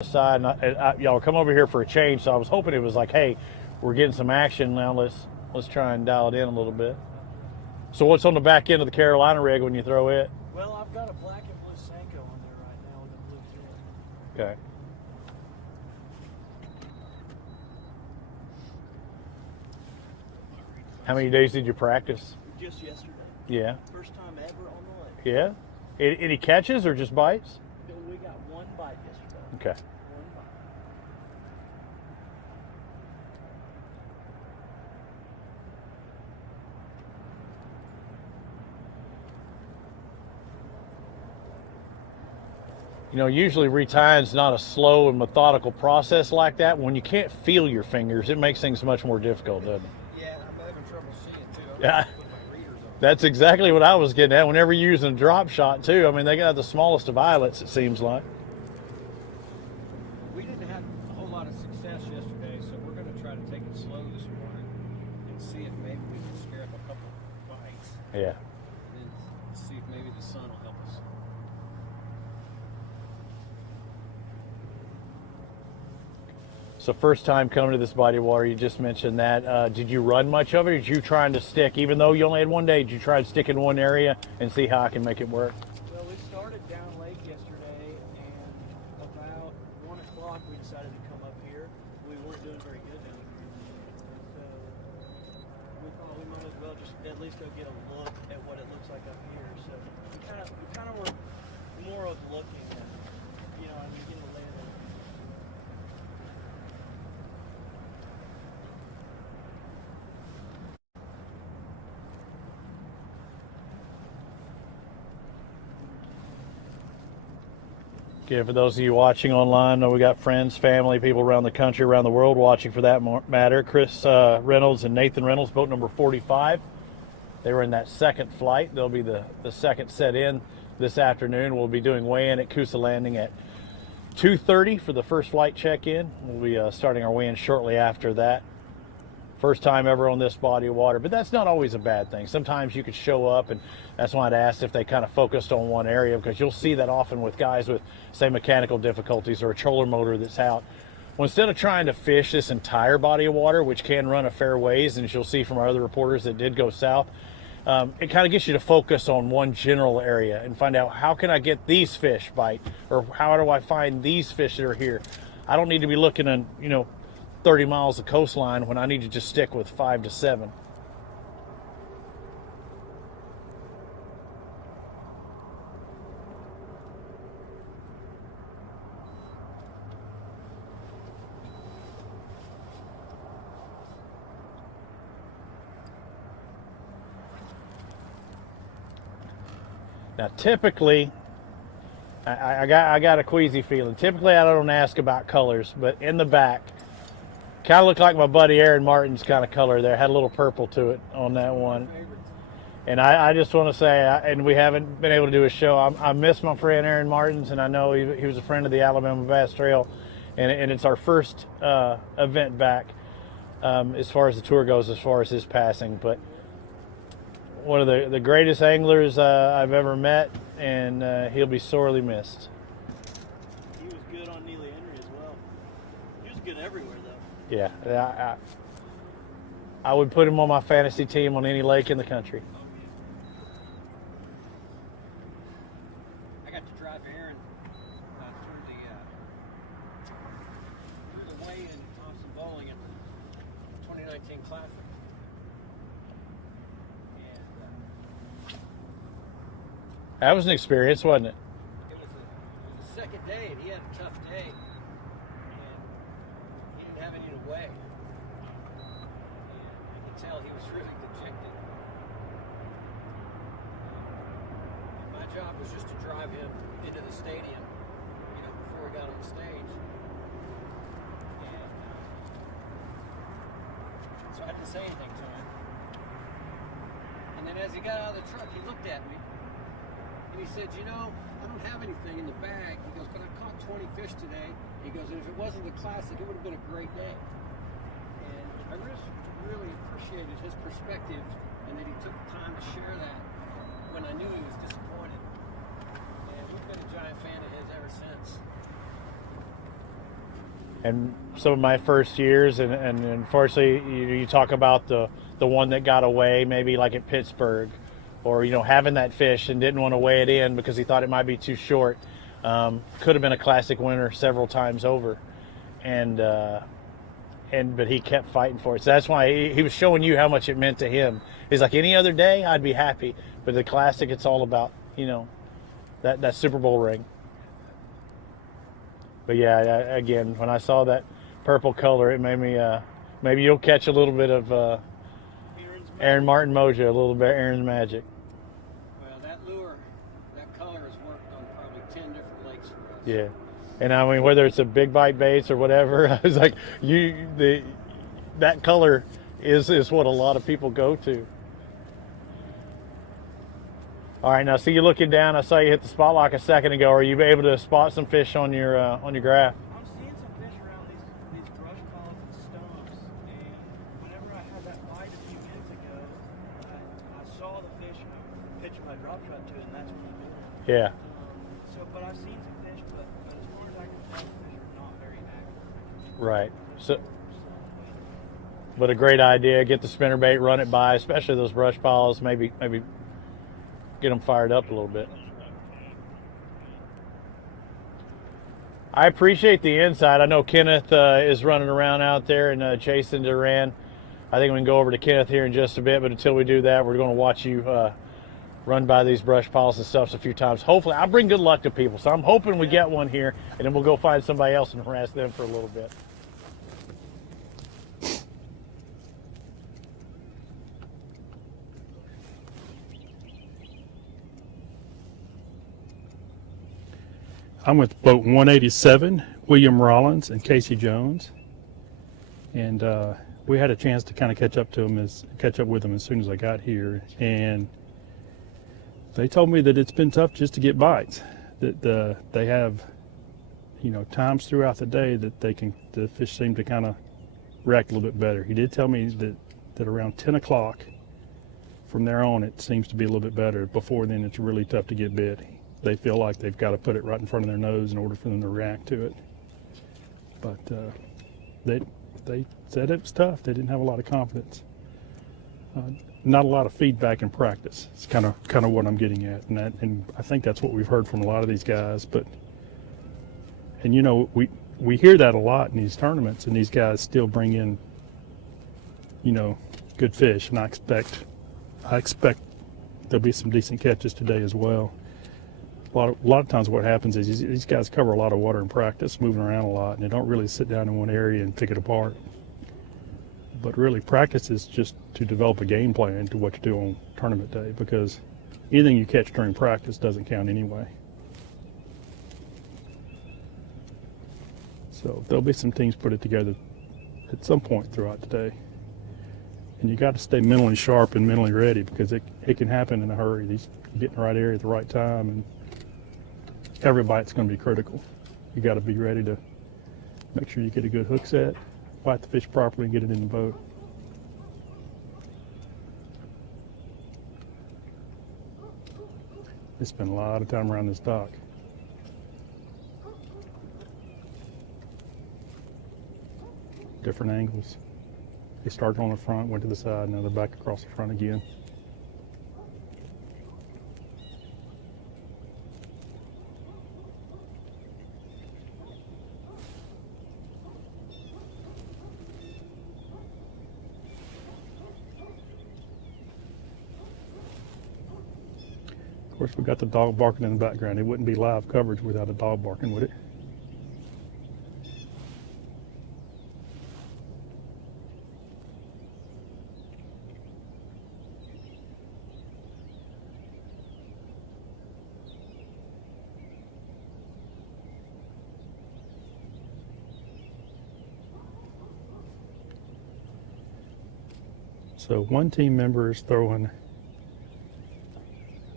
Side, and y'all come over here for a change, so I was hoping it was like, hey, we're getting some action now. Let's try and dial it in a little bit. So what's on the back end of the Carolina rig when you throw it? Well, I've got a black and blue Senko on there right now with a blue jig. Okay. How many days did you practice? Just yesterday. Yeah. First time ever on the lake. Yeah. Any catches or just bites? We got one bite yesterday. Okay. One bite. You know, usually retying's not a slow and methodical process like that. When you can't feel your fingers, it makes things much more difficult, doesn't it? Yeah, I'm having trouble seeing too. Yeah. That's exactly what I was getting at. Whenever you're using a drop shot too, I mean, they got the smallest of eyelets, it seems like. We didn't have a whole lot of success yesterday, so we're going to try to take it slow this morning and see if maybe we can scare up a couple bites. Yeah. And then see if maybe the sun will help us. So first time coming to this body of water, you just mentioned that. Did you run much of it, or did you trying to stick, even though you only had one day, did you try to stick in one area and see how I can make it work? Well, we started down lake yesterday, and about 1 o'clock we decided to come up here. We weren't doing very good down here. So we thought we might as well just at least go get a look at what it looks like up here. So we kind of were more of looking at, you know, I mean, getting a lay of the Okay, for those of you watching online, we got friends, family, people around the country, around the world watching for that matter. Chris Reynolds and Nathan Reynolds, boat number 45. They were in that second flight. They'll be the second set in this afternoon. We'll be doing weigh-in at Coosa Landing at 2:30 for the first flight check-in. We'll be starting our weigh-in shortly after that. First time ever on this body of water, but that's not always a bad thing. Sometimes you could show up, and that's why I'd asked if they kind of focused on one area, because you'll see that often with guys with, say, mechanical difficulties or a trolling motor that's out. Well, instead of trying to fish this entire body of water, which can run a fair ways, and as you'll see from our other reporters that did go south, it kind of gets you to focus on one general area and find out, how can I get these fish bite, or how do I find these fish that are here? I don't need to be looking at, 30 miles of coastline when I need to just stick with 5 to 7. Now, typically, I got a queasy feeling. Typically, I don't ask about colors, but in the back, kind of looked like my buddy Aaron Martin's kind of color there. Had a little purple to it on that one. And I just want to say, and we haven't been able to do a show, I miss my friend Aaron Martins, and I know he was a friend of the Alabama Bass Trail, and it's our first event back as far as the tour goes, as far as his passing. But one of the greatest anglers I've ever met, and he'll be sorely missed. He was good on Neely as well. He was good everywhere, though. Yeah, I would put him on my fantasy team on any lake in the country. I got to drive Aaron through the weigh in Thompson Bowling at the 2019 Classic. And That was an experience, wasn't it? it was the second day, and he had a tough day. He didn't have any to weigh. And I could tell he was really dejected. And my job was just to drive him into the stadium, before he got on stage. And so I didn't say anything to him. And then as he got out of the truck, he looked at me. And he said, I don't have anything in the bag. He goes, but I caught 20 fish today. He goes, and if it wasn't the Classic, it would have been a great day. And I really appreciated his perspective, and that he took the time to share that when I knew he was disappointed. And we've been a giant fan of his ever since. And some of my first years, and unfortunately, you talk about the one that got away, maybe like at Pittsburgh, or having that fish and didn't want to weigh it in because he thought it might be too short. Could have been a classic winner several times over, and but he kept fighting for it. So that's why he was showing you how much it meant to him. He's like, any other day I'd be happy, but the classic, it's all about that Super Bowl ring. But yeah, again, when I saw that purple color, it made me, maybe you'll catch a little bit of Aaron Martin Mojo, a little bit Aaron's magic. Well, that lure, that color has worked on probably 10 different lakes for us. Yeah. And I mean, whether it's a big bite baits or whatever, I was like, that color is what a lot of people go to. All right, now see you looking down. I saw you hit the spot lock a second ago. Are you able to spot some fish on your graph? I'm seeing some fish around these brush piles and stumps, and whenever I had that bite a few minutes ago, I saw the fish and I pitched my drop shot to it, and that's what he did. Yeah. But I've seen some fish, but as far as I can tell, the fish are not very active. Right. So, but a great idea. Get the spinnerbait, run it by, especially those brush piles. Maybe get them fired up a little bit. I appreciate the insight. I know Kenneth is running around out there and chasing Duran. I think we can go over to Kenneth here in just a bit, but until we do that, we're going to watch you run by these brush piles and stuff a few times. Hopefully, I bring good luck to people, so I'm hoping we get one here, and then we'll go find somebody else and harass them for a little bit. I'm with boat 187, William Rollins and Casey Jones, and we had a chance to kind of catch up with them as soon as I got here, and they told me that it's been tough just to get bites. That they have, times throughout the day that the fish seem to kind of react a little bit better. He did tell me that around 10 o'clock from there on it seems to be a little bit better. Before then, it's really tough to get bit. They feel like they've got to put it right in front of their nose in order for them to react to it. But they said it was tough. They didn't have a lot of confidence. Not a lot of feedback in practice. It's kind of what I'm getting at, and I think that's what we've heard from a lot of these guys. We hear that a lot in these tournaments, and these guys still bring in, good fish, and I expect there'll be some decent catches today as well. A lot of times what happens is these guys cover a lot of water in practice, moving around a lot, and they don't really sit down in one area and pick it apart. But really, practice is just to develop a game plan to what you do on tournament day, because anything you catch during practice doesn't count anyway. So there'll be some teams put it together at some point throughout the day. And you got to stay mentally sharp and mentally ready, because it can happen in a hurry. You get in the right area at the right time, and every bite's going to be critical. You got to be ready to make sure you get a good hook set, bite the fish properly, and get it in the boat. They spend a lot of time around this dock. Different angles. They started on the front, went to the side, now they're back across the front again. Of course, we've got the dog barking in the background. It wouldn't be live coverage without a dog barking, would it? So one team member is throwing,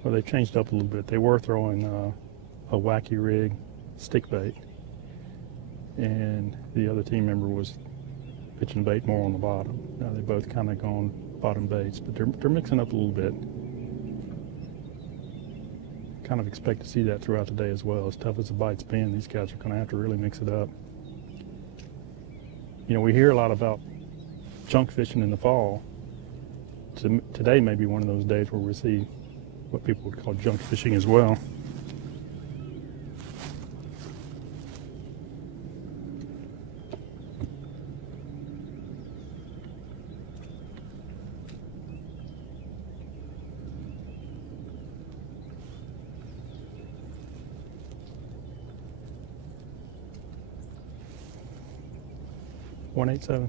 well, they changed up a little bit. They were throwing a wacky rig stick bait, and the other team member was pitching bait more on the bottom. Now they both kind of gone bottom baits, but they're mixing up a little bit. Kind of expect to see that throughout the day as well. As tough as the bite's been, these guys are going to have to really mix it up. You know, we hear a lot about junk fishing in the fall. Today may be one of those days where we see what people would call junk fishing as well. $187.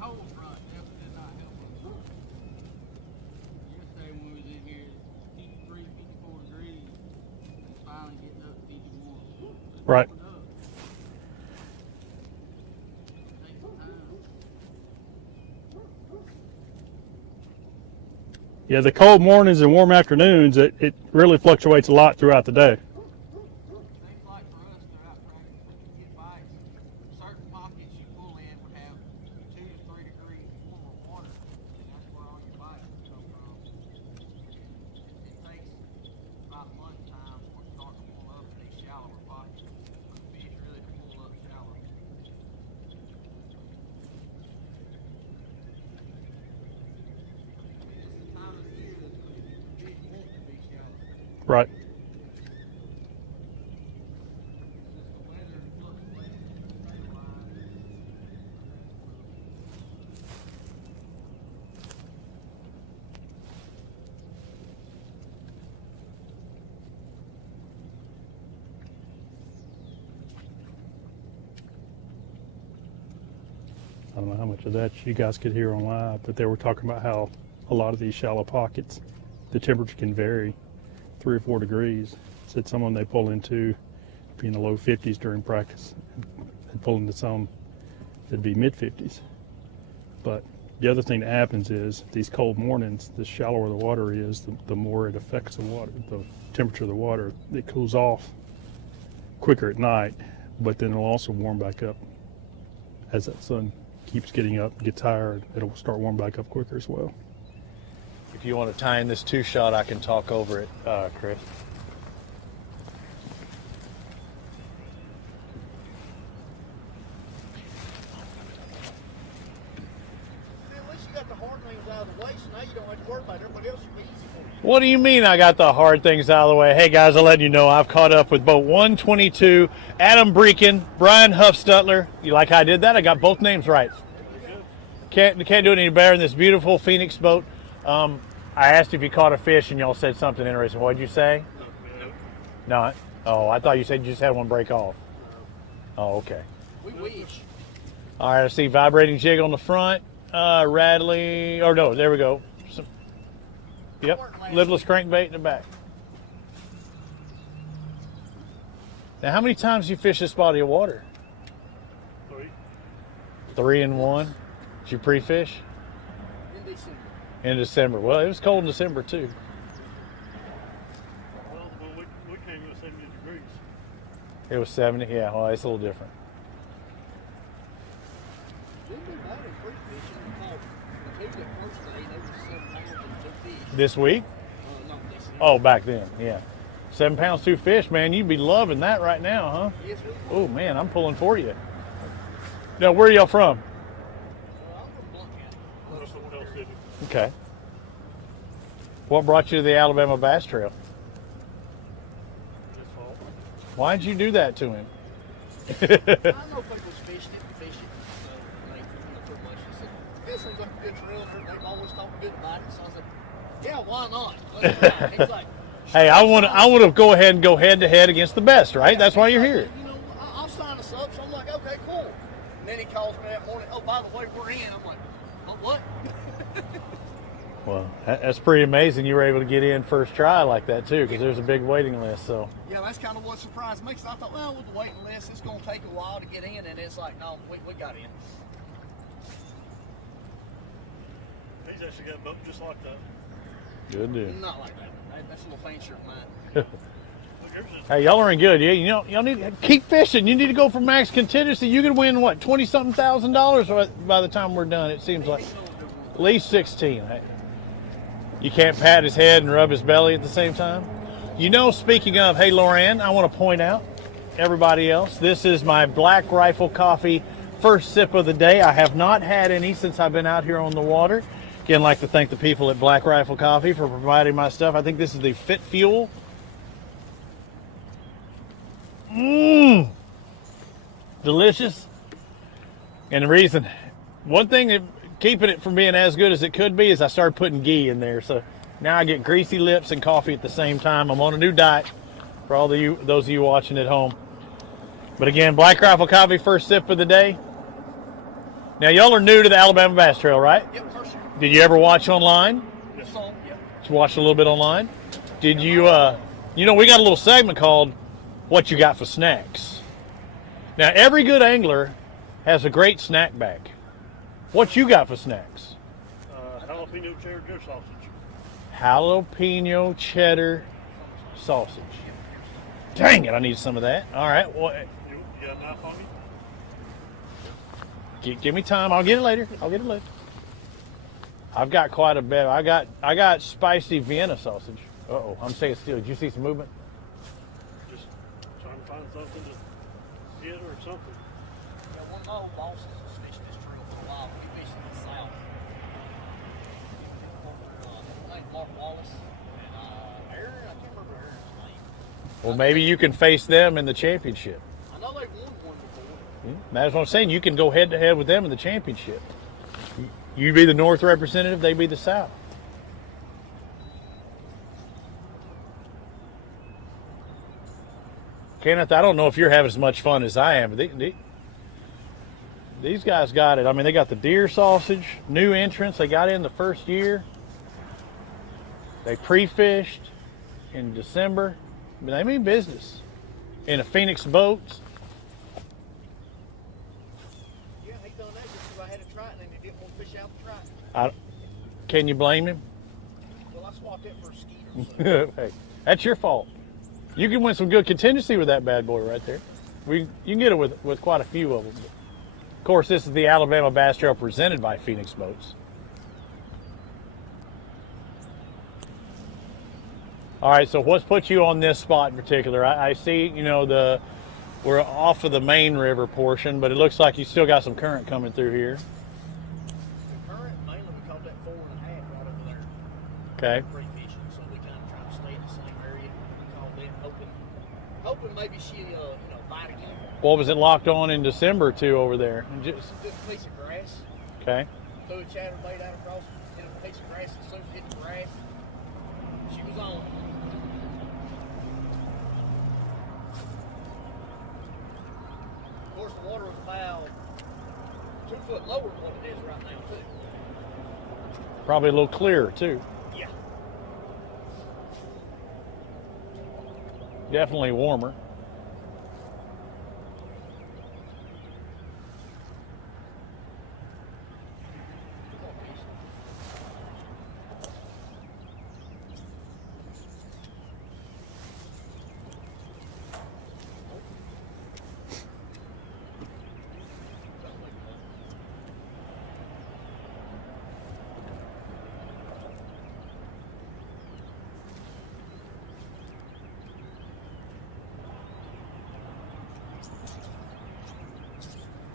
Cold front definitely did not help us. Yesterday when we was in here, 53, 54 degrees, and finally getting up to 51. Right. Take some time. Yeah, the cold mornings and warm afternoons, it really fluctuates a lot throughout the day. Seems like for us, they're out trying to get bites. Certain pockets you pull in would have 2 to 3 degrees warmer water, and that's where all your bites would come from. It takes about a month time for it to start to pull up in these shallower pockets for the fish really to pull up shallow. It's the time of the year that the fish want to be shallow. Right. Just the weather fluctuations, the sail line. I don't know how much of that you guys could hear on live, but they were talking about how a lot of these shallow pockets, the temperature can vary 3 or 4 degrees. Said some of them they pull into be in the low 50s during practice, and pull into some that'd be mid 50s. But the other thing that happens is these cold mornings, the shallower the water is, the more it affects the water, the temperature of the water. It cools off quicker at night, but then it'll also warm back up as that sun keeps getting up, gets higher. It'll start warming back up quicker as well. If you want to tie in this 2-shot, I can talk over it, Chris. At least you got the hard things out of the way, so now you don't have to worry about it. Everybody else should be easy for you. What do you mean I got the hard things out of the way? Hey guys, I'll let you know I've caught up with boat 122, Adam Breeken, Brian Huffstutler. You like how I did that? I got both names right. Can't do it any better in this beautiful Phoenix boat. I asked if you caught a fish and y'all said something interesting. What did you say? No. Oh, I thought you said you just had one break off. Oh, okay. We wish. All right, I see vibrating jig on the front, rattling, or no, there we go. Yep, lipless crankbait in the back. Now, how many times do you fish this body of water? 3. 3 in 1. Did you pre-fish? In December. In December. Well, it was cold in December too. Well, when we came, it was 70 degrees. It was 70. Yeah, well, it's a little different. Didn't do bad in free fishing and caught the two that first day, they were 7 pounds and 2 fish. This week? Not this year. Oh, back then, yeah. 7 pounds, 2 fish, man. You'd be loving that right now, huh? Yes, we Oh, man, I'm pulling for you. Now, where are y'all from? I'm from Blunt County. That's someone else did it. Okay. What brought you to the Alabama Bass Trail? His fault. Why'd you do that to him? I know people's fishing it, so like, too much. He said, "Yeah, seems like a good trail. They've always talked good about it." So I was like, "Yeah, why not?" Let's try it. He's like, Hey, I want to go ahead and go head to head against the best, right? That's why you're here. You know, I'll sign us up. So I'm like, okay, cool. And then he calls me that morning. Oh, by the way, we're in. I'm like, oh, what? Well, that's pretty amazing you were able to get in first try like that too, because there's a big waiting list. So Yeah, that's kind of what surprised me. Cause I thought, well, with the waiting list, it's going to take a while to get in, and it's like, no, we got in. He's actually got a boat just like that. Good deal. Not like that. That's a little fancier than mine. Well, yours is Hey, y'all are in good. Yeah, you know, y'all need to keep fishing. You need to go for max contingency. You can win what, $20-something thousand by the time we're done. It seems like at least 16. Hey, you can't pat his head and rub his belly at the same time. You know, speaking of, hey, Loran, I want to point out, everybody else, this is my Black Rifle Coffee first sip of the day. I have not had any since I've been out here on the water. Again, I'd like to thank the people at Black Rifle Coffee for providing my stuff. I think this is the Fit Fuel. Delicious. And the reason, one thing that keeping it from being as good as it could be is I started putting ghee in there. So now I get greasy lips and coffee at the same time. I'm on a new diet for all those of you watching at home. But again, Black Rifle Coffee, first sip of the day. Now, y'all are new to the Alabama Bass Trail, right? Yep, first year. Did you ever watch online? Salt, yep. Did you watch a little bit online? Did you, you know, we got a little segment called What You Got for Snacks. Now, every good angler has a great snack bag. What you got for snacks? jalapeno cheddar goat sausage. Jalapeno cheddar sausage. Dang it, I need some of that. All right, well, You got a knife on me? give me time. I'll get it later. I've got quite a bit. I got spicy Vienna sausage. Uh-oh, I'm saying still. Did you see some movement? Just trying to find something to get or something. Yeah, one of my old bosses has fished this trail for a while. He fished in the south. Mark Wallace and Aaron, I can't remember Aaron's name. Well, maybe you can face them in the championship. I know they won one before. That's what I'm saying. You can go head to head with them in the championship. You be the North representative, they be the South. Kenneth, I don't know if you're having as much fun as I am. These guys got it. I mean, they got the deer sausage, new entrants. They got in the first year. They pre-fished in December. I mean, they mean business. In a Phoenix boat. Yeah, he done that just because I had a trite and he didn't want to fish out the trite. Can you blame him? Well, I swapped it for a skeeter. So. Hey, that's your fault. You can win some good contingency with that bad boy right there. You can get it with quite a few of them. Of course, this is the Alabama Bass Trail presented by Phoenix Boats. All right, so what's put you on this spot in particular? I see, you know, we're off of the main river portion, but it looks like you still got some current coming through here. The current, mainly we caught that 4.5 right over there. Okay. Pre-fishing, so we kind of try to stay in the same area. We called it hoping maybe she, bite again. What was it locked on in December too over there? Just a piece of grass. Okay. Threw a chatterbait out across, hit a piece of grass. As soon as it hit the grass, she was on. Of course, the water was about 2 foot lower than what it is right now, too. Probably a little clearer too. Yeah. Definitely warmer.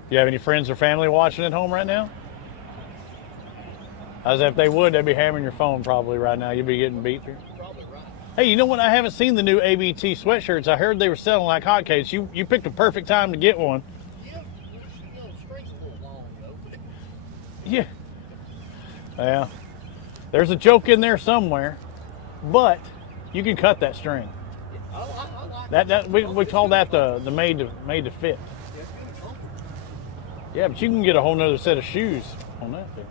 You have any friends or family watching at home right now? As if they would, they'd be hammering your phone probably right now. You'd be getting beat through. Probably right. Hey, you know what? I haven't seen the new ABT sweatshirts. I heard they were selling like hotcakes. You picked a perfect time to get one. Yeah, the string's a little long, though. Yeah. Yeah. There's a joke in there somewhere, but you can cut that string. I like That we call that the made to fit. Yeah, it's good and comfortable. Yeah, but you can get a whole nother set of shoes on that thing.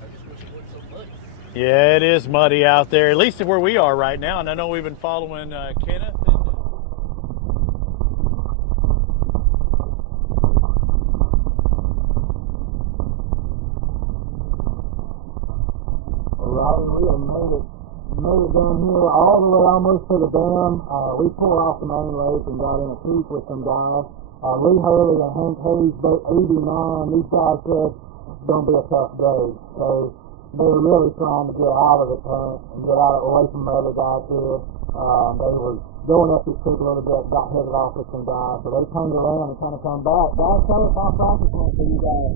I just wish it wasn't so muddy. Yeah, it is muddy out there, at least where we are right now. And I know we've been following Kenneth. And, close to the dam. We pulled off the main lake and got in a creek with some guys. Lee Hurley and Hank Hayes, boat 89, these guys said it's going to be a tough day. So they were really trying to get out of the current and get out away from the other guys here. They were going up this creek a little bit, got headed off with some guys. So they turned around and kind of come back. Guys, tell us how practice went for you guys.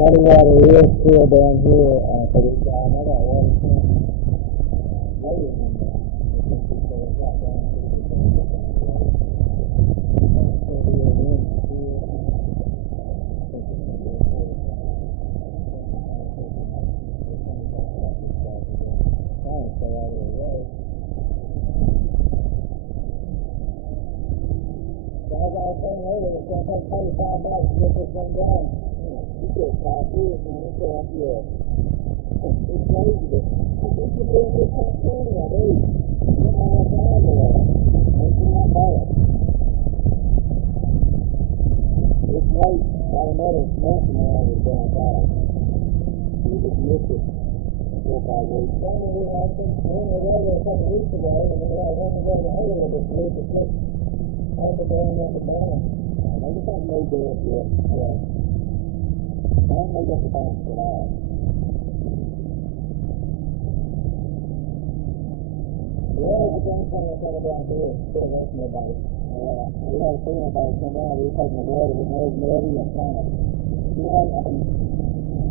Muddy water is still down here for this guy. I got water tank loaded in there. So it's got down to the trying to stay out of the way. So as I was saying earlier, it's going to take 25 bucks to get this thing done. You get 5 years, man. It's like, yeah. It's crazy, but it's a big opportunity, I do. You don't have time to that. It's not bad. It's late. Got another mountain line that's down south. You just missed it. 4 or 5 weeks. I mean, we had some weather a couple weeks ago, and then we had one weather a little bit to leave the slip. Up and down, up and down. I just haven't made that yet. Yeah. I haven't made up the box at all. The other thing I thought about here, still working about it. We had a feeling about it come out, we were taking the water with no muddy and kind of, you know,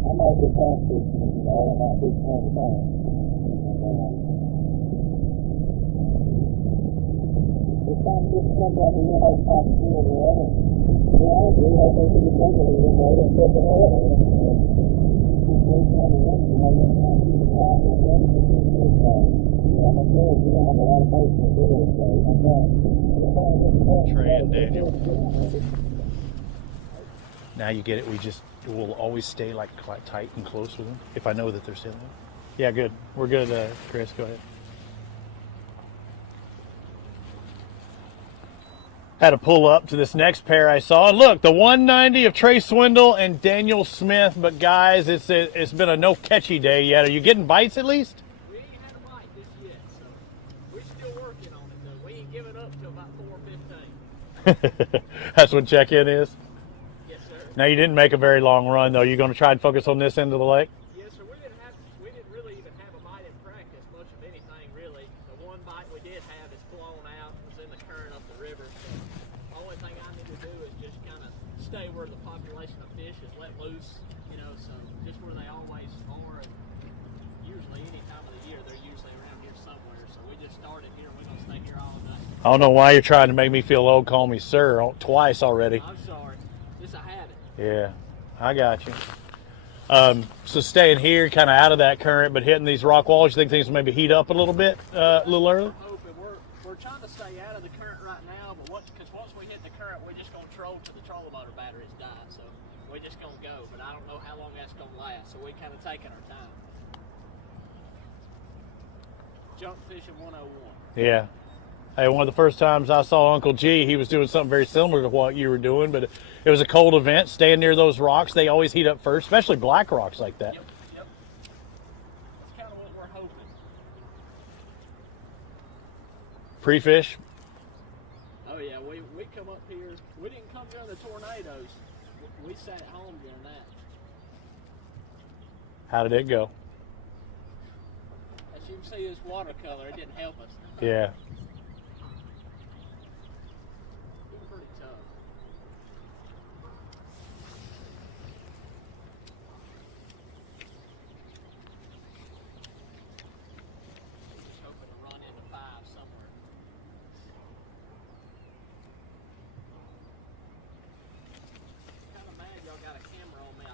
I might get past this, all in that big point of time. It's time to get something out of the other top of the water. Yeah, we have to get something out of the water and put the water in. Trey and Daniel. Now you get it. We'll always stay like quite tight and close with them if I know that they're still there. Yeah, good. We're good, Chris. Go ahead. Had to pull up to this next pair I saw. And look, the 190 of Trey Swindle and Daniel Smith. But guys, it's been a no catchy day yet. Are you getting bites at least? We ain't had a bite this yet, so we're still working on it though. We ain't giving up till about 4:15. That's what check-in is? Yes, sir. Now you didn't make a very long run though. You're going to try and focus on this end of the lake? Yes, sir. We didn't really even have a bite in practice, much of anything really. The one bite we did have is blown out. It was in the current up the river. So the only thing I need to do is just kind of stay where the population of fish is let loose, you know, so just where they always are. And usually any time of the year, they're usually around here somewhere. So we just started here. We're going to stay here all day. I don't know why you're trying to make me feel old. Call me sir twice already. I'm sorry. Just I had it. Yeah, I got you. So staying here, kind of out of that current, but hitting these rock walls, you think things will maybe heat up a little bit, a little early? We're trying to stay out of the current right now, but because once we hit the current, we're just going to troll till the trolling motor batteries die. So we're just going to go, but I don't know how long that's going to last. So we're kind of taking our time. Junk fishing 101. Yeah. Hey, one of the first times I saw Uncle G, he was doing something very similar to what you were doing, but it was a cold event. Staying near those rocks, they always heat up first, especially black rocks like that. Yep. That's kind of what we're hoping. Pre-fish? Oh yeah, we come up here. We didn't come during the tornadoes. We sat at home during that. How did it go? As you can see, this watercolor, it didn't help us. Yeah. Pretty tough. Just hoping to run into 5 somewhere. Kind of mad y'all got a camera on me.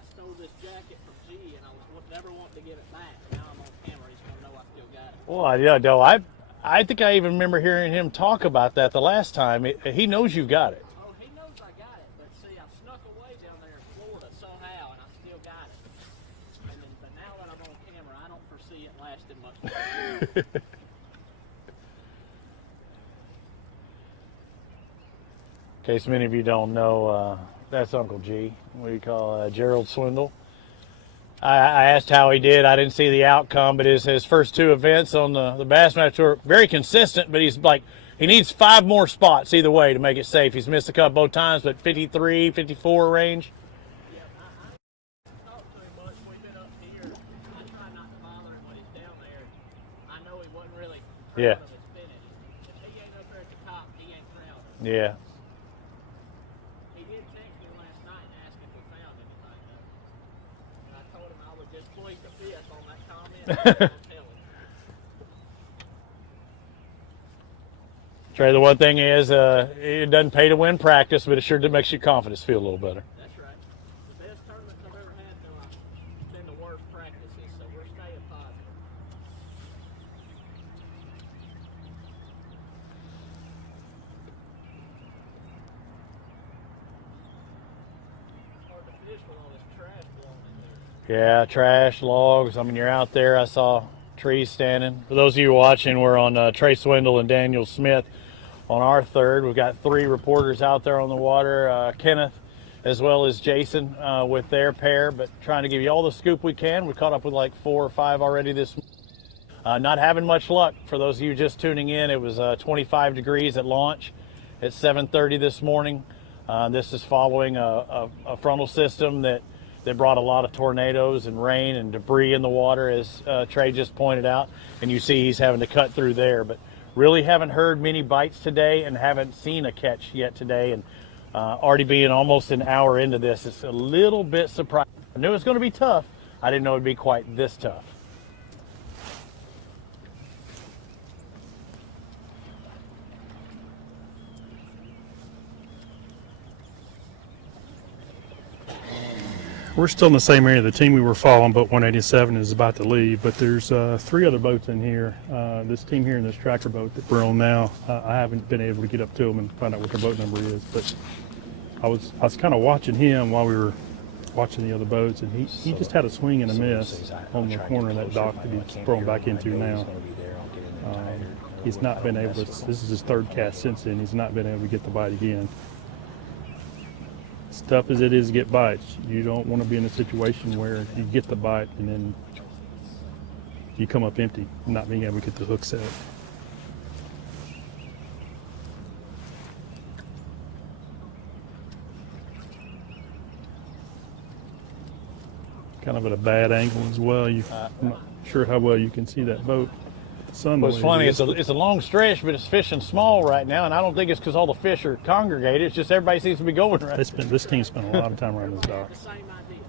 to give it back. Now I'm on camera. He's gonna know I still got it. Well, yeah, no, I think I even remember hearing him talk about that the last time. He knows you got it. Oh, he knows I got it, but see, I snuck away down there in Florida somehow, and I still got it. And then, but now that I'm on camera, I don't foresee it lasting much longer. In case many of you don't know, that's Uncle G. We call Gerald Swindle. I asked how he did. I didn't see the outcome, but his first 2 events on the Bassmaster Tour, very consistent, but he's like, he needs 5 more spots either way to make it safe. He's missed a couple both times, but 53, 54 range. Yeah, I talked to him much. We've been up here. I try not to bother him when he's down there. I know he wasn't really proud Yeah. of his finish. If he ain't up there at the top, he ain't proud of it. Yeah. He did text me last night and ask if we found anything, though. And I told him I would just plead the fifth on that comment. And I'll tell him. Trey, the one thing is, it doesn't pay to win practice, but it sure makes your confidence feel a little better. That's right. The best tournaments I've ever had, though, I've been the worst practices, so we're staying positive. It's hard to fish with all this trash blowing in there. Yeah, trash, logs. I mean, you're out there. I saw trees standing. For those of you watching, we're on Trey Swindle and Daniel Smith on our third. We've got 3 reporters out there on the water, Kenneth as well as Jason with their pair, but trying to give you all the scoop we can. We caught up with like 4 or 5 already this morning. Not having much luck. For those of you just tuning in, it was 25 degrees at launch at 7:30 this morning. This is following a frontal system that brought a lot of tornadoes and rain and debris in the water, as Trey just pointed out, and you see he's having to cut through there. But really haven't heard many bites today and haven't seen a catch yet today, and already being almost an hour into this, it's a little bit surprising. I knew it was going to be tough. I didn't know it would be quite this tough. We're still in the same area. The team we were following, boat 187, is about to leave, but there's 3 other boats in here. This team here and this tracker boat that we're on now, I haven't been able to get up to them and find out what their boat number is, but I was kind of watching him while we were watching the other boats, and he just had a swing and a miss on the corner of that dock that he's thrown back into now. He's not been able to, this is his 3rd cast since then, he's not been able to get the bite again. As tough as it is to get bites, you don't want to be in a situation where you get the bite and then you come up empty, not being able to get the hook set. Kind of at a bad angle as well. I'm not sure how well you can see that boat. Sun What's funny, it's a long stretch, but it's fishing small right now, and I don't think it's because all the fish are congregated. It's just everybody seems to be going right. This team spent a lot of time around this dock. The same idea.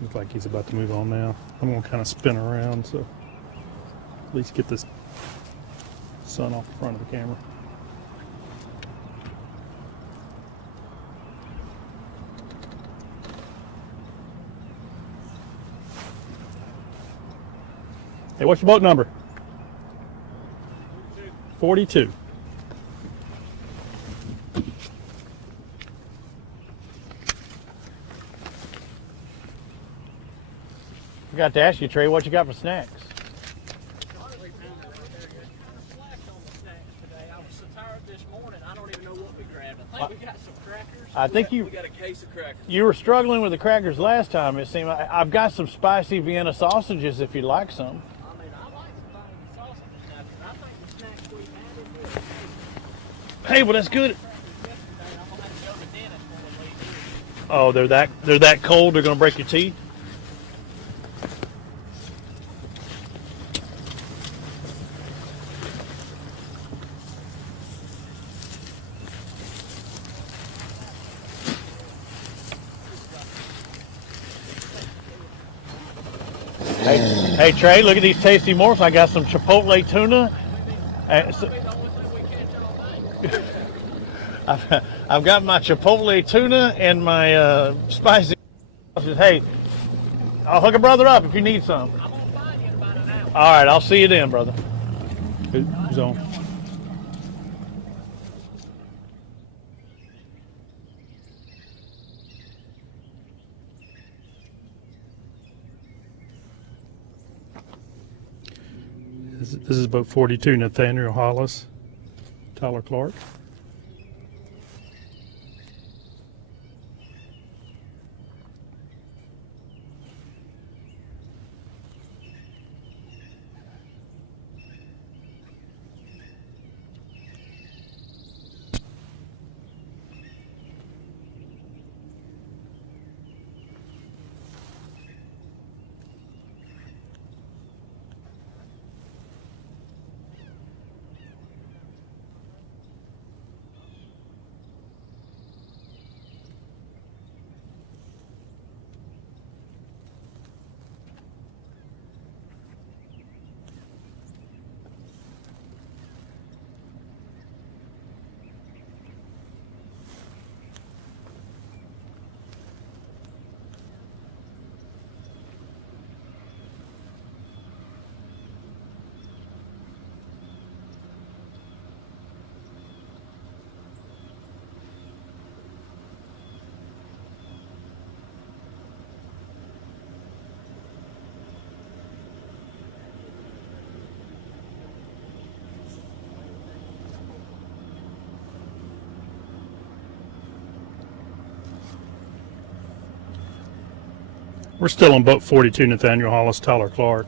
Looks like he's about to move on now. I'm going to kind of spin around, so at least get this sun off the front of the camera. Hey, what's your boat number? 42. I forgot to ask you, Trey, what you got for snacks? I was so tired this morning, I don't even know what we grabbed. I think we got some crackers. I think We got a case of crackers. you were struggling with the crackers last time. It seemed I've got some spicy Vienna sausages if you'd like some. I mean, I like to find the sausages now, because I think the snacks we had in here. Hey, well that's good. Yesterday, I'm gonna have to go to the dentist when we leave here. Oh, they're that cold. They're gonna break your teeth. Hey Trey, look at these tasty morphs. I got some Chipotle tuna. I've got my Chipotle tuna and my spicy. Hey, I'll hook a brother up if you need some. I'm gonna find you in about an hour. All right, I'll see you then, brother. Who's on? This is boat 42, Nathaniel Hollis, Tyler Clark. We're still on boat 42, Nathaniel Hollis, Tyler Clark.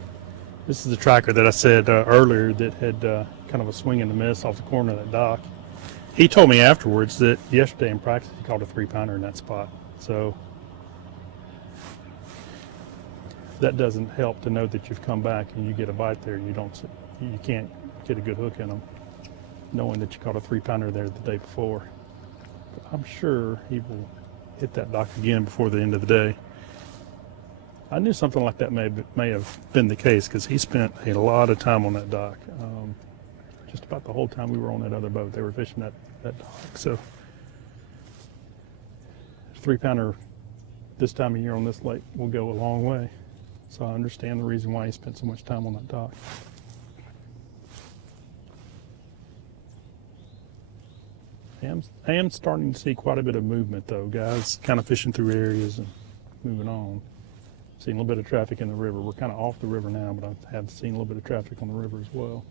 This is the tracker that I said earlier that had kind of a swing and a miss off the corner of that dock. He told me afterwards that yesterday in practice he caught a 3-pounder in that spot. So that doesn't help to know that you've come back and you get a bite there. You can't get a good hook in them, knowing that you caught a 3-pounder there the day before. But I'm sure he will hit that dock again before the end of the day. I knew something like that may have been the case because he spent a lot of time on that dock. Just about the whole time we were on that other boat, they were fishing that dock. So 3-pounder this time of year on this lake will go a long way. So I understand the reason why he spent so much time on that dock. I am starting to see quite a bit of movement though, guys kind of fishing through areas and moving on. Seen a little bit of traffic in the river. We're kind of off the river now, but I have seen a little bit of traffic on the river as well.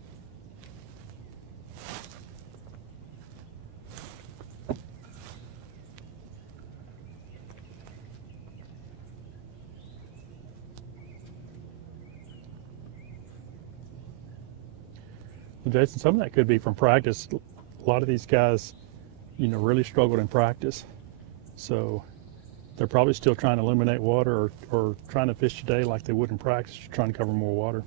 Well, Jason, some of that could be from practice. A lot of these guys, really struggled in practice. So they're probably still trying to eliminate water or trying to fish today like they would in practice, trying to cover more water.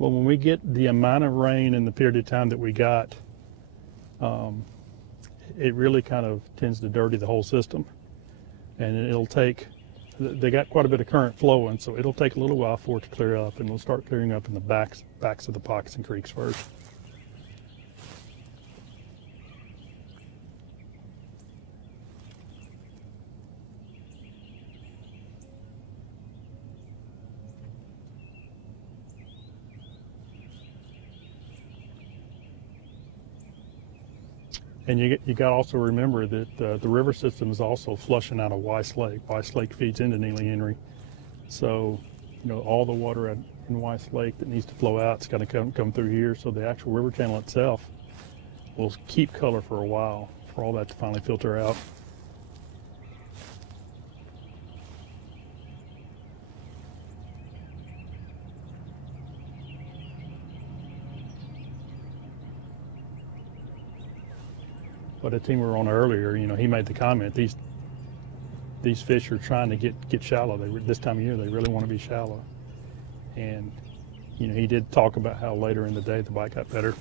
Well, when we get the amount of rain in the period of time that we got, it really kind of tends to dirty the whole system. And it'll take, they got quite a bit of current flowing, so it'll take a little while for it to clear up, and it'll start clearing up in the backs of the pockets and creeks first. And you got to also remember that the river system is also flushing out of Weiss Lake. Weiss Lake feeds into Neely Henry. So, all the water in Weiss Lake that needs to flow out, it's got to come through here. So the actual river channel itself will keep color for a while for all that to finally filter out. But a team we were on earlier, he made the comment, these fish are trying to get shallow. This time of year, they really want to be shallow. And, he did talk about how later in the day the bite got better.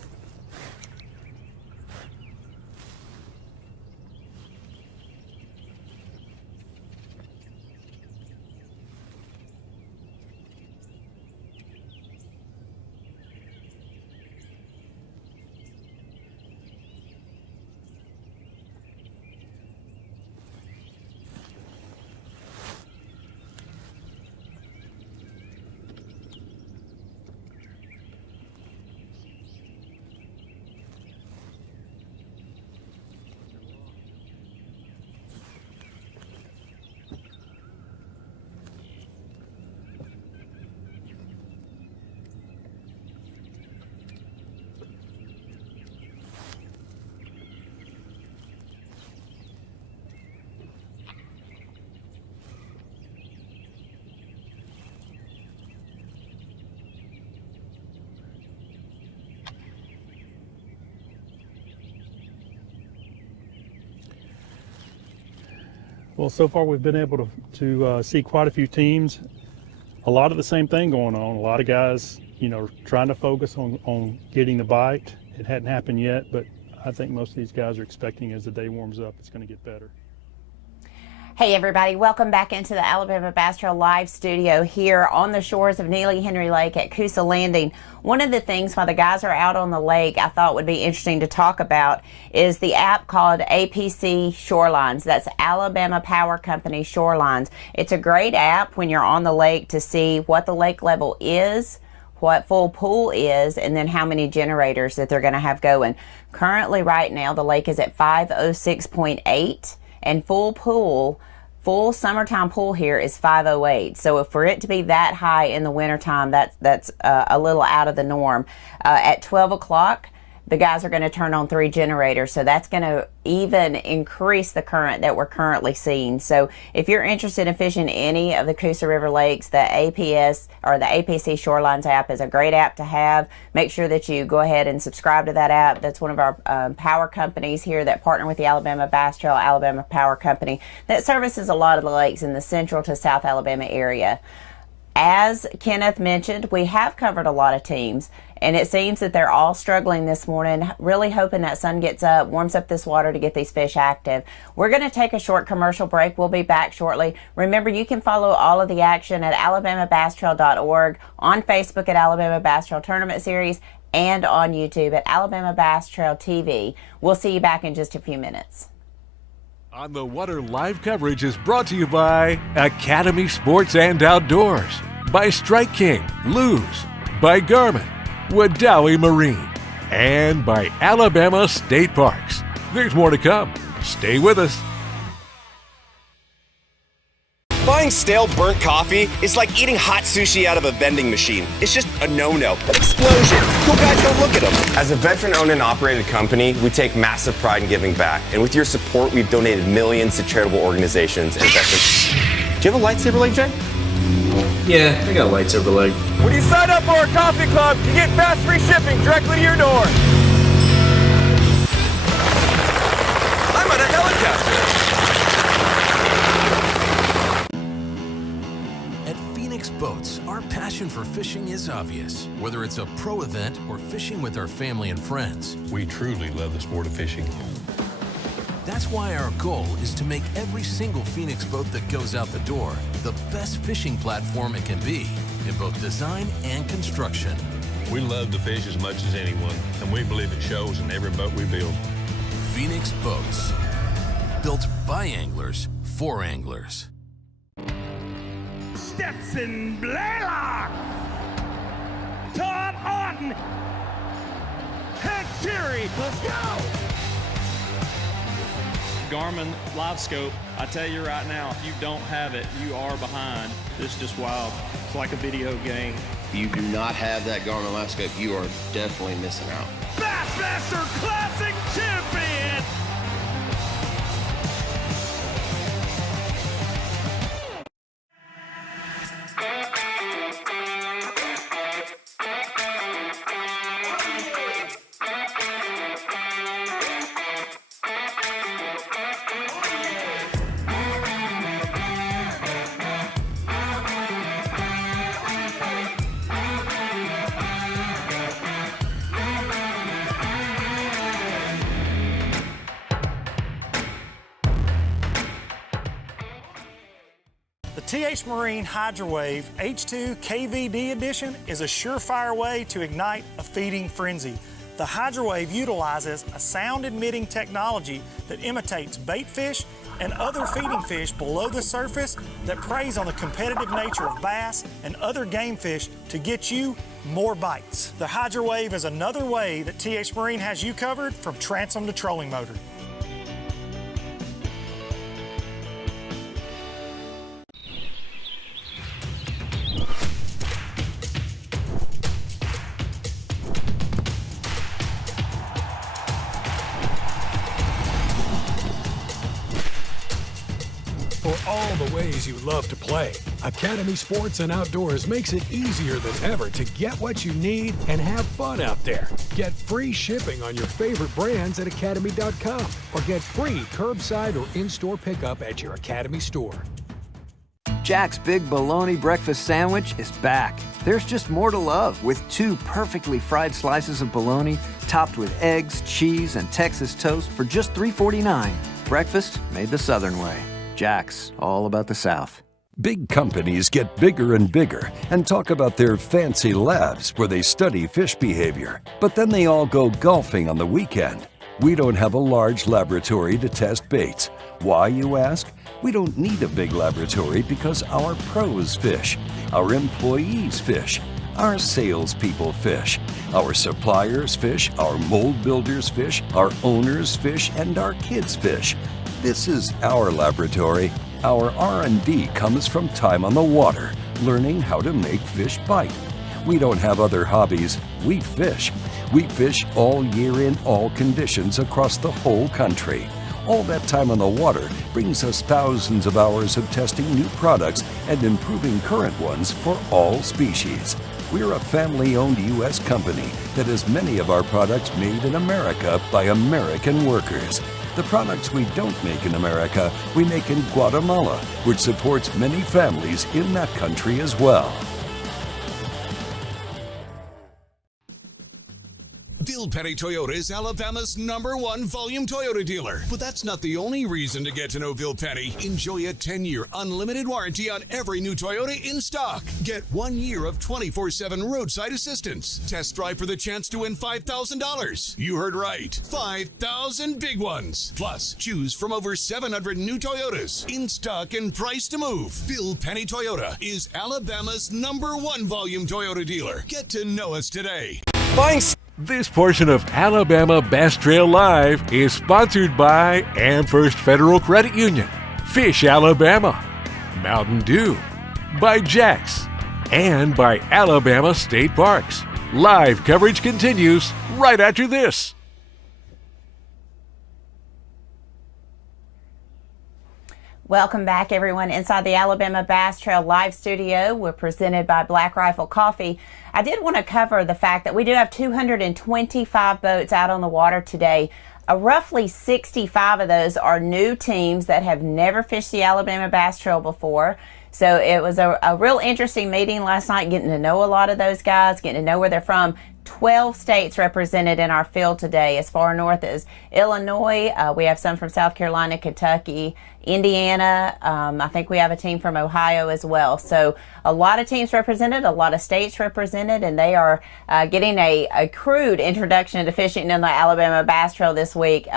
Well, so far we've been able to see quite a few teams. A lot of the same thing going on. A lot of guys, trying to focus on getting the bite. It hadn't happened yet, but I think most of these guys are expecting as the day warms up, it's going to get better. Hey everybody, welcome back into the Alabama Bass Trail live studio here on the shores of Neely Henry Lake at Coosa Landing. One of the things while the guys are out on the lake I thought would be interesting to talk about is the app called APC Shorelines. That's Alabama Power Company Shorelines. It's a great app when you're on the lake to see what the lake level is, what full pool is, and then how many generators that they're going to have going. Currently right now the lake is at 506.8 and full summertime pool here is 508. So for it to be that high in the wintertime, that's a little out of the norm. At 12 o'clock, the guys are going to turn on 3 generators, so that's going to even increase the current that we're currently seeing. So if you're interested in fishing any of the Coosa River lakes, the APS or the APC Shorelines app is a great app to have. Make sure that you go ahead and subscribe to that app. That's one of our power companies here that partner with the Alabama Bass Trail, Alabama Power Company, that services a lot of the lakes in the central to South Alabama area. As Kenneth mentioned, we have covered a lot of teams, and it seems that they're all struggling this morning, really hoping that sun gets up, warms up this water to get these fish active. We're going to take a short commercial break. We'll be back shortly. Remember, you can follow all of the action at alabamabasstrail.org, on Facebook at Alabama Bass Trail Tournament Series, and on YouTube at Alabama Bass Trail TV. We'll see you back in just a few minutes. On the Water live coverage is brought to you by Academy Sports and Outdoors, by Strike King, Luz, by Garmin, Wadawi Marine, and by Alabama State Parks. There's more to come. Stay with us. Buying stale burnt coffee is like eating hot sushi out of a vending machine. It's just a no-no. Explosion. Cool guys don't look at them. As a veteran-owned and operated company, we take massive pride in giving back. And with your support, we've donated millions to charitable organizations and veterans. Do you have a lightsaber leg, Jay? Yeah, I got a lightsaber leg. When you sign up for our coffee club, you get fast free shipping directly to your door. I'm on a helicopter. Boats, our passion for fishing is obvious. Whether it's a pro event or fishing with our family and friends, We truly love the sport of fishing. that's why our goal is to make every single Phoenix boat that goes out the door the best fishing platform it can be in both design and construction. We love to fish as much as anyone, and we believe it shows in every boat we build. Phoenix Boats, built by anglers for anglers. Stetson Blaylock, Todd Otten, Head Fury, let's go! Garmin Live Scope, I tell you right now, if you don't have it, you are behind. This is just wild. It's like a video game. If you do not have that Garmin Live Scope, you are definitely missing out. Bassmaster Classic Champion! The TH Marine Hydrowave H2 KVD Edition is a surefire way to ignite a feeding frenzy. The Hydrowave utilizes a sound-emitting technology that imitates bait fish and other feeding fish below the surface that preys on the competitive nature of bass and other game fish to get you more bites. The Hydrowave is another way that TH Marine has you covered from transom to trolling motor. For all the ways you love to play, Academy Sports and Outdoors makes it easier than ever to get what you need and have fun out there. Get free shipping on your favorite brands at academy.com or get free curbside or in-store pickup at your Academy store. Jack's Big Bologna Breakfast Sandwich is back. There's just more to love with 2 perfectly fried slices of bologna topped with eggs, cheese, and Texas toast for just $3.49. Breakfast made the Southern way. Jack's, all about the South. Big companies get bigger and bigger and talk about their fancy labs where they study fish behavior. But then they all go golfing on the weekend. We don't have a large laboratory to test baits. Why, you ask? We don't need a big laboratory because our pros fish, our employees fish, our salespeople fish, our suppliers fish, our mold builders fish, our owners fish, and our kids fish. This is our laboratory. Our R&D comes from time on the water, learning how to make fish bite. We don't have other hobbies. We fish. We fish all year in all conditions across the whole country. All that time on the water brings us thousands of hours of testing new products and improving current ones for all species. We're a family-owned U.S. company that has many of our products made in America by American workers. The products we don't make in America, we make in Guatemala, which supports many families in that country as well. Bill Petty Toyota is Alabama's #1 volume Toyota dealer. But that's not the only reason to get to know Bill Petty. Enjoy a 10-year unlimited warranty on every new Toyota in stock. Get 1 year of 24/7 roadside assistance. Test drive for the chance to win $5,000. You heard right. 5,000 big ones. Plus, choose from over 700 new Toyotas in stock and price to move. Bill Petty Toyota is Alabama's #1 volume Toyota dealer. Get to know us today. This portion of Alabama Bass Trail Live is sponsored by AmFirst Federal Credit Union, Fish Alabama, Mountain Dew, by Jack's, and by Alabama State Parks. Live coverage continues right after this. Welcome back, everyone, inside the Alabama Bass Trail Live Studio. We're presented by Black Rifle Coffee. I did want to cover the fact that we do have 225 boats out on the water today. Roughly 65 of those are new teams that have never fished the Alabama Bass Trail before. So it was a real interesting meeting last night, getting to know a lot of those guys, getting to know where they're from. 12 states represented in our field today, as far north as Illinois. We have some from South Carolina, Kentucky, Indiana. I think we have a team from Ohio as well. So a lot of teams represented, a lot of states represented, and they are getting a crude introduction to fishing in the Alabama Bass Trail this week.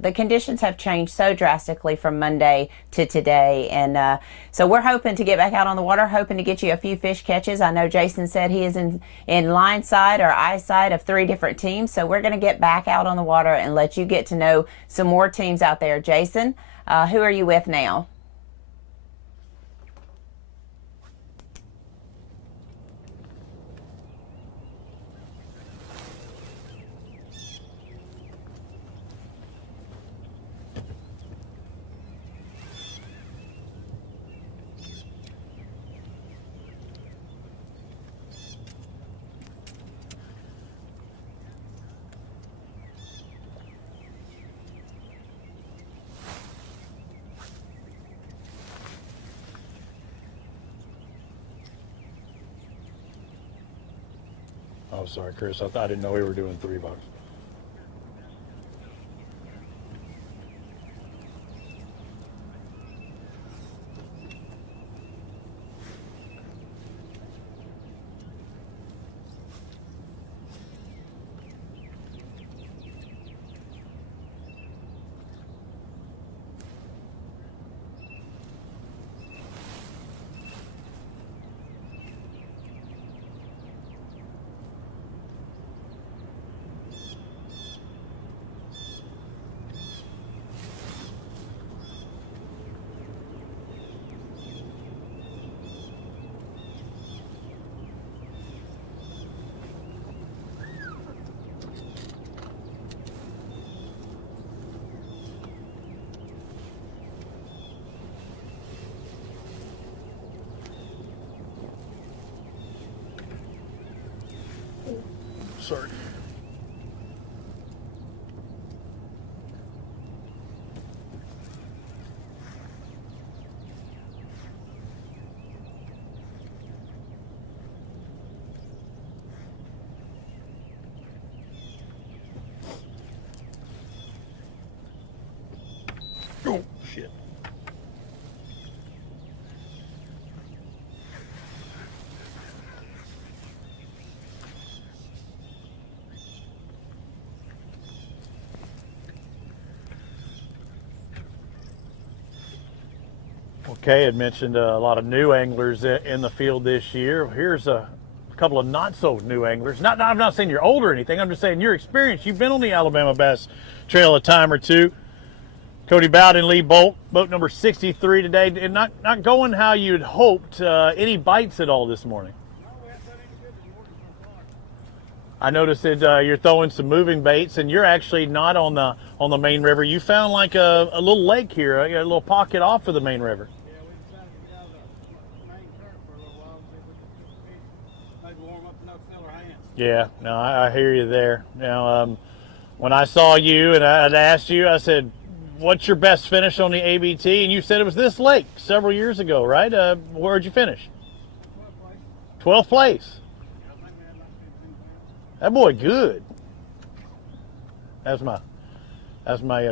The conditions have changed so drastically from Monday to today, and so we're hoping to get back out on the water, hoping to get you a few fish catches. I know Jason said he is in line sight or eyesight of 3 different teams, so we're going to get back out on the water and let you get to know some more teams out there. Jason, who are you with now? Oh, sorry, Chris. I didn't know we were doing $3. Sorry. Oh, shit. Okay, had mentioned a lot of new anglers in the field this year. Here's a couple of not so new anglers. I'm not saying you're old or anything. I'm just saying your experience. You've been on the Alabama Bass Trail a time or two. Cody Bowden, Lee Bolt, boat number 63 today, and not going how you'd hoped. Any bites at all this morning? I noticed that you're throwing some moving baits, and you're actually not on the main river. You found like a little lake here, a little pocket off of the main river. Yeah, no, I hear you there. Now, when I saw you and I'd asked you, I said, what's your best finish on the ABT? And you said it was this lake several years ago, right? Where'd you finish? 12th place. That boy good. That's my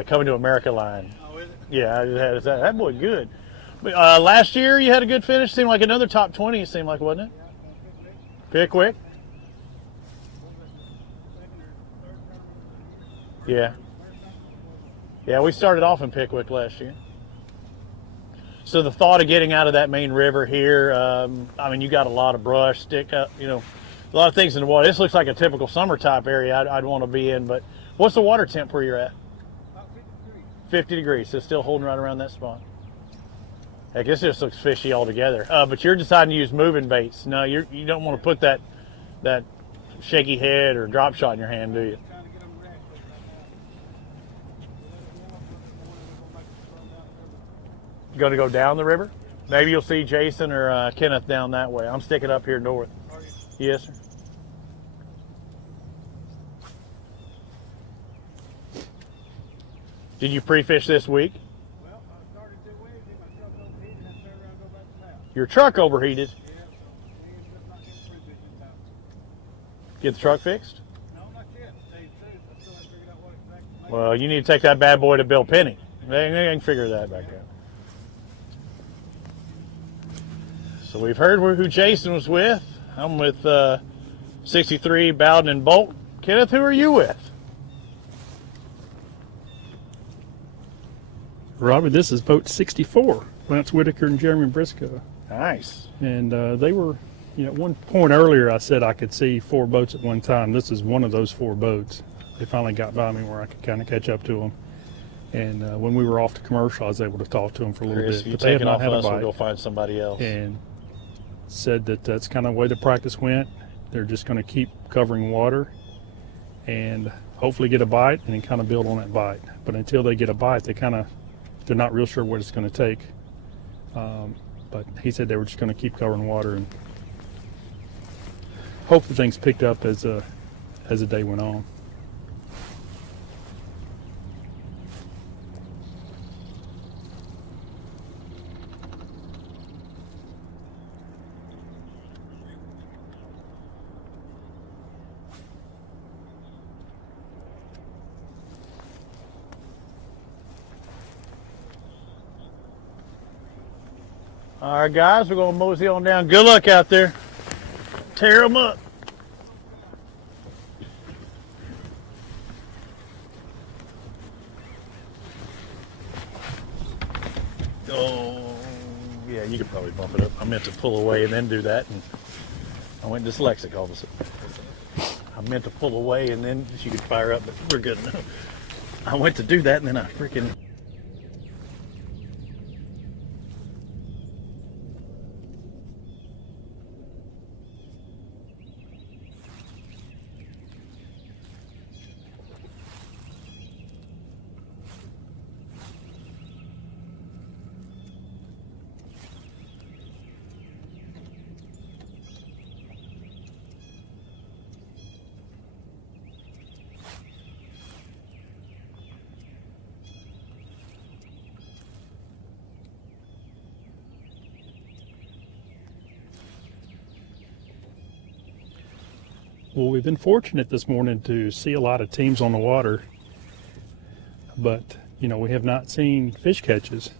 Coming to America line. Oh, is it? Yeah, I just had that boy good. But, last year you had a good finish. Seemed like another top 20. It seemed like, wasn't it? Pickwick. Yeah. Yeah, we started off in Pickwick last year. So the thought of getting out of that main river here, I mean, you got a lot of brush, stick up, a lot of things in the water. This looks like a typical summer type area I'd want to be in, but what's the water temp where you're at? About 50 degrees. 50 degrees, so still holding right around that spot. Heck, this just looks fishy altogether. But you're deciding to use moving baits. No, you don't want to put that shaky head or drop shot in your hand, do you? Going to go down the river? Maybe you'll see Jason or Kenneth down that way. I'm sticking up here north. Yes, sir. Did you pre-fish this week? Well, I started 2 weeks, my truck overheated, and I turned around and go back to the house. Your truck overheated? Yeah, so we ended up not getting pre-fishing time. Get the truck fixed? No, not yet. To tell you the truth, I still haven't figured out what exactly. Well, you need to take that bad boy to Bill Penny. They can figure that back out. So we've heard who Jason was with. I'm with 63, Bowden and Bolt. Kenneth, who are you with? Robert, this is boat 64. Lance Whitaker and Jeremy Briscoe. Nice. And they were, at one point earlier I said I could see 4 boats at one time. This is one of those 4 boats. They finally got by me where I could kind of catch up to them. And when we were off to commercial, I was able to talk to them for a little bit. But they have not had a bite. We'll go find somebody else. And said that that's kind of the way the practice went. They're just going to keep covering water and hopefully get a bite and then kind of build on that bite. But until they get a bite, they're not real sure what it's going to take. But he said they were just going to keep covering water and hope that things picked up as the day went on. All right, guys, we're going to mosey on down. Good luck out there. Tear them up. Oh, yeah, you could probably bump it up. I meant to pull away and then do that, and I went dyslexic all of a sudden. I meant to pull away and then you could fire up, but we're good enough. I went to do that, and then I freaking... Well, we've been fortunate this morning to see a lot of teams on the water, but we have not seen fish catches.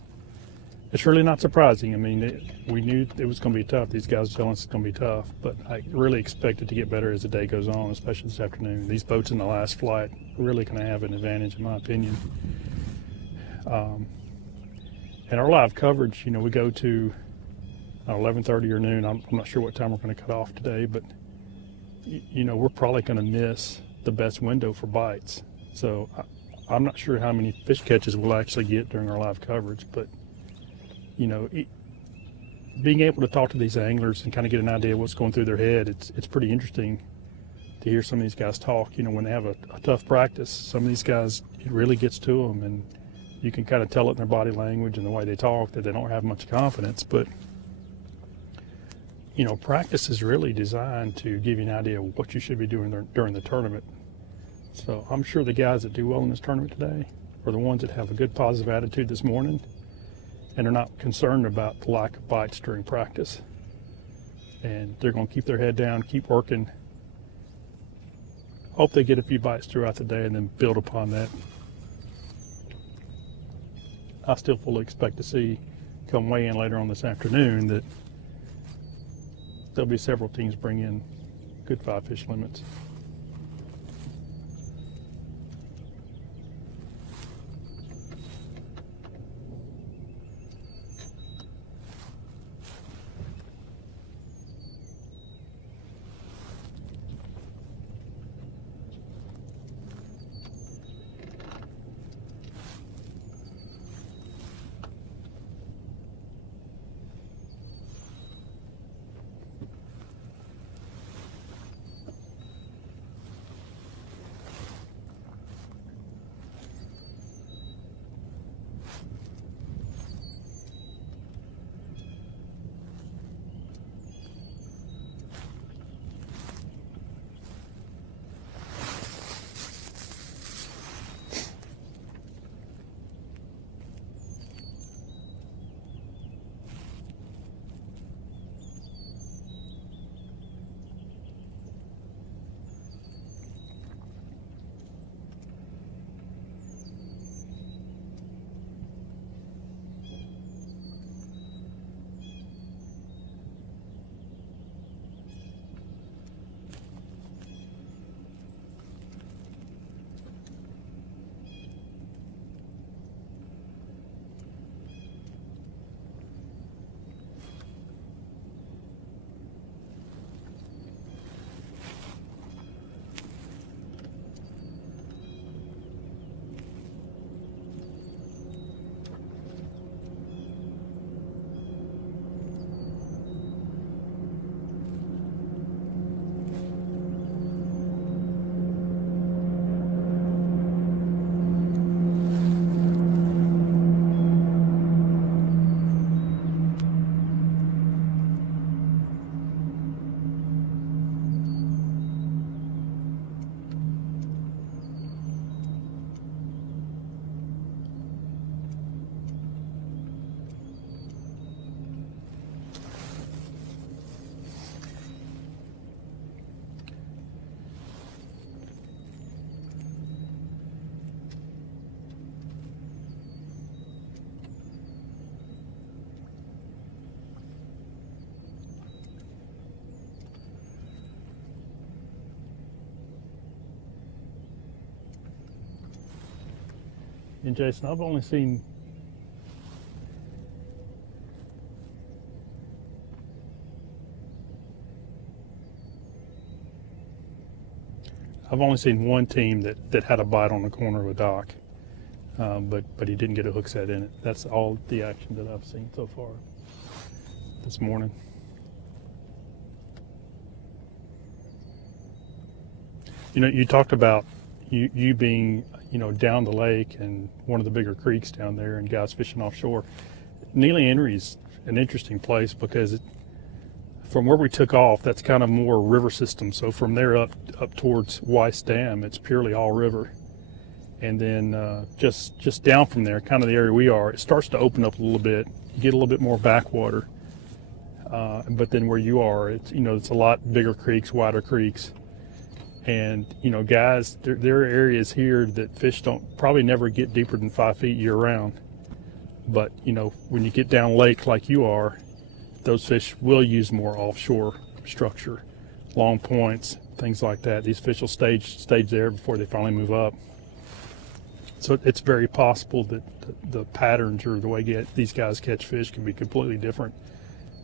It's really not surprising. I mean, we knew it was going to be tough. These guys telling us it's going to be tough, but I really expect it to get better as the day goes on, especially this afternoon. These boats in the last flight are really going to have an advantage, in my opinion. And our live coverage, we go to 11:30 or noon. I'm not sure what time we're going to cut off today, but we're probably going to miss the best window for bites. So I'm not sure how many fish catches we'll actually get during our live coverage, but being able to talk to these anglers and kind of get an idea of what's going through their head, it's pretty interesting to hear some of these guys talk. When they have a tough practice, some of these guys, it really gets to them, and you can kind of tell it in their body language and the way they talk that they don't have much confidence. But practice is really designed to give you an idea of what you should be doing during the tournament. So I'm sure the guys that do well in this tournament today are the ones that have a good positive attitude this morning and are not concerned about the lack of bites during practice. And they're going to keep their head down, keep working. Hope they get a few bites throughout the day and then build upon that. I still fully expect to see, come weigh in later on this afternoon, that there'll be several teams bring in good 5 fish limits. And Jason, I've only seen one team that had a bite on the corner of a dock, but he didn't get a hook set in it. That's all the action that I've seen so far this morning. You talked about you being down the lake and one of the bigger creeks down there and guys fishing offshore. Neely Henry's an interesting place because from where we took off, that's kind of more river system. So from there up towards Weiss Dam, it's purely all river. And then just down from there, kind of the area we are, it starts to open up a little bit. You get a little bit more backwater. But then where you are, it's a lot bigger creeks, wider creeks. And you know, guys, there are areas here that fish don't probably never get deeper than 5 feet year round. But you know, when you get down lake like you are, those fish will use more offshore structure, long points, things like that. These fish will stage there before they finally move up. So it's very possible that the patterns or the way these guys catch fish can be completely different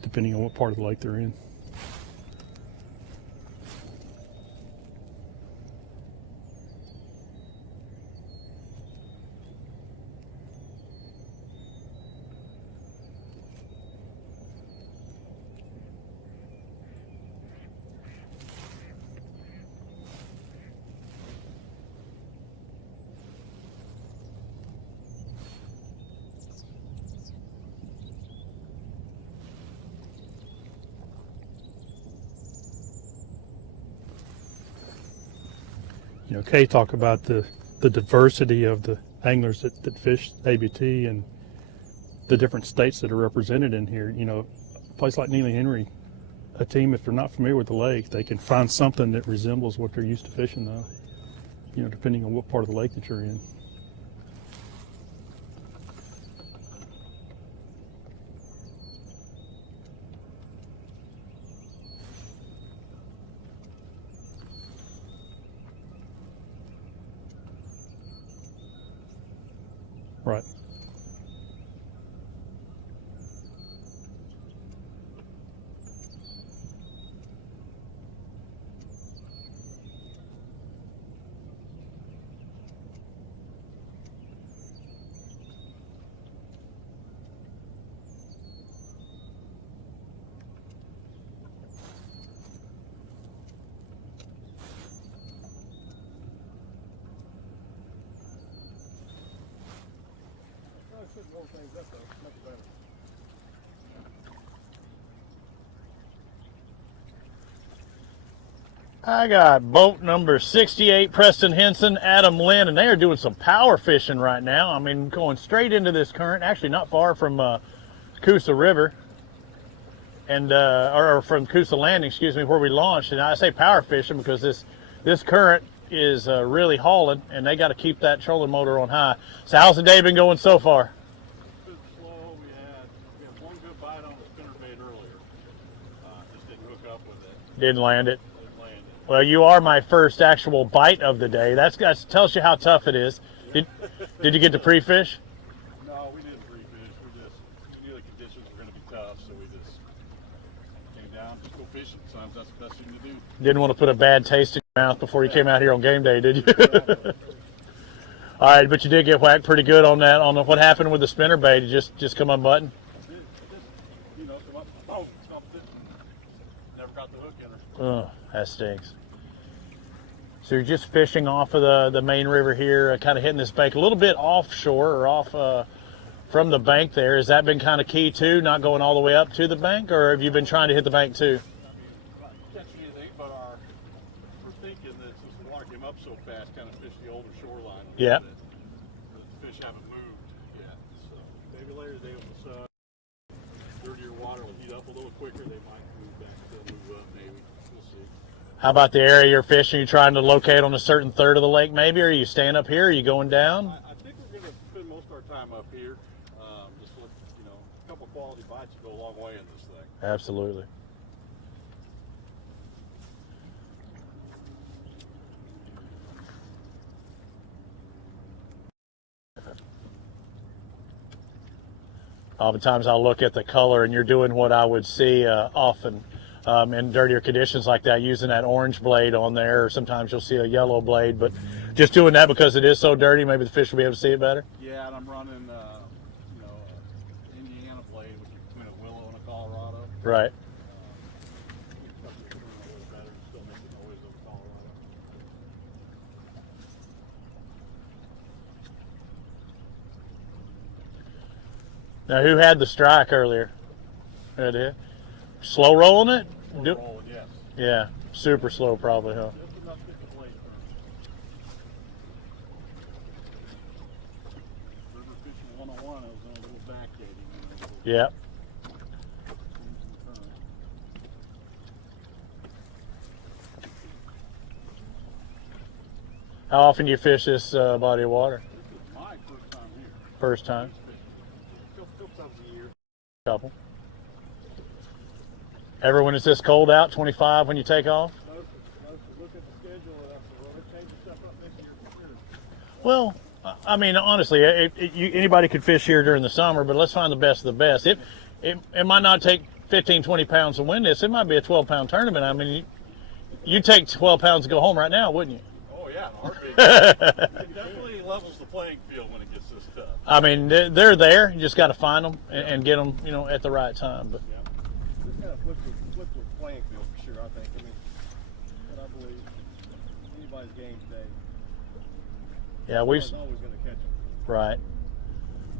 depending on what part of the lake they're in. You know, Kay talked about the diversity of the anglers that fish ABT and the different states that are represented in here. You know, a place like Neely Henry, a team, if they're not familiar with the lake, they can find something that resembles what they're used to fishing though, you know, depending on what part of the lake that you're in. Right. I got boat number 68, Preston Henson, Adam Lynn, and they are doing some power fishing right now. I mean, going straight into this current, actually not far from Coosa River, and or from Coosa Landing, excuse me, where we launched. And I say power fishing because this current is really hauling, and they got to keep that trolling motor on high. So how's the day been going so far? It's been slow. We had one good bite on the spinnerbait earlier. Just didn't hook up with it. Didn't land it. Well, you are my first actual bite of the day. That tells you how tough it is. Did you get to pre-fish? No, we didn't pre-fish. We knew the conditions were going to be tough, so we just came down, just go fishing. Sometimes that's the best thing to do. Didn't want to put a bad taste in your mouth before you came out here on game day, did you? All right, but you did get whacked pretty good on that. On what happened with the spinnerbait? It just come unbuttoned? You know, come up, oh, stopped it. Never got the hook in her. Oh, that stinks. So you're just fishing off of the main river here, kind of hitting this bank a little bit offshore or off from the bank there. Has that been kind of key too, not going all the way up to the bank, or have you been trying to hit the bank too? Catching anything, but we're thinking that since the water came up so fast, kind of fish the older shoreline. Yeah. The fish haven't moved yet, so maybe later they will. Dirtier water will heat up a little quicker. They might move back. They'll move up, maybe. We'll see. How about the area you're fishing? You trying to locate on a certain third of the lake maybe? Or are you staying up here? Are you going down? I think we're going to spend most of our time up here. Just look, you know, a couple quality bites will go a long way in this thing. Absolutely. Oftentimes I'll look at the color and you're doing what I would see often in dirtier conditions like that, using that orange blade on there, or sometimes you'll see a yellow blade, but just doing that because it is so dirty, maybe the fish will be able to see it better? Yeah, and I'm running, Indiana blade, which is between a willow and a Colorado. Right. Now, who had the strike earlier? That it? Slow rolling it? Slow rolling, yes. Yeah, super slow probably, huh? Just enough to get the blade firm. River fishing 101, I was on a little backdating. Yeah. How often do you fish this body of water? This is my first time here. First time? Couple times a year. Couple. Ever when it's this cold out, 25 when you take off? Look at the schedule and I said, well, let's change the stuff up next year for sure. Well, I mean, honestly, anybody could fish here during the summer, but let's find the best of the best. It might not take 15, 20 pounds to win this. It might be a 12-pound tournament. I mean, you'd take 12 pounds to go home right now, wouldn't you? Oh, yeah. It definitely levels the playing field when it gets this tough. I mean, they're there. You just got to find them and get them, at the right time. But yeah. This kind of flips the playing field for sure, I think. I mean, what I believe, anybody's game today. Yeah, we've always going to catch them. Right.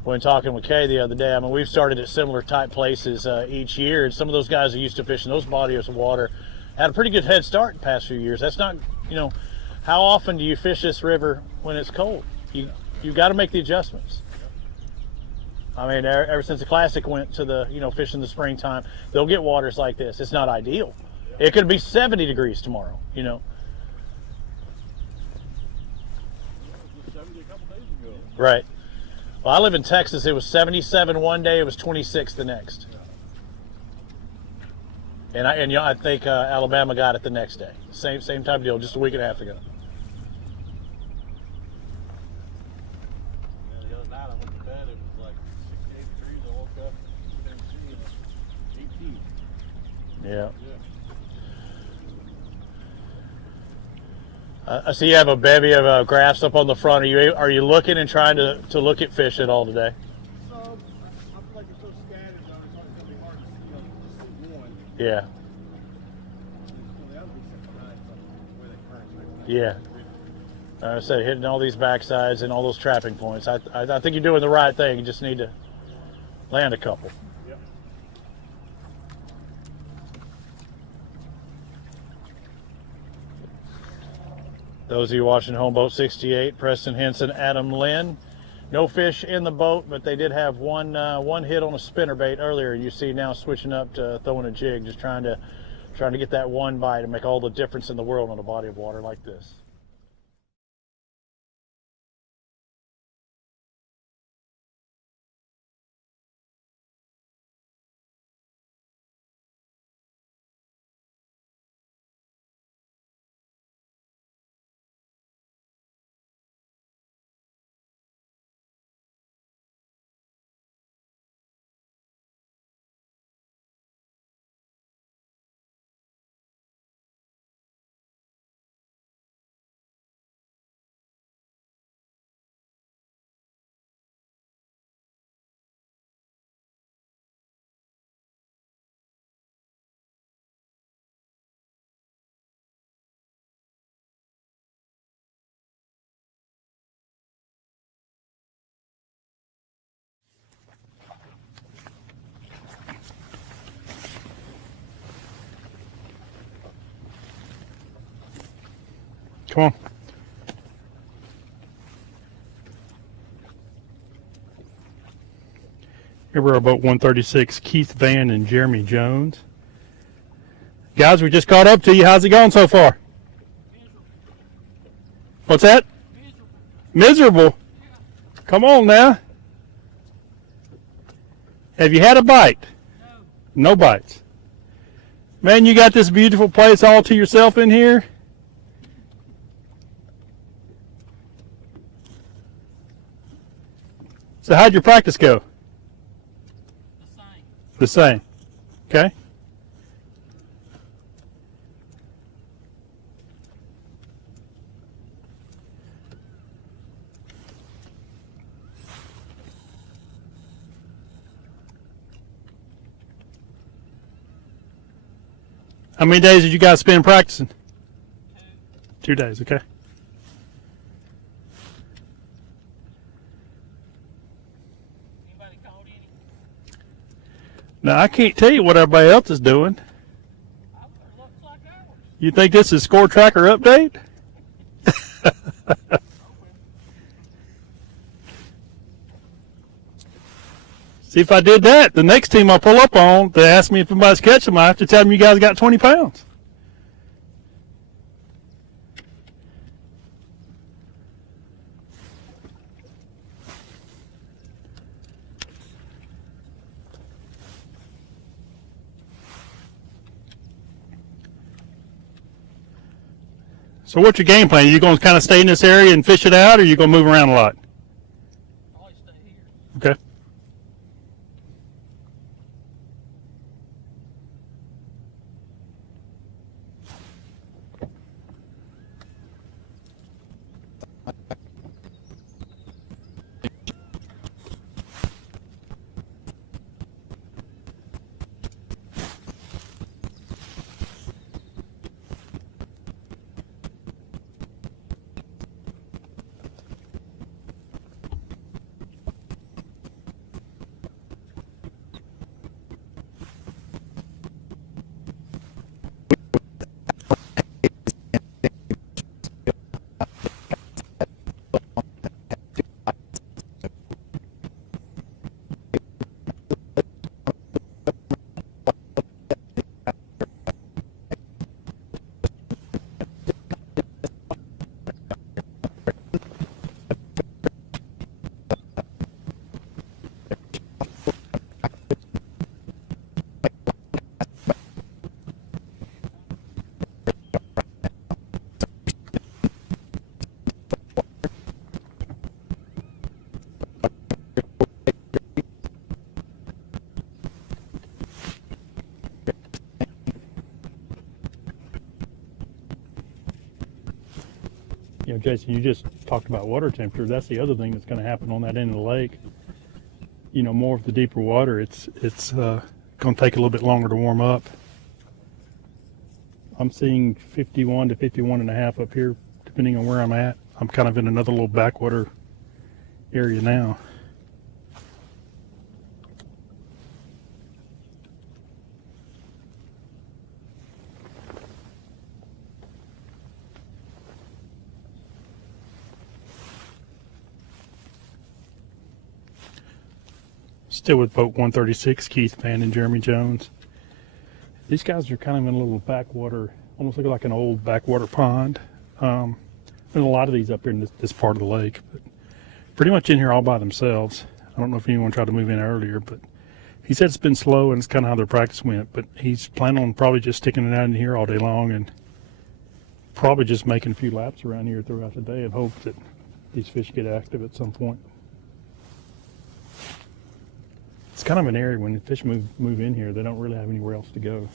When talking with Kay the other day, I mean, we've started at similar type places each year, and some of those guys who used to fish in those bodies of water had a pretty good head start in the past few years. That's not, how often do you fish this river when it's cold? You got to make the adjustments. I mean, ever since the Classic went to the, fish in the springtime, they'll get waters like this. It's not ideal. It could be 70 degrees tomorrow, Right. Well, I live in Texas. It was 77 one day. It was 26 the next. And I think Alabama got it the next day. Same type of deal, just a week and a half ago. Yeah, the other night I went to bed. It was like 68 degrees. I woke up and 18. Yeah. I see you have a bevy of graphs up on the front. Are you looking and trying to look at fish at all today? So I feel like it's so scattered, though. It's going to be hard to see one. Yeah. Yeah. I said hitting all these backsides and all those trapping points. I think you're doing the right thing. You just need to land a couple. Yep. Those of you watching Homeboat 68, Preston Henson, Adam Lynn. No fish in the boat, but they did have one hit on a spinnerbait earlier. You see now switching up to throwing a jig, just trying to get that one bite and make all the difference in the world on a body of water like this. Come on. Here we're about 136, Keith Van and Jeremy Jones. Guys, we just caught up to you. How's it going so far? What's that? Miserable. Come on now. Have you had a bite? No bites. Man, you got this beautiful place all to yourself in here? So how'd your practice go? The same. Okay. How many days did you guys spend practicing? 2 days, okay. Now, I can't tell you what everybody else is doing. You think this is Score Tracker Update? See, if I did that, the next team I pull up on, they ask me if anybody's catching them, I have to tell them you guys got 20 pounds. So what's your game plan? Are you going to kind of stay in this area and fish it out, or are you going to move around a lot? Always stay here. Okay. You know, Jason, you just talked about water temperature. That's the other thing that's going to happen on that end of the lake. You know, more of the deeper water, it's going to take a little bit longer to warm up. I'm seeing 51 to 51 and a half up here, depending on where I'm at. I'm kind of in another little backwater area now. Still with boat 136, Keith Van and Jeremy Jones. These guys are kind of in a little backwater, almost look like an old backwater pond. There's a lot of these up here in this part of the lake, but pretty much in here all by themselves. I don't know if anyone tried to move in earlier, but he said it's been slow and it's kind of how their practice went, but he's planning on probably just sticking it out in here all day long and probably just making a few laps around here throughout the day and hope that these fish get active at some point. It's kind of an area when the fish move in here, they don't really have anywhere else to go.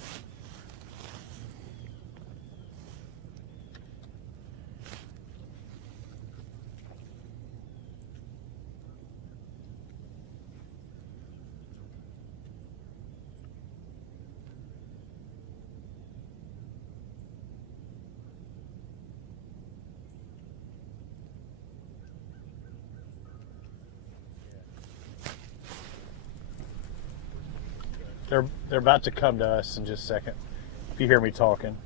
They're about to come to us in just a second. If you hear me talking.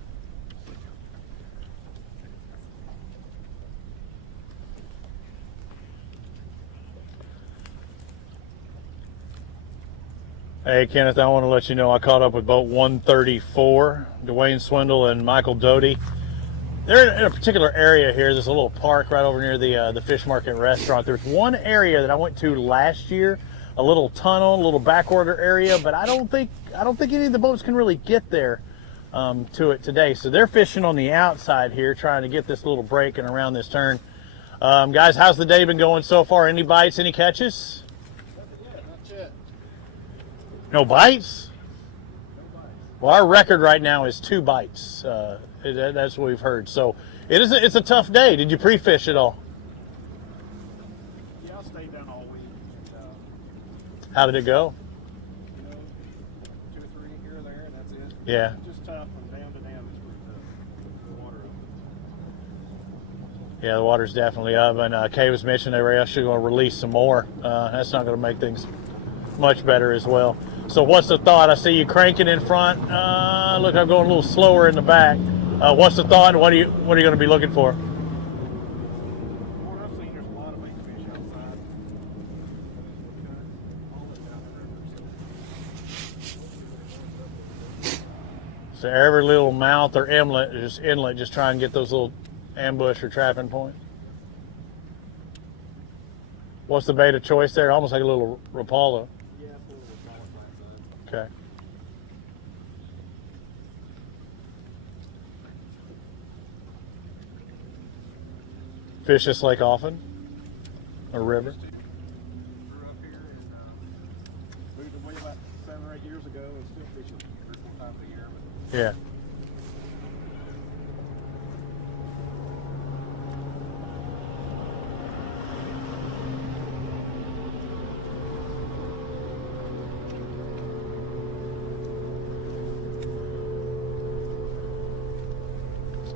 Hey Kenneth, I want to let you know I caught up with boat 134, Dwayne Swindle and Michael Doty. They're in a particular area here. There's a little park right over near the Fish Market restaurant. There's one area that I went to last year, a little tunnel, a little backwater area, but I don't think any of the boats can really get there to it today. So they're fishing on the outside here, trying to get this little break and around this turn. Guys, how's the day been going so far? Any bites, any catches? Not yet. No bites? Well, our record right now is 2 bites. That's what we've heard. So it's a tough day. Did you pre-fish at all? Yeah, I stayed down all week. How did it go? 2 or 3 here or there, and that's it. Yeah. Just tough from dam to dam. It's pretty tough. The water. Yeah, the water's definitely up. And Kay was mentioning they were actually going to release some more. That's not going to make things much better as well. So what's the thought? I see you cranking in front. Look, I'm going a little slower in the back. What's the thought? And what are you going to be looking for? What I've seen, there's a lot of big fish outside. So every little mouth or inlet, just try and get those little ambush or trapping points. What's the bait of choice there? Almost like a little Rapala. Yeah, it's a little Rapala side. Okay. Fish this lake often? Or river? Grew up here and moved away about 7 or 8 years ago and still fishing 3 or 4 times a year. But Yeah.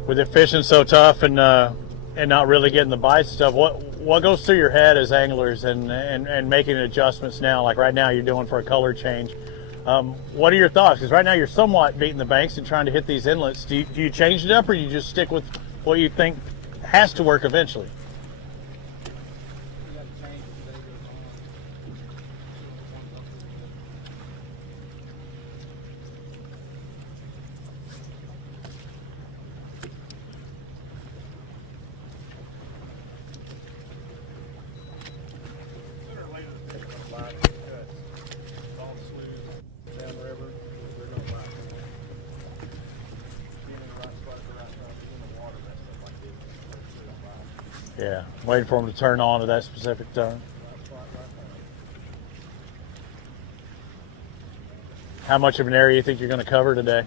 With it fishing so tough and not really getting the bites and stuff, what goes through your head as anglers and making adjustments now? Like right now, you're doing for a color change. What are your thoughts? Because right now you're somewhat beating the banks and trying to hit these inlets. Do you change it up, or you just stick with what you think has to work eventually? Yeah, waiting for them to turn on at that specific time. How much of an area you think you're going to cover today?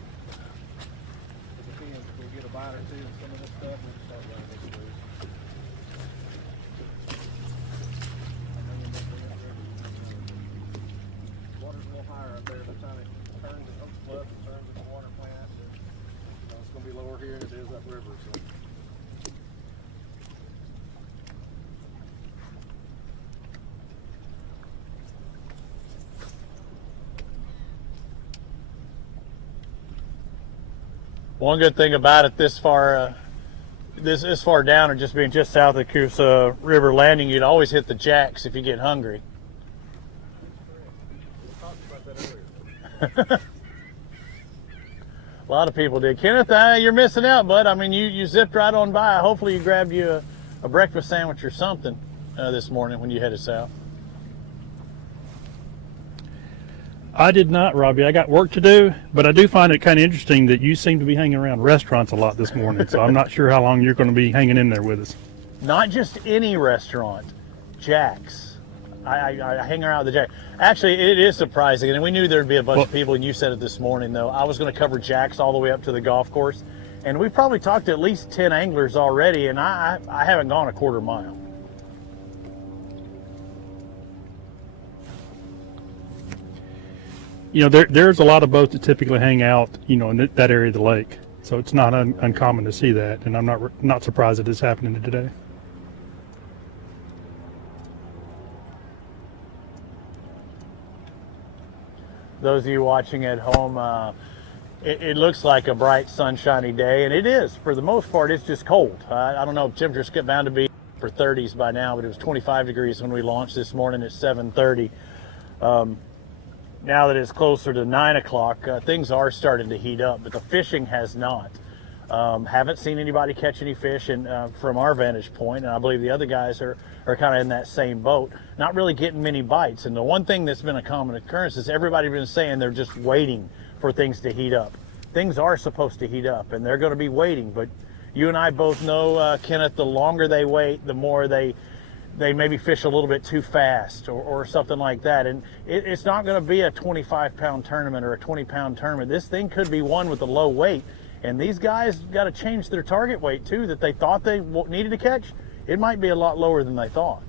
if we get a bite or two of some of this stuff, we'll start running this loose. Water's a little higher up there. By the time it turns at Oaks Bluff, it turns at the water plant. It's going to be lower here than it is upriver. So. One good thing about it this far down, or just being just south of Coosa River Landing, you'd always hit the jacks if you get hungry. A lot of people did. Kenneth, you're missing out, bud. I mean, you zipped right on by. Hopefully you grabbed you a breakfast sandwich or something this morning when you headed south. I did not, Robbie. I got work to do, but I do find it kind of interesting that you seem to be hanging around restaurants a lot this morning, so I'm not sure how long you're going to be hanging in there with us. Not just any restaurant, Jack's. I hang around with the Jack. Actually, it is surprising, and we knew there'd be a bunch of people, and you said it this morning, though. I was going to cover Jack's all the way up to the golf course, and we've probably talked to at least 10 anglers already, and I haven't gone a quarter mile. You know, there's a lot of boats that typically hang out, you know, in that area of the lake. So it's not uncommon to see that, and I'm not surprised that it's happening today. Those of you watching at home, it looks like a bright, sunshiny day, and it is. For the most part, it's just cold. I don't know if temperatures get bound to be for 30s by now, but it was 25 degrees when we launched this morning at 7:30. Now that it's closer to 9 o'clock, things are starting to heat up, but the fishing has not. Haven't seen anybody catch any fish from our vantage point, and I believe the other guys are kind of in that same boat, not really getting many bites. And the one thing that's been a common occurrence is everybody's been saying they're just waiting for things to heat up. Things are supposed to heat up, and they're going to be waiting, but you and I both know, Kenneth, the longer they wait, the more they maybe fish a little bit too fast or something like that. And it's not going to be a 25-pound tournament or a 20-pound tournament. This thing could be won with a low weight. And these guys got to change their target weight, too, that they thought they needed to catch. It might be a lot lower than they thought.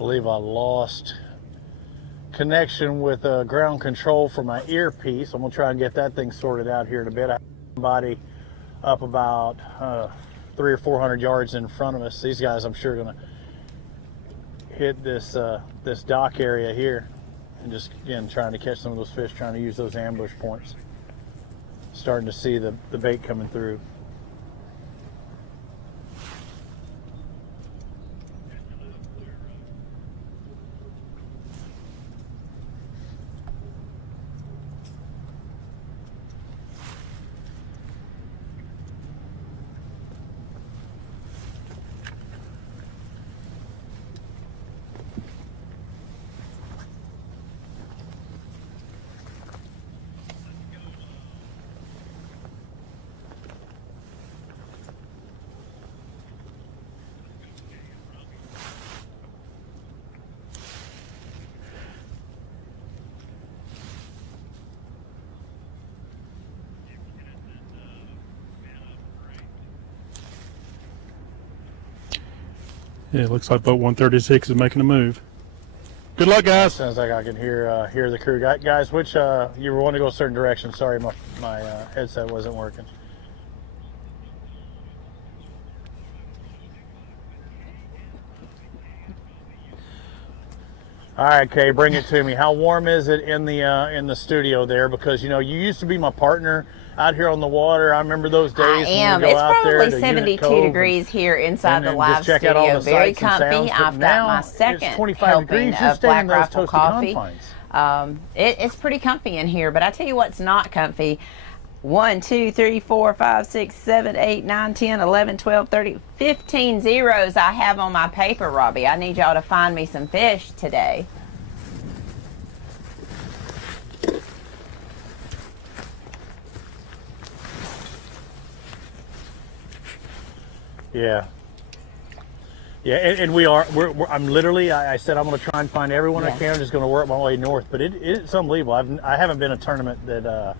believe I lost connection with ground control for my earpiece. I'm gonna try and get that thing sorted out here in a bit. I have somebody up about 300 or 400 yards in front of us. These guys, I'm sure, gonna hit this this dock area here, and just again trying to catch some of those fish, trying to use those ambush points. Starting to see the bait coming through. Yeah, it looks like boat 136 is making a move. Good luck, guys. Sounds like I can hear the crew. Guys, which you want to go a certain direction? Sorry, my headset wasn't working. All right, Kay, bring it to me. How warm is it in the studio there? Because you used to be my partner out here on the water. I remember those days. I am. It's probably 72 degrees here inside the live studio. Very comfy. I've got my second helping of Black Rifle coffee. It's pretty comfy in here, but I tell you what's not comfy. 1, 2, 3, 4, 5, 6, 7, 8, 9, 10, 11, 12, 13, 15 zeros I have on my paper, Robbie. I need y'all to find me some fish today. Yeah. Yeah, and we're I'm literally, I said I'm going to try and find everyone I can. I'm just going to work my way north, but it's unbelievable. I haven't been in a tournament that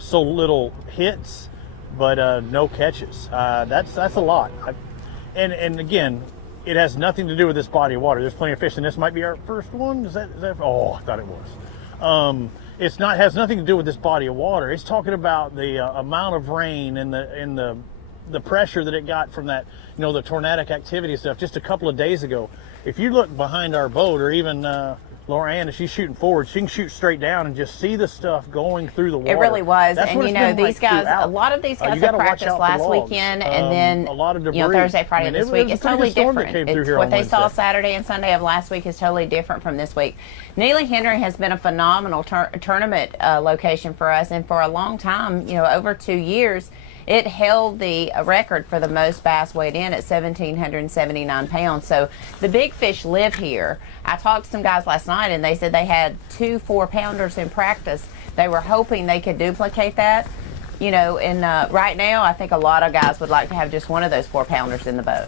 so little hits, but no catches. That's a lot. And again, it has nothing to do with this body of water. There's plenty of fish, and this might be our first one. Is that? Oh, I thought it was. It's not, has nothing to do with this body of water. It's talking about the amount of rain and the pressure that it got from that, the tornadic activity stuff just a couple of days ago. If you look behind our boat, or even Laura-Ann, if she's shooting forward, she can shoot straight down and just see the stuff going through the water. It really was. That's and these guys, a lot of these guys have practiced last weekend, and then a lot of debris. Thursday, Friday this week. It's totally different. It's what they saw Saturday and Sunday of last week is totally different from this week. Neely Henry has been a phenomenal tournament location for us, and for a long time, over 2 years, it held the record for the most bass weighed in at 1,779 pounds. So the big fish live here. I talked to some guys last night, and they said they had 2 4-pounders in practice. They were hoping they could duplicate that. And right now, I think a lot of guys would like to have just one of those 4-pounders in the boat.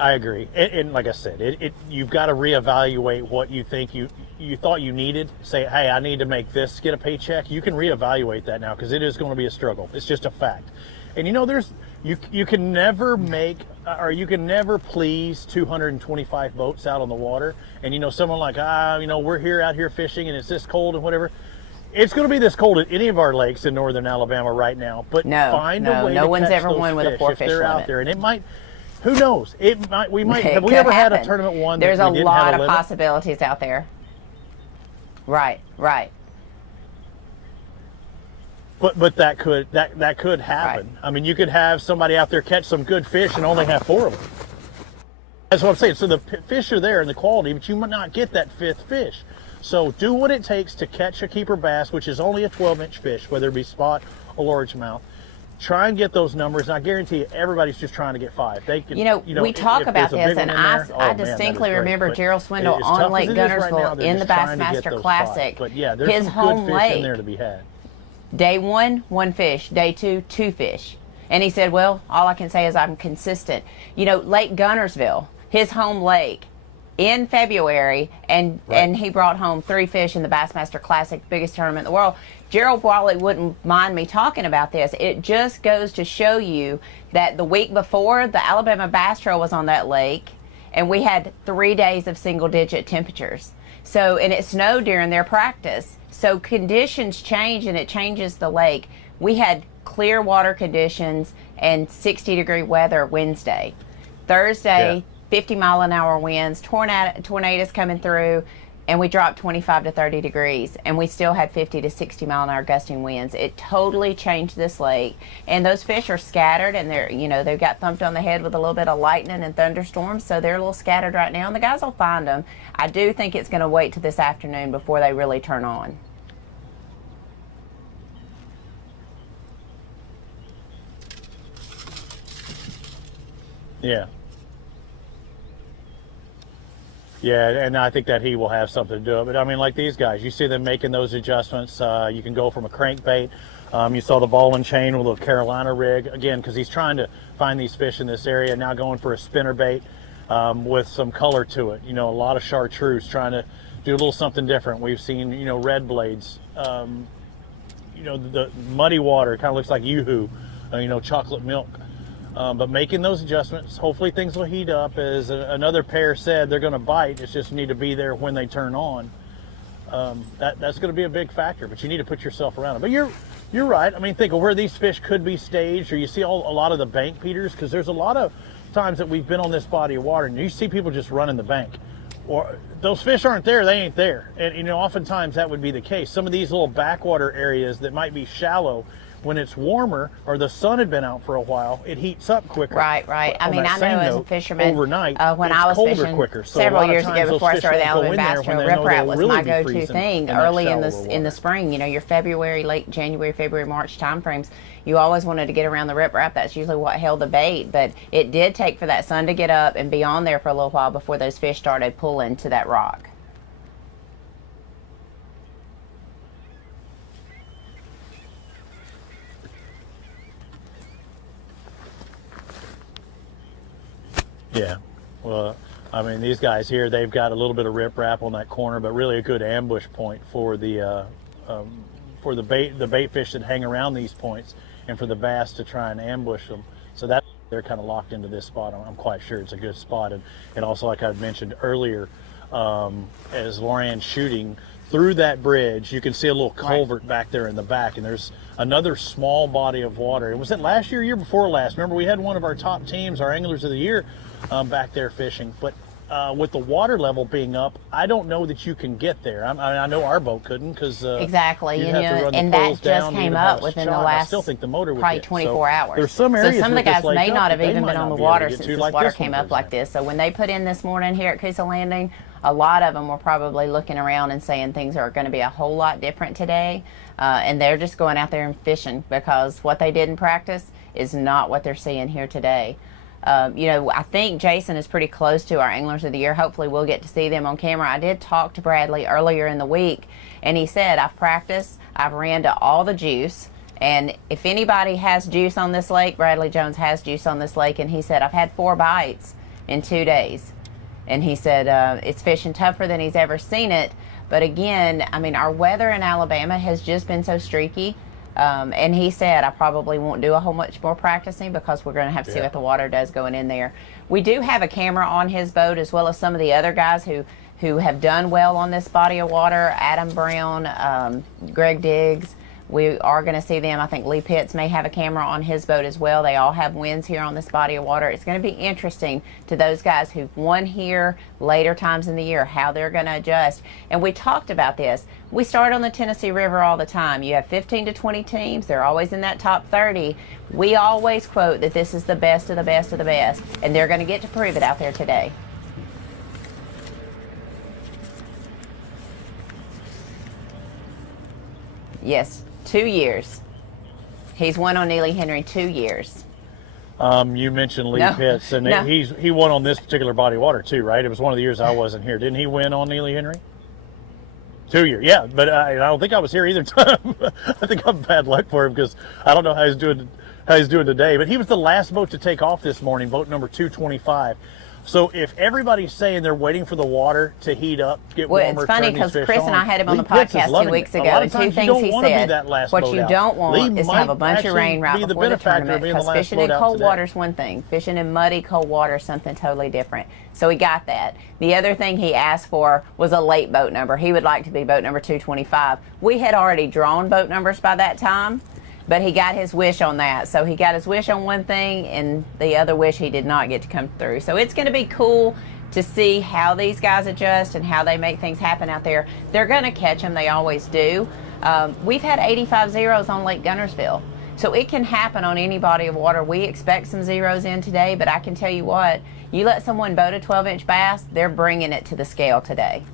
I agree, and like I said, you've got to reevaluate what you think you thought you needed. Say, hey, I need to make this, get a paycheck. You can reevaluate that now, because it is going to be a struggle. It's just a fact. And you can never make, or you can never please 225 boats out on the water. And someone like, we're out here fishing, and it's this cold and whatever. It's going to be this cold at any of our lakes in northern Alabama right now. But find a way to one's catch ever those won with a fish 4 if fish they're limit. out there, and it might. Who knows? It might. We might. Have we could ever had happen. a tournament one? There's that a we didn't lot have a of limit? possibilities out there. Right. But that could happen. Right. I mean, you could have somebody out there catch some good fish and only have 4 of them. That's what I'm saying. So the fish are there in the quality, but you might not get that 5th fish. So do what it takes to catch a keeper bass, which is only a 12-inch fish, whether it be spot or largemouth. Try and get those numbers, and I guarantee you, everybody's just trying to get 5. They can, we talk about this, and I distinctly remember Gerald Swindle on Lake Guntersville in the Bassmaster Classic. But yeah, there's some home good fish lake in there to be had. Day 1, 1 fish. Day 2, 2 fish. And he said, well, all I can say is I'm consistent. Lake Guntersville, his home lake, in February, and he brought home 3 fish in the Bassmaster Classic, biggest tournament in the world. Gerald probably wouldn't mind me talking about this. It just goes to show you that the week before, the Alabama Bass Trail was on that lake, and we had 3 days of single-digit temperatures. So, and it snowed during their practice. So conditions change, and it changes the lake. We had clear water conditions and 60-degree weather Wednesday. Thursday, 50-mile-an-hour winds, tornadoes coming through, and we dropped 25 to 30 degrees, and we still had 50 to 60-mile-an-hour gusting winds. It totally changed this lake, and those fish are scattered, and they're, you know, they've got thumped on the head with a little bit of lightning and thunderstorms, so they're a little scattered right now, and the guys will find them. I do think it's going to wait till this afternoon before they really turn on. Yeah. Yeah, and I think that he will have something to do with it. But I mean, like these guys, you see them making those adjustments. You can go from a crankbait. You saw the ball and chain with a Carolina rig, again, because he's trying to find these fish in this area. Now going for a spinnerbait with some color to it. You know, a lot of chartreuse, trying to do a little something different. We've seen, you know, red blades. You know, the muddy water kind of looks like yoo-hoo, you know, chocolate milk. But making those adjustments, hopefully things will heat up. As another pair said, they're going to bite. It's just need to be there when they turn on. That's going to be a big factor, but you need to put yourself around it. But you're right. I mean, think of where these fish could be staged, or you see a lot of the bank peaters, because there's a lot of times that we've been on this body of water, and you see people just running the bank. Or those fish aren't there, they ain't there. And, you know, oftentimes that would be the case. Some of these little backwater areas that might be shallow, when it's warmer or the sun had been out for a while, it heats up quicker. Right. I mean, I know as a fisherman, overnight, when I was fishing quicker. So several years ago before I started the Alabama Bass Trail, riprap was my go-to thing early in the spring. You know, your February, late January, February, March timeframes, you always wanted to get around the riprap. That's usually what held the bait. But it did take for that sun to get up and be on there for a little while before those fish started pulling to that rock. Yeah, well, I mean, these guys here, they've got a little bit of riprap on that corner, but really a good ambush point for the bait fish that hang around these points, and for the bass to try and ambush them. So that they're kind of locked into this spot. I'm quite sure it's a good spot, and also, like I mentioned earlier, as Lorian's shooting through that bridge, you can see a little culvert back there in the back, and there's another small body of water. Was it last year, year before last? Remember, we had one of our top teams, our Anglers of the Year, back there fishing. But with the water level being up, I don't know that you can get there. I know our boat couldn't, because exactly, you know, and that just came up within the last, I still think the motor would probably get. 24 hours. There's some areas so some of the guys may not have they even might been on not the be able to water get since to, this like water this came one, up for like this. So when they put in this morning here at Coosa Landing, a lot of them were probably looking around and saying things are going to be a whole lot different today. And they're just going out there and fishing, because what they did in practice is not what they're seeing here today. You know, I think Jason is pretty close to our Anglers of the Year. Hopefully we'll get to see them on camera. I did talk to Bradley earlier in the week, and he said, I've practiced, I've ran to all the juice, and if anybody has juice on this lake, Bradley Jones has juice on this lake, and he said, I've had 4 bites in 2 days. And he said it's fishing tougher than he's ever seen it. But again, I mean, our weather in Alabama has just been so streaky. And he said, I probably won't do a whole much more practicing, because we're going to have to see what the water does going in there. We do have a camera on his boat, as well as some of the other guys who have done well on this body of water. Adam Brown, Greg Diggs. We are going to see them. I think Lee Pitts may have a camera on his boat as well. They all have wins here on this body of water. It's going to be interesting to those guys who've won here later times in the year, how they're going to adjust. And we talked about this. We start on the Tennessee River all the time. You have 15 to 20 teams. They're always in that top 30. We always quote that this is the best of the best of the best, and they're going to get to prove it out there today. Yes. 2 years. He's won on Neely Henry 2 years. You mentioned Lee Pitts, and he won on this particular body of water too, right? It was one of the years I wasn't here. Didn't he win on Neely Henry? 2 years, yeah. But I don't think I was here either time. I think I'm bad luck for him, because I don't know how he's doing today. But he was the last boat to take off this morning, boat number 225. So if everybody's saying they're waiting for the water to heat up, get Well, warmer, it's funny turn these because fish Chris and I had him on the Lee Pitts is podcast 2 loving weeks it. A ago, lot and of two times you things don't he wanna be said. that last What boat you out. don't want Lee is to have a might bunch of actually rain right be the before the benefactor of tournament, being the because last fishing boat in out cold today. water is one thing. Fishing in muddy, cold water is something totally different. So he got that. The other thing he asked for was a late boat number. He would like to be boat number 225. We had already drawn boat numbers by that time, but he got his wish on that. So he got his wish on one thing, and the other wish he did not get to come through. So it's going to be cool to see how these guys adjust and how they make things happen out there. They're going to catch them. They always do. We've had 85 zeros on Lake Gunnersville. So it can happen on any body of water. We expect some zeros in today, but I can tell you what, you let someone boat a 12-inch bass, they're bringing it to the scale today.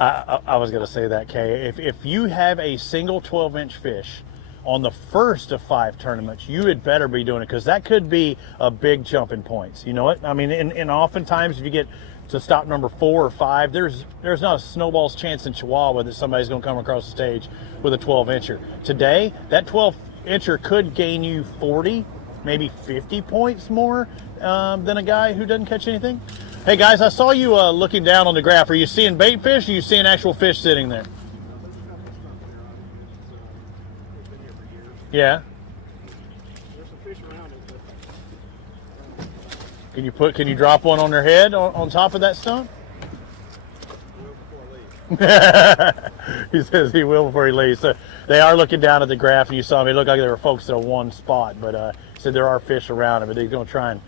I was going to say that, Kay. If you have a single 12-inch fish on the first of 5 tournaments, you had better be doing it, because that could be a big jump in points. You know what? I mean, and oftentimes if you get to stop number 4 or 5, there's not a snowball's chance in Chihuahua that somebody's going to come across the stage with a 12-incher. Today, that 12-incher could gain you 40, maybe 50 points more than a guy who doesn't catch anything. Hey guys, I saw you looking down on the graph. Are you seeing bait fish, or are you seeing actual fish sitting there? Yeah. There's some fish around it. Can you drop one on their head on top of that stone? He says he will before he leaves. So they are looking down at the graph, and you saw me. It looked like there were folks at one spot, but he said there are fish around it, but they're going to try and,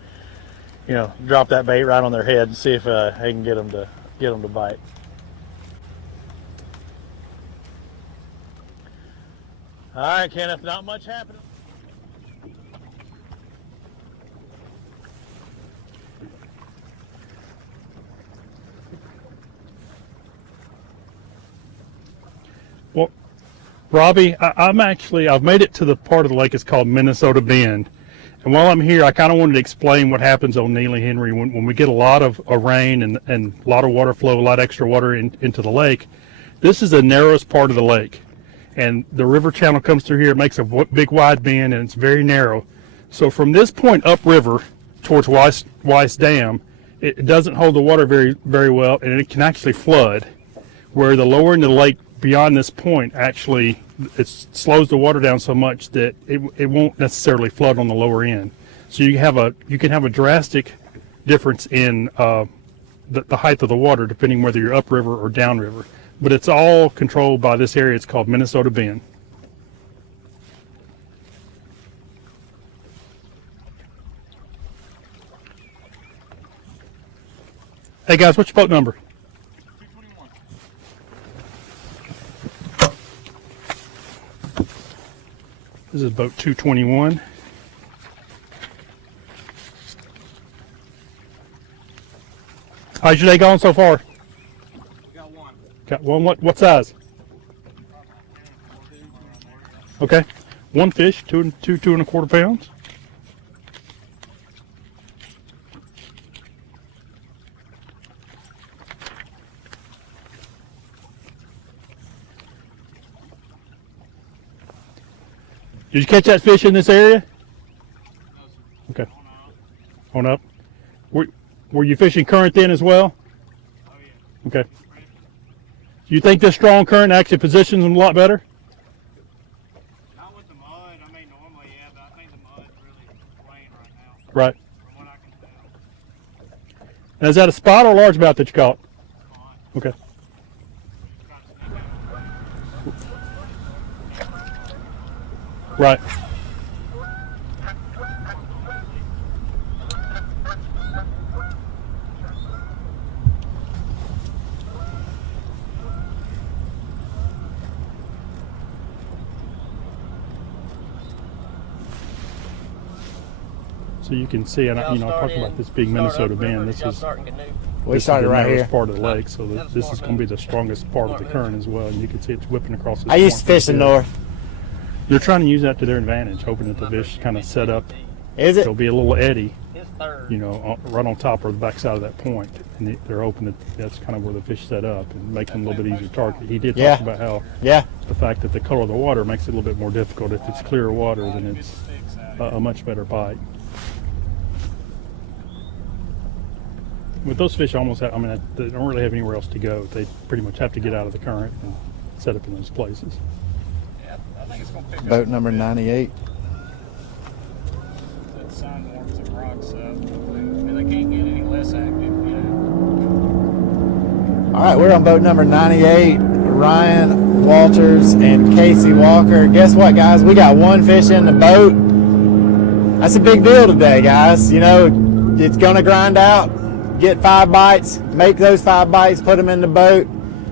you know, drop that bait right on their head and see if they can get them to bite. All right, Kenneth, not much happening. Well, Robbie, I've made it to the part of the lake it's called Minnesota Bend. And while I'm here, I kind of wanted to explain what happens on Neely Henry when we get a lot of rain and a lot of water flow, a lot of extra water into the lake. This is the narrowest part of the lake. And the river channel comes through here. It makes a big wide bend, and it's very narrow. So from this point upriver towards Weiss Dam, it doesn't hold the water very, very well, and it can actually flood. Where the lower end of the lake beyond this point, actually, it slows the water down so much that it won't necessarily flood on the lower end. So you can have a drastic difference in the height of the water, depending whether you're upriver or downriver. But it's all controlled by this area. It's called Minnesota Bend. Hey guys, what's your boat number? 221. This is boat 221. How's your day going so far? Got one. What size? Okay, one fish, two and a quarter pounds. Did you catch that fish in this area? Okay. On up. Were you fishing current then as well? Okay. Do you think this strong current actually positions them a lot better? Not with the mud. I mean, normally, yeah, but I think the mud's really playing right now. Right. From what I can tell. And is that a spot or a largemouth that you caught? Okay. Right. So you can see, and I talked about this big Minnesota Bend. This is we started right here. Part of the lake, so this is going to be the strongest part of the current as well. And you can see it's whipping across. I used to fish the north. They're trying to use that to their advantage, hoping that the fish kind of set up. Is it? It'll be a little eddy. right on top or the backside of that point, and they're open. That's kind of where the fish set up and make them a little bit easier to target. He did talk about how the fact that the color of the water makes it a little bit more difficult. If it's clearer water, then it's a much better bite. With those fish, almost have, they don't really have anywhere else to go. They pretty much have to get out of the current and set up in those places. Yeah, I think it's going to pick Boat up. number 98. That sun warms the rocks up. They can't get any less active, All right, we're on boat number 98. Ryan Walters and Casey Walker. Guess what, guys? We got one fish in the boat. That's a big deal today, guys. It's going to grind out. Get 5 bites, make those 5 bites, put them in the boat.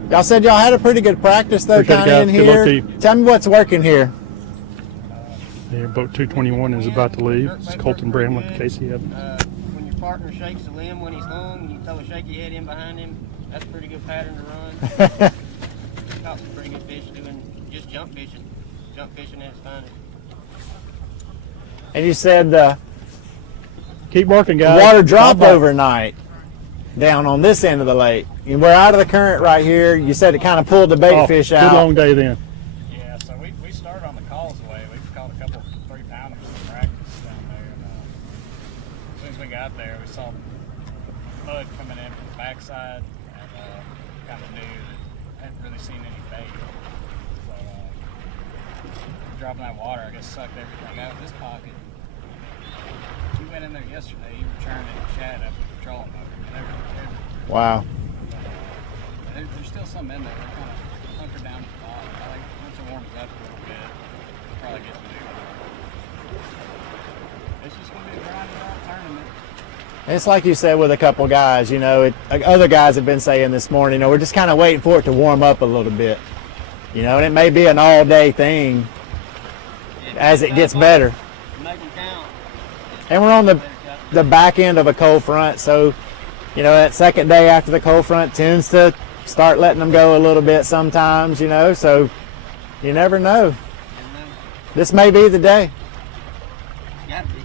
Y'all said y'all had a pretty good practice though, kind of in here. Tell me what's working here. Boat 221 is about to leave. It's Colton Bramlett, Casey Evans. When your partner shakes the limb when he's hung, and you throw a shaky head in behind him, that's a pretty good pattern to run. Caught some pretty good fish doing just jump fishing. Jump fishing at its finest. And you said keep working, guys. Water dropped overnight down on this end of the lake. And we're out of the current right here. You said it kind of pulled the bait fish out. Good long day then. Yeah, so we started on the causeway. We've caught a couple 3-pounders in practice down there. And, as soon as we got there, we saw mud coming in from the backside, and kind of knew that hadn't really seen any bait. So dropping that water, I guess, sucked everything out of this pocket. You went in there yesterday. You were churning shad up with the trolling motor. Wow. There's still some in there. They're kind of hunkered down at the bottom. I think once it warms up a little bit, we'll probably get moving. It's just going to be a grinding out tournament. It's like you said with a couple guys, other guys have been saying this morning, we're just kind of waiting for it to warm up a little bit. And it may be an all-day thing as it gets better. And we're on the back end of a cold front, so that second day after the cold front tends to start letting them go a little bit sometimes, so you never know. This may be the day. Got to be.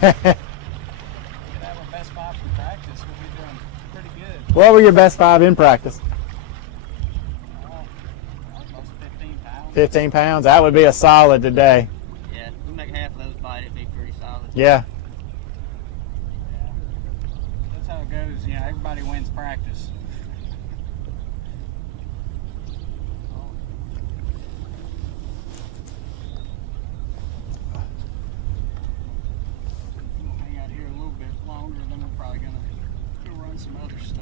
Have our best 5 from practice. We'll be doing pretty good. What were your best 5 in practice? Almost 15 pounds. 15 pounds. That would be a solid today. Yeah, if we make half of those bite, it'd be pretty solid. Yeah. That's how it goes. Everybody wins practice. We'll hang out here a little bit longer, then we're probably going to go run some other stuff.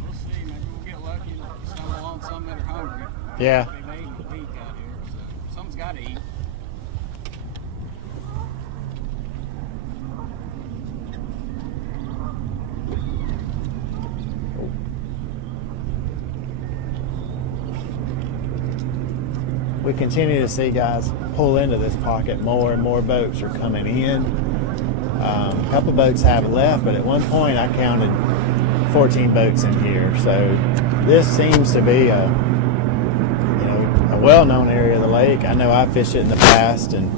We'll see. Maybe we'll get lucky and stumble on some that are hungry. Yeah. They eat a week out here, so someone's got to eat. We continue to see guys pull into this pocket. More and more boats are coming in. A couple boats have left, but at one point I counted 14 boats in here. So this seems to be a well-known area of the lake. I know I've fished it in the past, and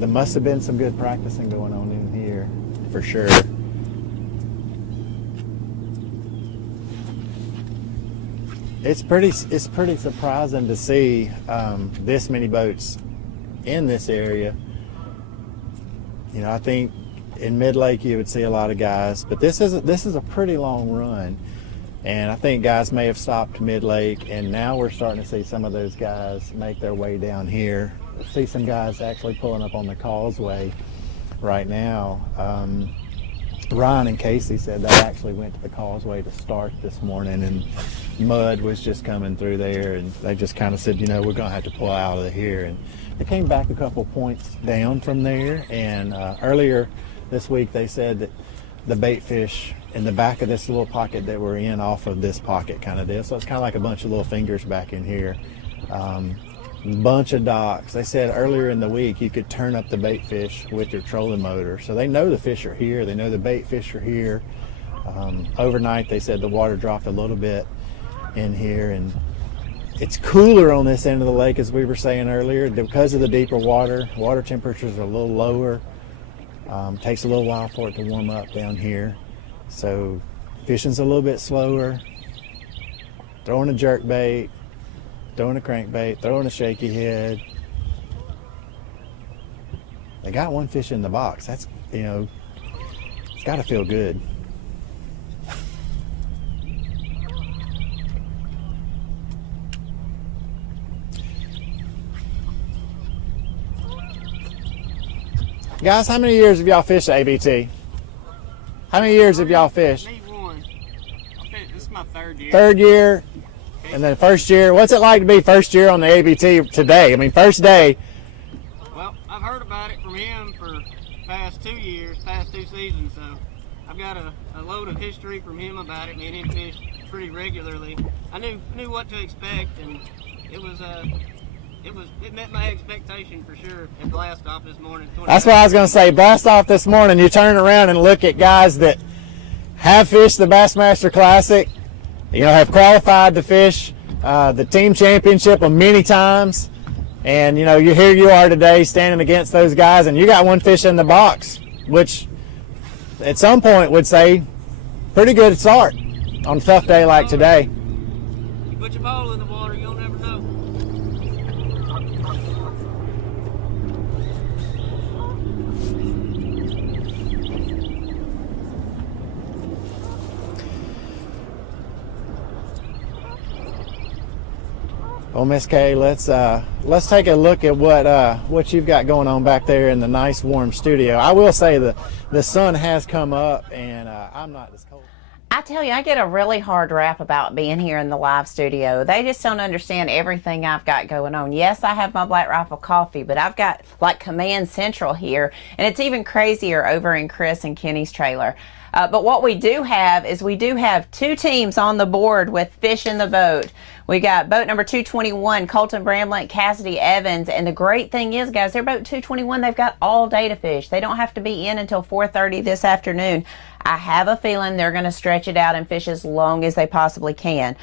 there must have been some good practicing going on in here for sure. It's pretty surprising to see this many boats in this area. I think in mid-lake you would see a lot of guys, but this is a pretty long run, and I think guys may have stopped mid-lake, and now we're starting to see some of those guys make their way down here. See some guys actually pulling up on the causeway right now. Ryan and Casey said they actually went to the causeway to start this morning, and mud was just coming through there, and they just kind of said, we're going to have to pull out of here. And they came back a couple points down from there, and earlier this week they said that the bait fish in the back of this little pocket that we're in off of this pocket kind of deal. So it's kind of like a bunch of little fingers back in here. Bunch of docks. They said earlier in the week you could turn up the bait fish with your trolling motor. So they know the fish are here. They know the bait fish are here. Overnight they said the water dropped a little bit in here, and It's cooler on this end of the lake, as we were saying earlier, because of the deeper water. Water temperatures are a little lower. Takes a little while for it to warm up down here. So fishing's a little bit slower. Throwing a jerk bait, throwing a crankbait, throwing a shaky head. They got one fish in the box. That's, you know, it's got to feel good. Guys, how many years have y'all fished ABT? How many years have y'all fished? Me one. This is my third year. Third year, and then first year. What's it like to be first year on the ABT today? I mean, first day. Well, I've heard about it from him for the past 2 years, past 2 seasons, so I've got a load of history from him about it. Me and him fished pretty regularly. I knew what to expect, and it met my expectation for sure at blast off this morning. That's what I was going to say. Blast off this morning, you turn around and look at guys that have fished the Bassmaster Classic, you know, have qualified to fish the team championship many times, and you know, here you are today standing against those guys, and you got one fish in the box, which at some point would say pretty good start on a tough day like today. You put your ball in the water, you'll never know. Well, Miss Kay, let's take a look at what you've got going on back there in the nice warm studio. I will say the sun has come up, and I'm not as cold. I tell you, I get a really hard rap about being here in the live studio. They just don't understand everything I've got going on. Yes, I have my Black Rifle coffee, but I've got like Command Central here, and it's even crazier over in Chris and Kenny's trailer. But what we do have is we do have 2 teams on the board with fish in the boat. We got boat number 221, Colton Bramlett, Cassidy Evans. And the great thing is, guys, their boat 221, they've got all day to fish. They don't have to be in until 4:30 this afternoon. I have a feeling they're going to stretch it out and fish as long as they possibly can.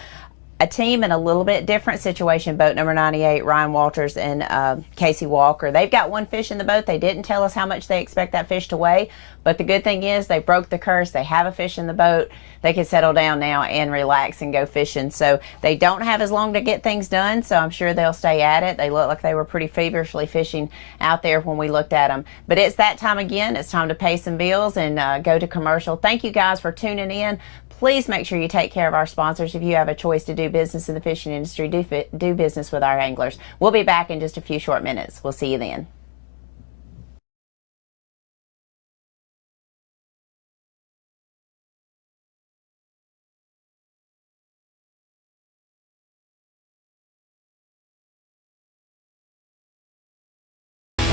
A team in a little bit different situation, boat number 98, Ryan Walters and Casey Walker. They've got one fish in the boat. They didn't tell us how much they expect that fish to weigh, but the good thing is they broke the curse. They have a fish in the boat. They can settle down now and relax and go fishing. So they don't have as long to get things done, so I'm sure they'll stay at it. They look like they were pretty feverishly fishing out there when we looked at them. But it's that time again. It's time to pay some bills and go to commercial. Thank you guys for tuning in. Please make sure you take care of our sponsors. If you have a choice to do business in the fishing industry, do business with our anglers. We'll be back in just a few short minutes. We'll see you then.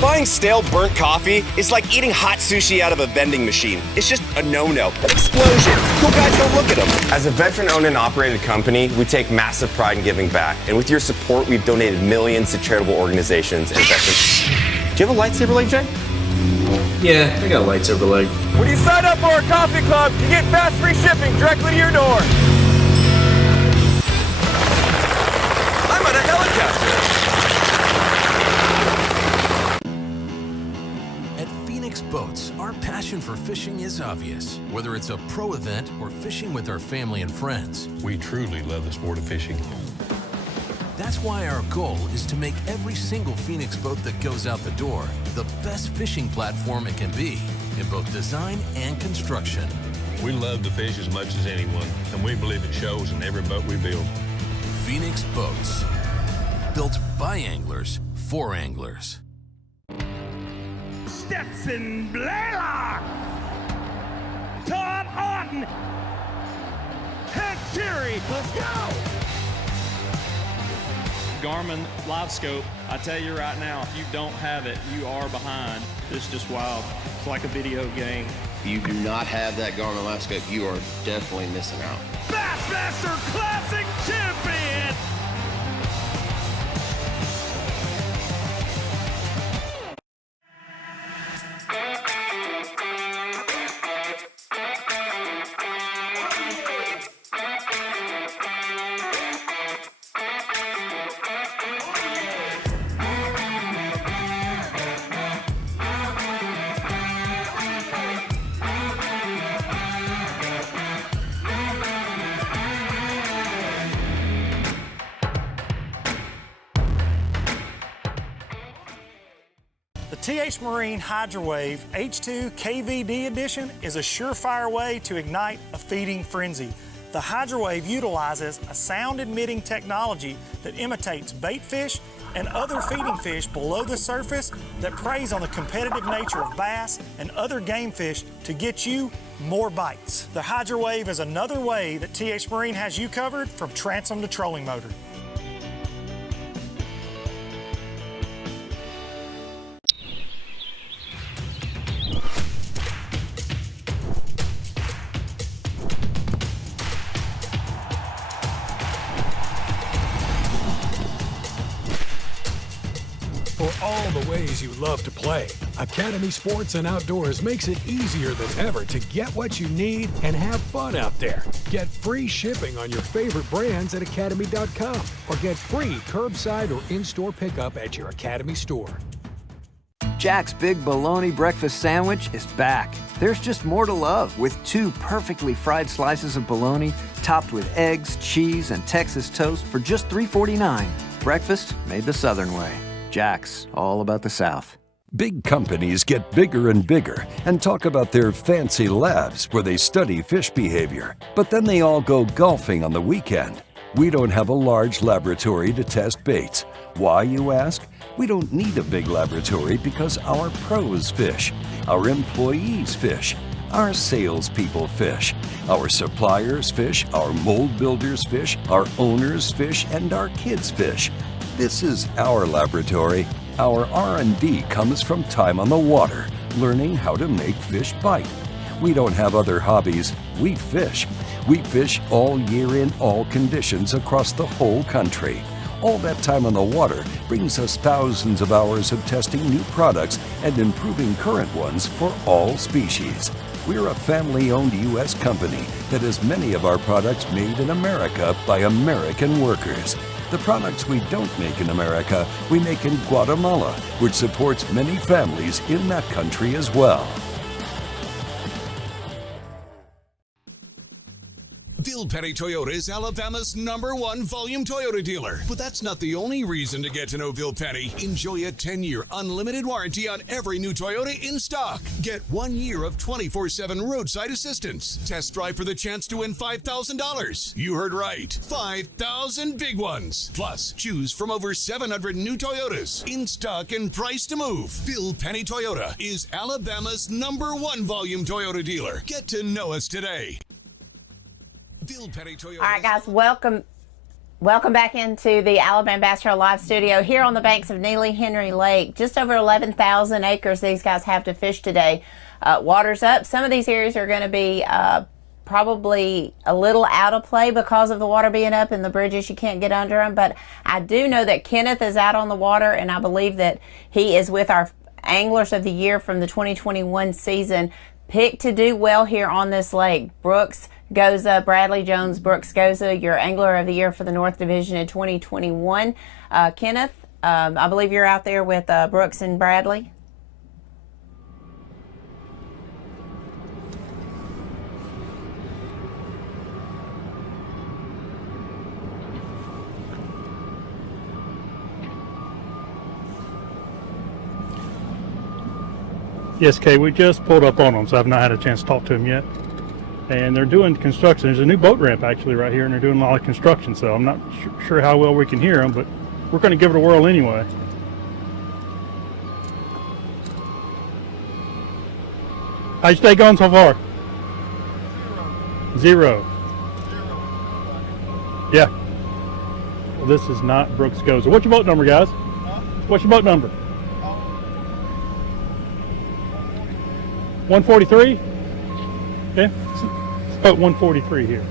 Buying stale burnt coffee is like eating hot sushi out of a vending machine. It's just a no-no. Explosion. Cool guys don't look at them. As a veteran-owned and operated company, we take massive pride in giving back. And with your support, we've donated millions to charitable organizations and veterans. Do you have a lightsaber leg, Jay? Yeah, I got a lightsaber leg. When you sign up for our coffee club, you get fast free shipping directly to your door. I'm on a helicopter. Boats, our passion for fishing is obvious. Whether it's a pro event or fishing with our family and friends, We truly love the sport of fishing. that's why our goal is to make every single Phoenix boat that goes out the door the best fishing platform it can be in both design and construction. We love to fish as much as anyone, and we believe it shows in every boat we build. Phoenix Boats, built by anglers for anglers. Stetson Blaylock, Todd Otten, Hank Terry, let's go! Garmin Live Scope, I tell you right now, if you don't have it, you are behind. It's just wild. It's like a video game. If you do not have that Garmin Live Scope, you are definitely missing out. Bassmaster Classic Champion! TH Marine Hydrowave H2 KVD Edition is a surefire way to ignite a feeding frenzy. The Hydrowave utilizes a sound-emitting technology that imitates bait fish and other feeding fish below the surface that preys on the competitive nature of bass and other game fish to get you more bites. The Hydrowave is another way that TH Marine has you covered from transom to trolling motor. For all the ways you love to play, Academy Sports and Outdoors makes it easier than ever to get what you need and have fun out there. Get free shipping on your favorite brands at academy.com or get free curbside or in-store pickup at your Academy store. Jack's Big Bologna Breakfast Sandwich is back. There's just more to love with 2 perfectly fried slices of bologna topped with eggs, cheese, and Texas toast for just $3.49. Breakfast made the Southern way. Jack's, all about the South. Big companies get bigger and bigger and talk about their fancy labs where they study fish behavior. But then they all go golfing on the weekend. We don't have a large laboratory to test baits. Why, you ask? We don't need a big laboratory because our pros fish, our employees fish, our salespeople fish, our suppliers fish, our mold builders fish, our owners fish, and our kids fish. This is our laboratory. Our R&D comes from time on the water, learning how to make fish bite. We don't have other hobbies. We fish. We fish all year in all conditions across the whole country. All that time on the water brings us thousands of hours of testing new products and improving current ones for all species. We're a family-owned U.S. company that has many of our products made in America by American workers. The products we don't make in America, we make in Guatemala, which supports many families in that country as well. Bill Petty Toyota is Alabama's #1 volume Toyota dealer. But that's not the only reason to get to know Bill Petty. Enjoy a 10-year unlimited warranty on every new Toyota in stock. Get 1 year of 24/7 roadside assistance. Test drive for the chance to win $5,000. You heard right. 5,000 big ones. Plus, choose from over 700 new Toyotas in stock and price to move. Bill Petty Toyota is Alabama's #1 volume Toyota dealer. Get to know us today. All right, guys, welcome back into the Alabama Bass Trail Live Studio here on the banks of Neely Henry Lake. Just over 11,000 acres these guys have to fish today. Water's up. Some of these areas are going to be probably a little out of play because of the water being up and the bridges, you can't get under them. But I do know that Kenneth is out on the water, and I believe that he is with our Anglers of the Year from the 2021 season, picked to do well here on this lake. Brooks Goza, Bradley Jones, Brooks Goza, your Angler of the Year for the North Division in 2021. Kenneth, I believe you're out there with Brooks and Bradley. Yes, Kay, we just pulled up on them, so I've not had a chance to talk to them yet. And they're doing construction. There's a new boat ramp actually right here, and they're doing a lot of construction, so I'm not sure how well we can hear them, but we're going to give it a whirl anyway. How'd you stay going so far? Zero. Yeah. Well, this is not Brooks Goza. What's your boat number, guys? What's your boat number? 143? Okay. Boat 143 here.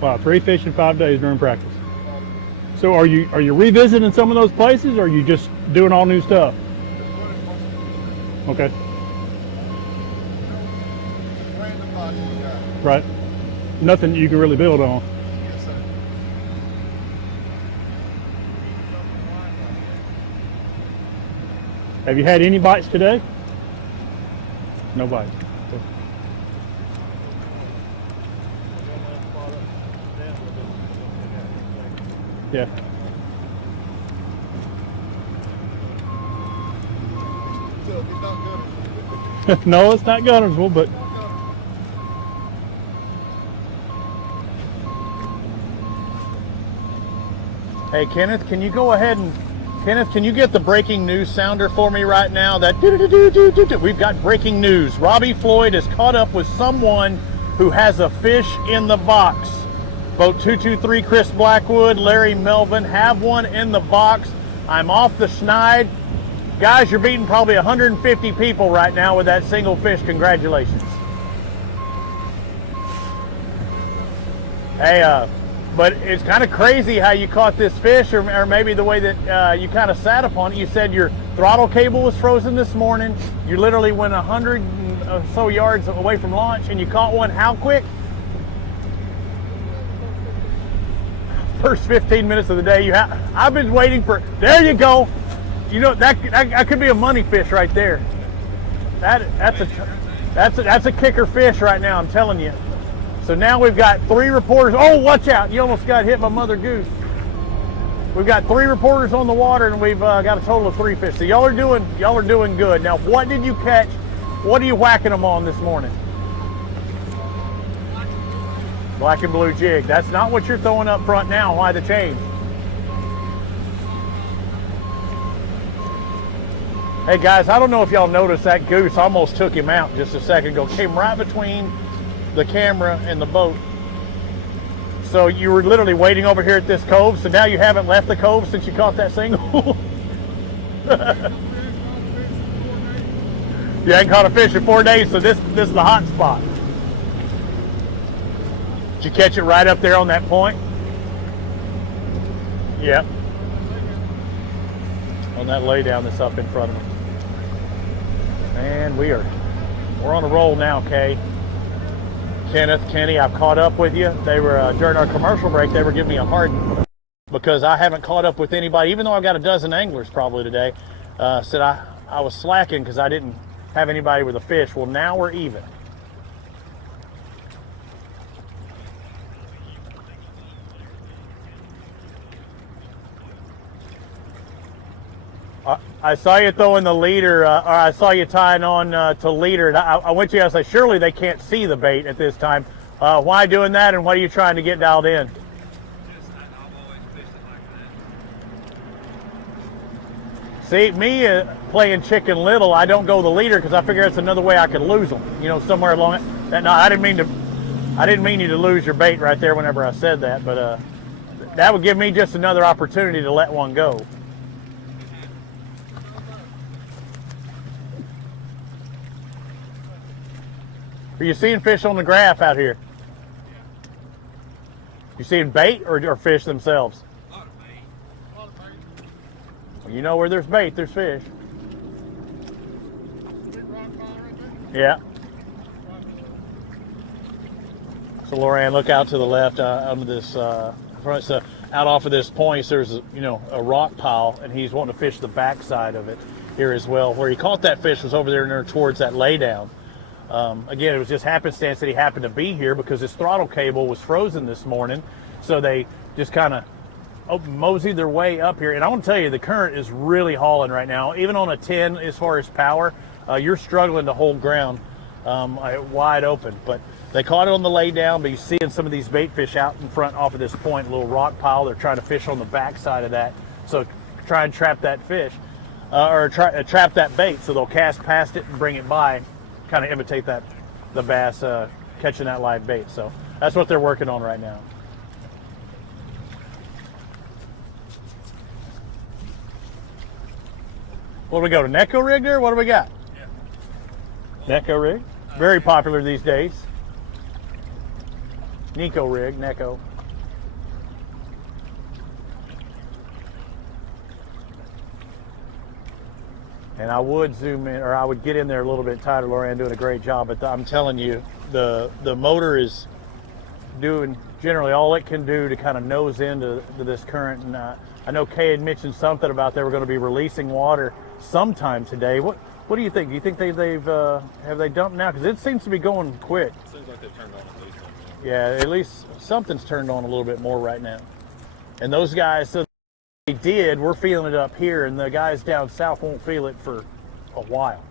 Wow, 3 fish in 5 days during practice. So are you revisiting some of those places, or are you just doing all new stuff? Okay. Right. Nothing you can really build on. Have you had any bites today? No bites. Yeah. No, it's not Gunnersville, but hey, Kenneth, can you go ahead and can you get the breaking news sounder for me right now? That do-do-do-do-do-do. We've got breaking news. Robbie Floyd is caught up with someone who has a fish in the box. Boat 223 Chris Blackwood, Larry Melvin have one in the box. I'm off the schneid. Guys, you're beating probably 150 people right now with that single fish. Congratulations. Hey, but it's kind of crazy how you caught this fish, or maybe the way that you kind of sat upon it. You said your throttle cable was frozen this morning. You literally went 100 or so yards away from launch, and you caught one how quick? First 15 minutes of the day. I've been waiting for. There you go. You know that could be a money fish right there. That's a kicker fish right now. I'm telling you. So now we've got 3 reporters. Oh, watch out! You almost got hit by Mother Goose. We've got 3 reporters on the water, and we've got a total of 3 fish. So y'all are doing good. Now, what did you catch? What are you whacking them on this morning? Black and blue jig. That's not what you're throwing up front now. Why the change? Hey guys, I don't know if y'all noticed that goose almost took him out just a second ago. Came right between the camera and the boat. So you were literally waiting over here at this cove, so now you haven't left the cove since you caught that single? You hadn't caught a fish in 4 days, so this is the hot spot. Did you catch it right up there on that point? Yep. On that lay down that's up in front of them. Man, we're on a roll now, Kay. Kenneth, Kenny, I've caught up with you. They were during our commercial break, they were giving me a hard because I haven't caught up with anybody, even though I've got a dozen anglers probably today. Said I was slacking because I didn't have anybody with a fish. Well, now we're even. I saw you throwing the leader, or I saw you tying on to leader. And I went to you, I said, surely they can't see the bait at this time. Why doing that, and what are you trying to get dialed in? See, me playing Chicken Little, I don't go the leader because I figure it's another way I could lose them. You know, somewhere along it. No, I didn't mean you to lose your bait right there whenever I said that, but that would give me just another opportunity to let one go. Are you seeing fish on the graph out here? You seeing bait or fish themselves? A lot of bait. A lot of bait. Well, you know where there's bait, there's fish. Big rock pile right there? Yeah. So Loran, look out to the left under this front. So out off of this point, there's a rock pile, and he's wanting to fish the backside of it here as well. Where he caught that fish was over there towards that laydown. Again, it was just happenstance that he happened to be here because his throttle cable was frozen this morning. So they just kind of moseyed their way up here. And I want to tell you, the current is really hauling right now. Even on a 10 as far as power, you're struggling to hold ground wide open. But they caught it on the lay down, but you're seeing some of these bait fish out in front off of this point, a little rock pile. They're trying to fish on the back side of that. So try and trap that fish or trap that bait. So they'll cast past it and bring it by. Kind of imitate the bass catching that live bait. So that's what they're working on right now. What do we go to Neko rig there? What do we got? Yeah. Neko rig, very popular these days. Neko rig, Neko. And I would zoom in, or I would get in there a little bit tighter. Loran doing a great job, but I'm telling you, the motor is doing generally all it can do to kind of nose into this current. And I know Kay had mentioned something about they were going to be releasing water sometime today. What do you think? Do you think they've have they dumped now? Because it seems to be going quick. Seems like they turned on at least. Yeah, at least something's turned on a little bit more right now. And those guys, so they did. We're feeling it up here, and the guys down south won't feel it for a while.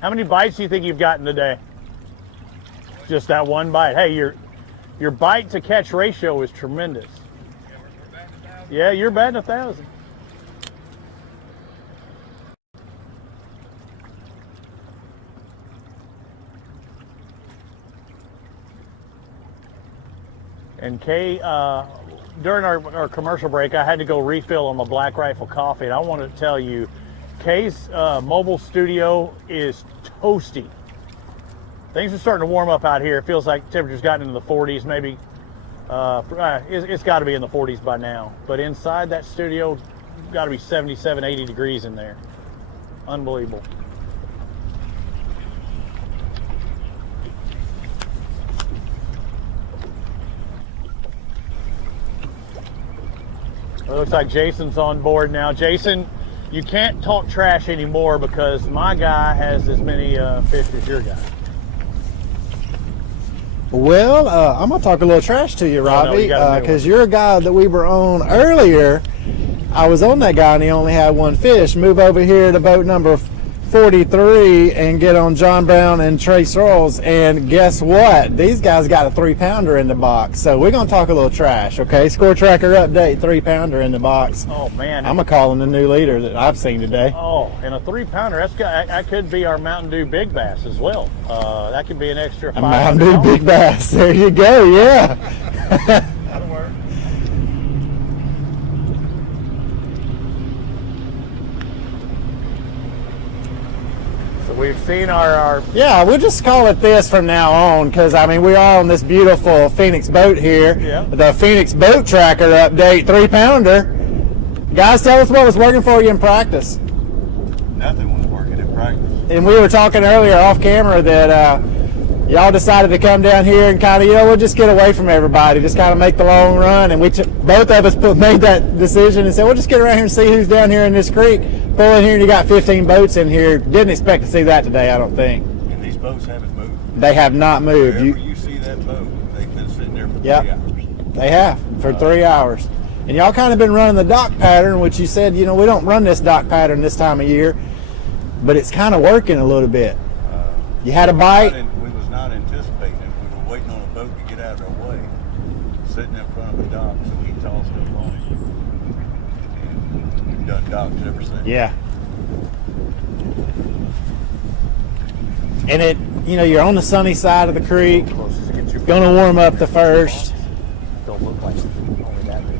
How many bites do you think you've gotten today? Just that one bite. Hey, your bite to catch ratio is tremendous. Yeah, you're batting 1,000. And Kay, during our commercial break, I had to go refill on my Black Rifle coffee, and I want to tell you, Kay's mobile studio is toasty. Things are starting to warm up out here. It feels like temperature's gotten into the 40s, maybe. It's got to be in the 40s by now. But inside that studio, got to be 77, 80 degrees in there. Unbelievable. It looks like Jason's on board now. Jason, you can't talk trash anymore because my guy has as many fish as your guy. Well, I'm going to talk a little trash to you, Robbie, because no, you're a guy that we were on earlier. I was on that guy and he only had one fish. Move over here to boat number 43 and get on John Brown and Trace Rolls, and guess what? These guys got a 3-pounder in the box. So we're going to talk a little trash, okay? Score tracker update, 3-pounder in the box. Oh, man. I'm going to call him the new leader that I've seen today. Oh, and a 3-pounder, that could be our Mountain Dew Big Bass as well. That could be an extra $500. A Mountain Dew Big Bass, there you go, yeah. That'll work. We've seen our yeah, we'll just call it this from now on, because I mean we are on this beautiful Phoenix boat here. Yeah. The Phoenix boat tracker update, 3-pounder. Guys, tell us what was working for you in practice. Nothing was working in practice. And we were talking earlier off camera that y'all decided to come down here and kind of, we'll just get away from everybody, just kind of make the long run. And both of us made that decision and said, we'll just get around here and see who's down here in this creek. Pull in here and you got 15 boats in here. Didn't expect to see that today, I don't think. And these boats haven't moved. They have not moved. Wherever you see that boat, they've been sitting there for 3 hours. They have, for 3 hours. And y'all kind of been running the dock pattern, which you said, we don't run this dock pattern this time of year, but it's kind of working a little bit. You had a bite? We was not anticipating it. We were waiting on a boat to get out of our way, sitting in front of the dock, so we tossed up on it. And we've done docks ever since. Yeah. And it, you're on the sunny side of the creek. Gonna warm up the first. Don't look like only that big.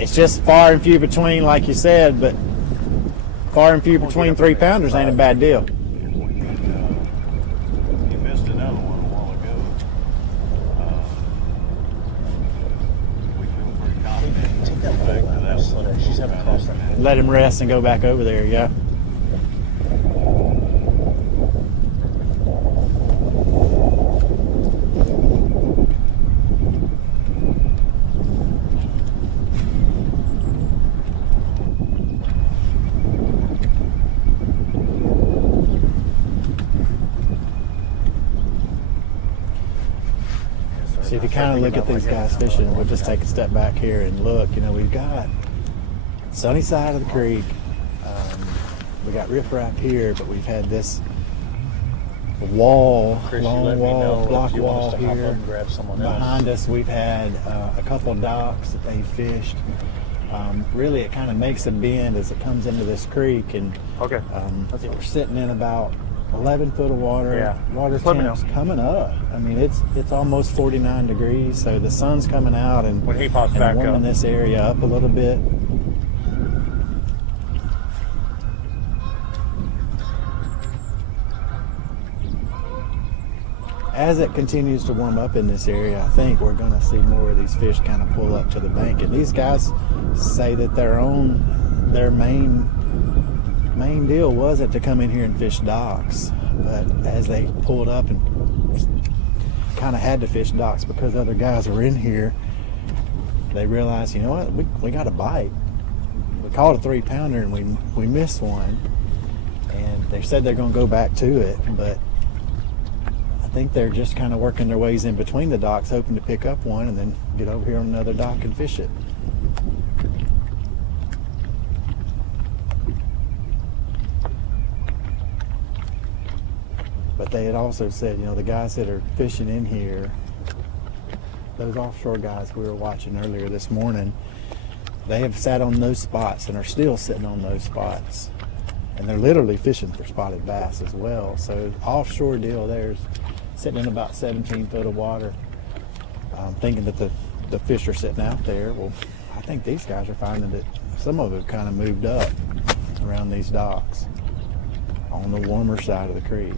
It's just far and few between, like you said, but far and few between 3-pounders ain't a bad deal. You missed another one a while ago. We feel pretty confident. Take that back to that one. She's having crossed that. Let him rest and go back over there, yeah. See, if you kind of look at these guys fishing, we'll just take a step back here and look. We've got sunny side of the creek. We got riffraff here, but we've had this wall, Chris, long wall, block if you want wall us to hop up here. and grab someone Behind else. us, we've had a couple docks that they fished. Really, it kind of makes a bend as it comes into this creek, and okay, we're sitting in about 11 foot of water. Yeah. Water Just let me temp's know. coming up. I mean, it's almost 49 degrees, so the sun's coming out and When he pops and back warming up. this area up a little bit. As it continues to warm up in this area, I think we're going to see more of these fish kind of pull up to the bank. And these guys say that their main deal wasn't to come in here and fish docks, but as they pulled up and kind of had to fish docks because other guys were in here. They realized, you know what, we got a bite. We caught a 3-pounder and we missed one. And they said they're going to go back to it, but I think they're just kind of working their ways in between the docks, hoping to pick up one and then get over here on another dock and fish it. But they had also said, you know, the guys that are fishing in here, those offshore guys we were watching earlier this morning, they have sat on those spots and are still sitting on those spots. And they're literally fishing for spotted bass as well. So offshore deal there's sitting in about 17 foot of water, thinking that the fish are sitting out there. Well, I think these guys are finding that some of it kind of moved up around these docks on the warmer side of the creek.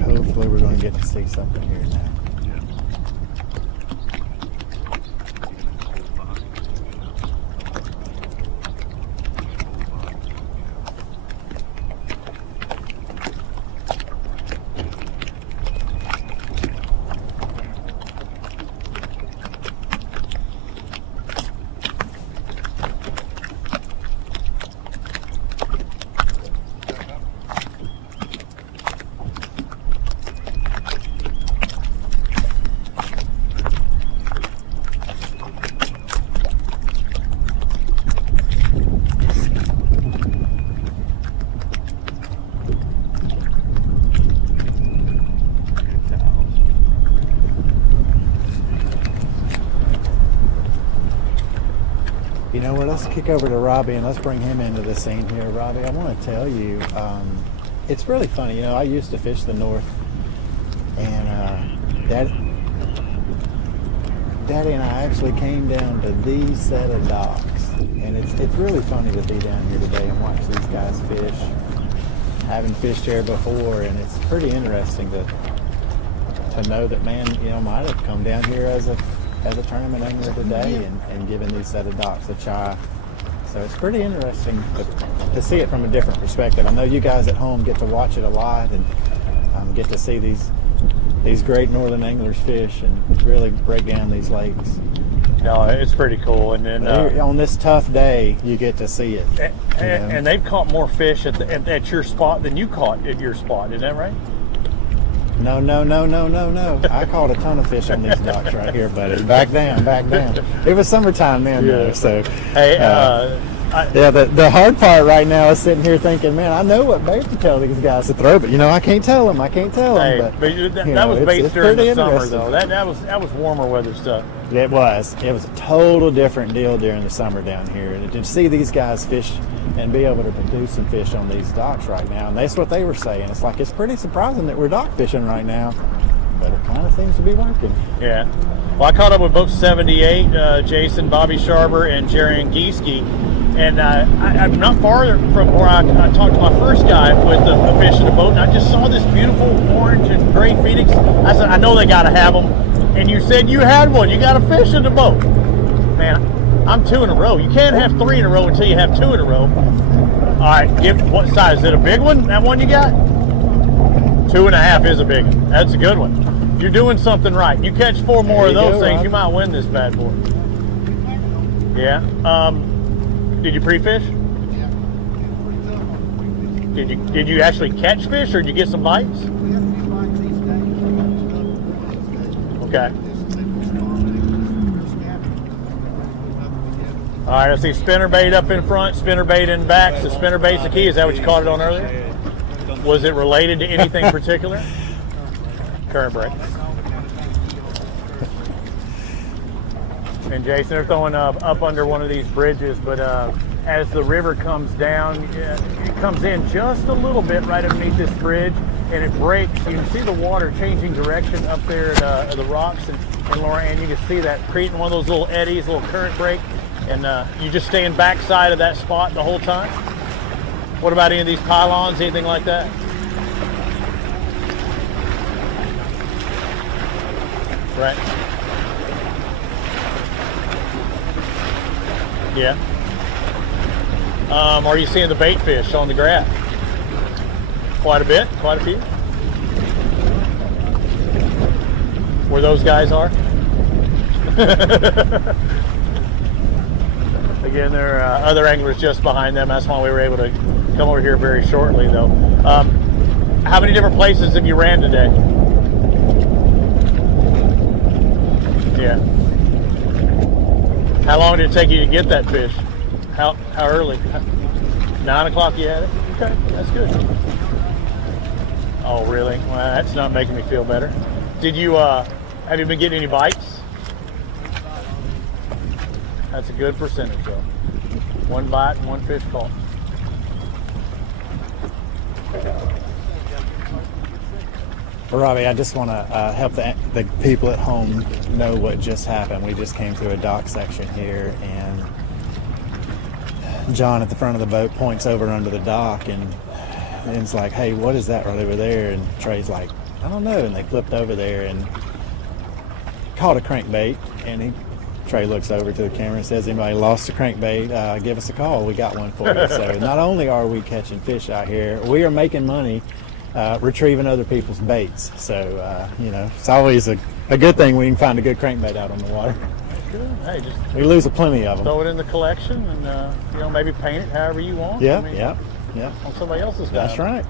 Hopefully we're going to get to see something here now. You know what, let's kick over to Robbie and let's bring him into the scene here. Robbie, I want to tell you, it's really funny. You know, I used to fish the north, and Daddy and I actually came down to these set of docks. And it's really funny to be down here today and watch these guys fish. Having fished here before, and it's pretty interesting to know that, man, you know, might have come down here as a tournament angler today and given these set of docks a try. So it's pretty interesting to see it from a different perspective. I know you guys at home get to watch it a lot and get to see these great northern anglers fish and really break down these lakes. No, it's pretty cool. And then on this tough day, you get to see it. And they've caught more fish at your spot than you caught at your spot. Isn't that right? No. I caught a ton of fish on these docks right here, buddy. Back down. It was summertime then, though. So, hey, the hard part right now is sitting here thinking, man, I know what bait to tell these guys to throw, but you know, I can't tell them. Hey, but that was bait during the summer, though. That was warmer weather stuff. It was a total different deal during the summer down here, and to see these guys fish and be able to produce some fish on these docks right now, and that's what they were saying. It's like, it's pretty surprising that we're dock fishing right now, but it kind of seems to be working. Yeah. Well, I caught up with both 78, Jason, Bobby Sharber, and Jerry and Gieske, and I'm not far from where I talked to my first guy with the fish in the boat, and I just saw this beautiful orange and gray Phoenix. I said, I know they got to have them. And you said you had one. You got a fish in the boat. Man, I'm 2 in a row. You can't have 3 in a row until you have 2 in a row. All right, what size? Is it a big one, that one you got? 2.5 is a big one. That's a good one. You're doing something right. You catch 4 more of those things, you might win this bad boy. Yeah. Did you pre-fish? Yeah. Did you actually catch fish, or did you get some bites? Okay. All right, I see spinnerbait up in front, spinnerbait in back. So spinnerbait's the key. Is that what you caught it on earlier? Was it related to anything particular? Current break. And Jason, they're throwing up under one of these bridges, but as the river comes down, it comes in just a little bit right underneath this bridge, and it breaks. You can see the water changing direction up there at the rocks, and Laura, and you can see that creating one of those little eddies, little current break, and you just stay in backside of that spot the whole time. What about any of these pylons, anything like that? Right. Yeah. Are you seeing the bait fish on the graph? Quite a bit, quite a few. Where those guys are? Again, there are other anglers just behind them. That's why we were able to come over here very shortly, though. How many different places have you ran today? Yeah. How long did it take you to get that fish? How early? 9 o'clock you had it? Okay, that's good. Oh, really? Well, that's not making me feel better. Did you, have you been getting any bites? That's a good percentage, though. 1 bite and 1 fish caught. Well, Robbie, I just want to help the people at home know what just happened. We just came through a dock section here, and John at the front of the boat points over under the dock, and it's like, hey, what is that right over there? And Trey's like, I don't know. And they flipped over there and caught a crankbait, and Trey looks over to the camera and says, anybody lost a crankbait, give us a call. We got one for you. So not only are we catching fish out here, we are making money retrieving other people's baits. So, you know, it's always a good thing when you can find a good crankbait out on the water. Good. Hey, just we lose a plenty of them. Throw it in the collection and, you know, maybe paint it however you want. Yeah, I mean, yeah. On somebody else's dime. That's right.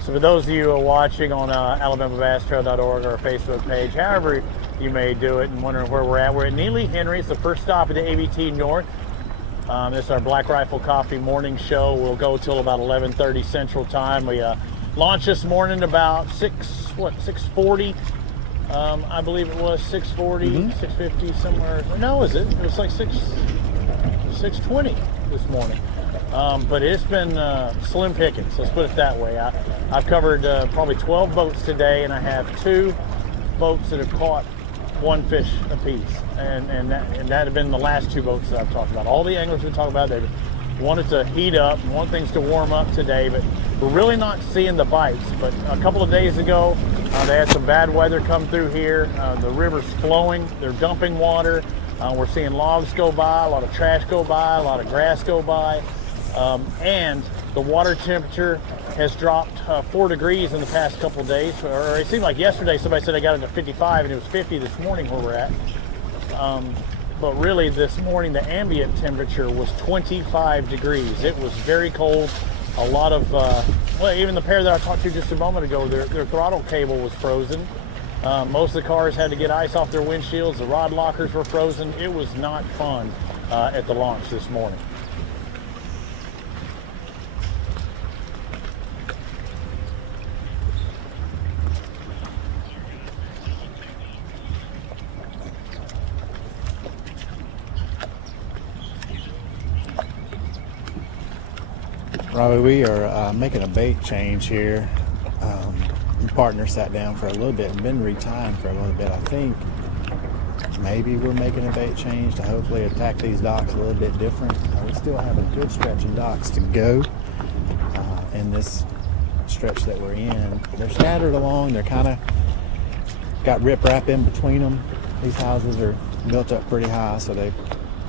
So for those of you who are watching on AlabamaBassTrail.org or our Facebook page, however you may do it and wondering where we're at Neely Henry. It's the first stop at the ABT North. This is our Black Rifle Coffee morning show. We'll go till about 11:30 Central Time. We launched this morning about 6:40. I believe it was 6:40, 6:50 somewhere. No, is it? It was like 6:20 this morning. But it's been slim pickings, let's put it that way. I've covered probably 12 boats today, and I have 2 boats that have caught 1 fish apiece, and that have been the last 2 boats that I've talked about. All the anglers we talk about, they wanted to heat up and want things to warm up today, but we're really not seeing the bites. But a couple of days ago, they had some bad weather come through here. The river's flowing, they're dumping water. We're seeing logs go by, a lot of trash go by, a lot of grass go by. And the water temperature has dropped 4 degrees in the past couple of days. Or it seemed like yesterday somebody said they got it to 55 and it was 50 this morning where we're at. But really this morning the ambient temperature was 25 degrees. It was very cold. A lot of, well, even the pair that I talked to just a moment ago, their throttle cable was frozen. Most of the cars had to get ice off their windshields. The rod lockers were frozen. It was not fun at the launch this morning. Robbie, we are making a bait change here. My partner sat down for a little bit and been retimed for a little bit. I think maybe we're making a bait change to hopefully attack these docks a little bit different. We still have a good stretch of docks to go in this stretch that we're in. They're scattered along. They're kind of got riprap in between them. These houses are built up pretty high, so the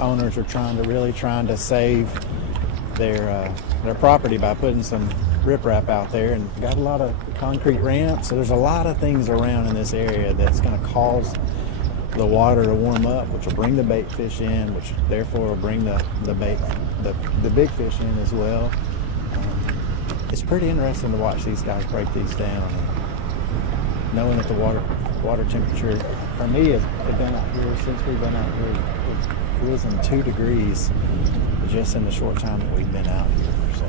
owners are trying to save their property by putting some riprap out there, and got a lot of concrete ramps. So there's a lot of things around in this area that's going to cause the water to warm up, which will bring the bait fish in, which therefore will bring the big fish in as well. It's pretty interesting to watch these guys break these down, and knowing that the water water temperature for me has been out here since we've been out here. It's risen 2 degrees just in the short time that we've been out here. So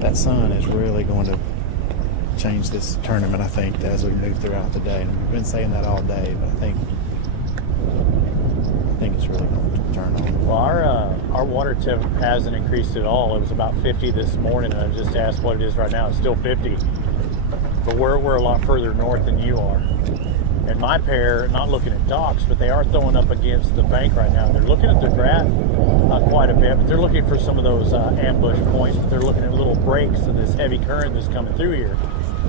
that sun is really going to change this tournament, I think, as we move throughout the day. And we've been saying that all day, but I think it's really going to turn on. Well, our water temp hasn't increased at all. It was about 50 this morning, and I just asked what it is right now. It's still 50, but we're a lot further north than you are. And my pair, not looking at docks, but they are throwing up against the bank right now. They're looking at the graph quite a bit, but they're looking for some of those ambush points, but they're looking at little breaks of this heavy current that's coming through here.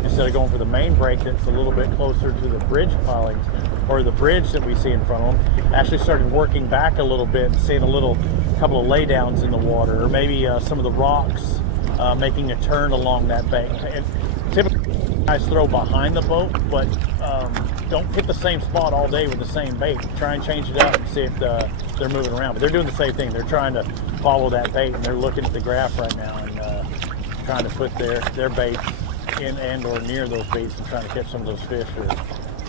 Instead of going for the main break that's a little bit closer to the bridge pilings, or the bridge that we see in front of them, actually started working back a little bit and seeing a couple of laydowns in the water, or maybe some of the rocks making a turn along that bank. And typically guys throw behind the boat, but don't hit the same spot all day with the same bait. Try and change it up and see if they're moving around. But they're doing the same thing. They're trying to follow that bait, and they're looking at the graph right now and trying to put their baits in and or near those baits and trying to catch some of those fish or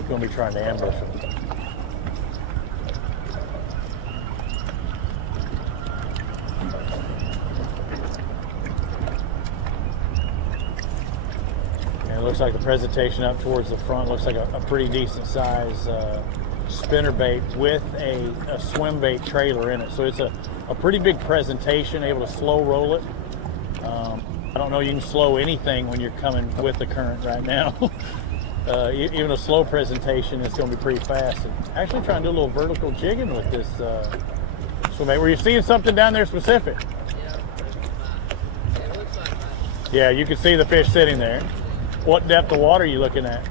going to be trying to ambush them. And it looks like the presentation up towards the front looks like a pretty decent size spinner bait with a swim bait trailer in it. So it's a pretty big presentation, able to slow roll it. I don't know you can slow anything when you're coming with the current right now. Even a slow presentation is going to be pretty fast. And actually trying to do a little vertical jigging with this swim bait. Were you seeing something down there specific? Yeah, you can see the fish sitting there. What depth of water are you looking at?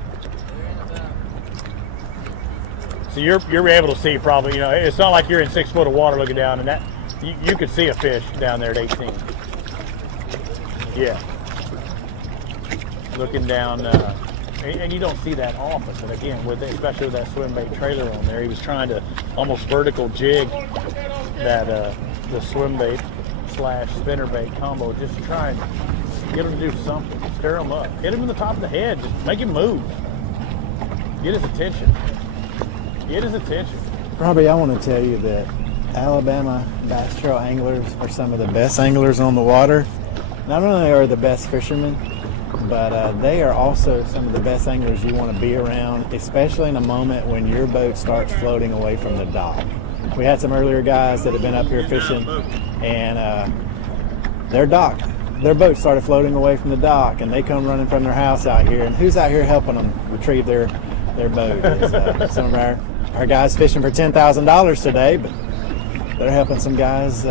So you're able to see probably, it's not like you're in 6 foot of water looking down, and that you could see a fish down there at 18. Yeah. Looking down, and you don't see that often, but again, especially with that swim bait trailer on there, he was trying to almost vertical jig that the swim bait / spinner bait combo, just to try and get him to do something, stir him up, hit him in the top of the head, just make him move, get his attention. Robbie, I want to tell you that Alabama Bass Trail anglers are some of the best anglers on the water. Not only are the best fishermen, but they are also some of the best anglers you want to be around, especially in a moment when your boat starts floating away from the dock. We had some earlier guys that have been up here fishing, and their boat started floating away from the dock, and they come running from their house out here, and who's out here helping them retrieve their boat? Is some of our guys fishing for $10,000 today, but they're helping some guys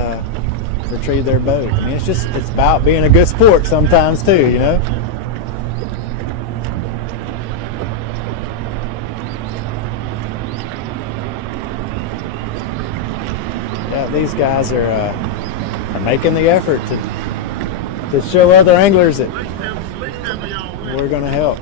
retrieve their boat. I mean, it's about being a good sport sometimes too, Yeah, these guys are making the effort to show other anglers that we're going to help.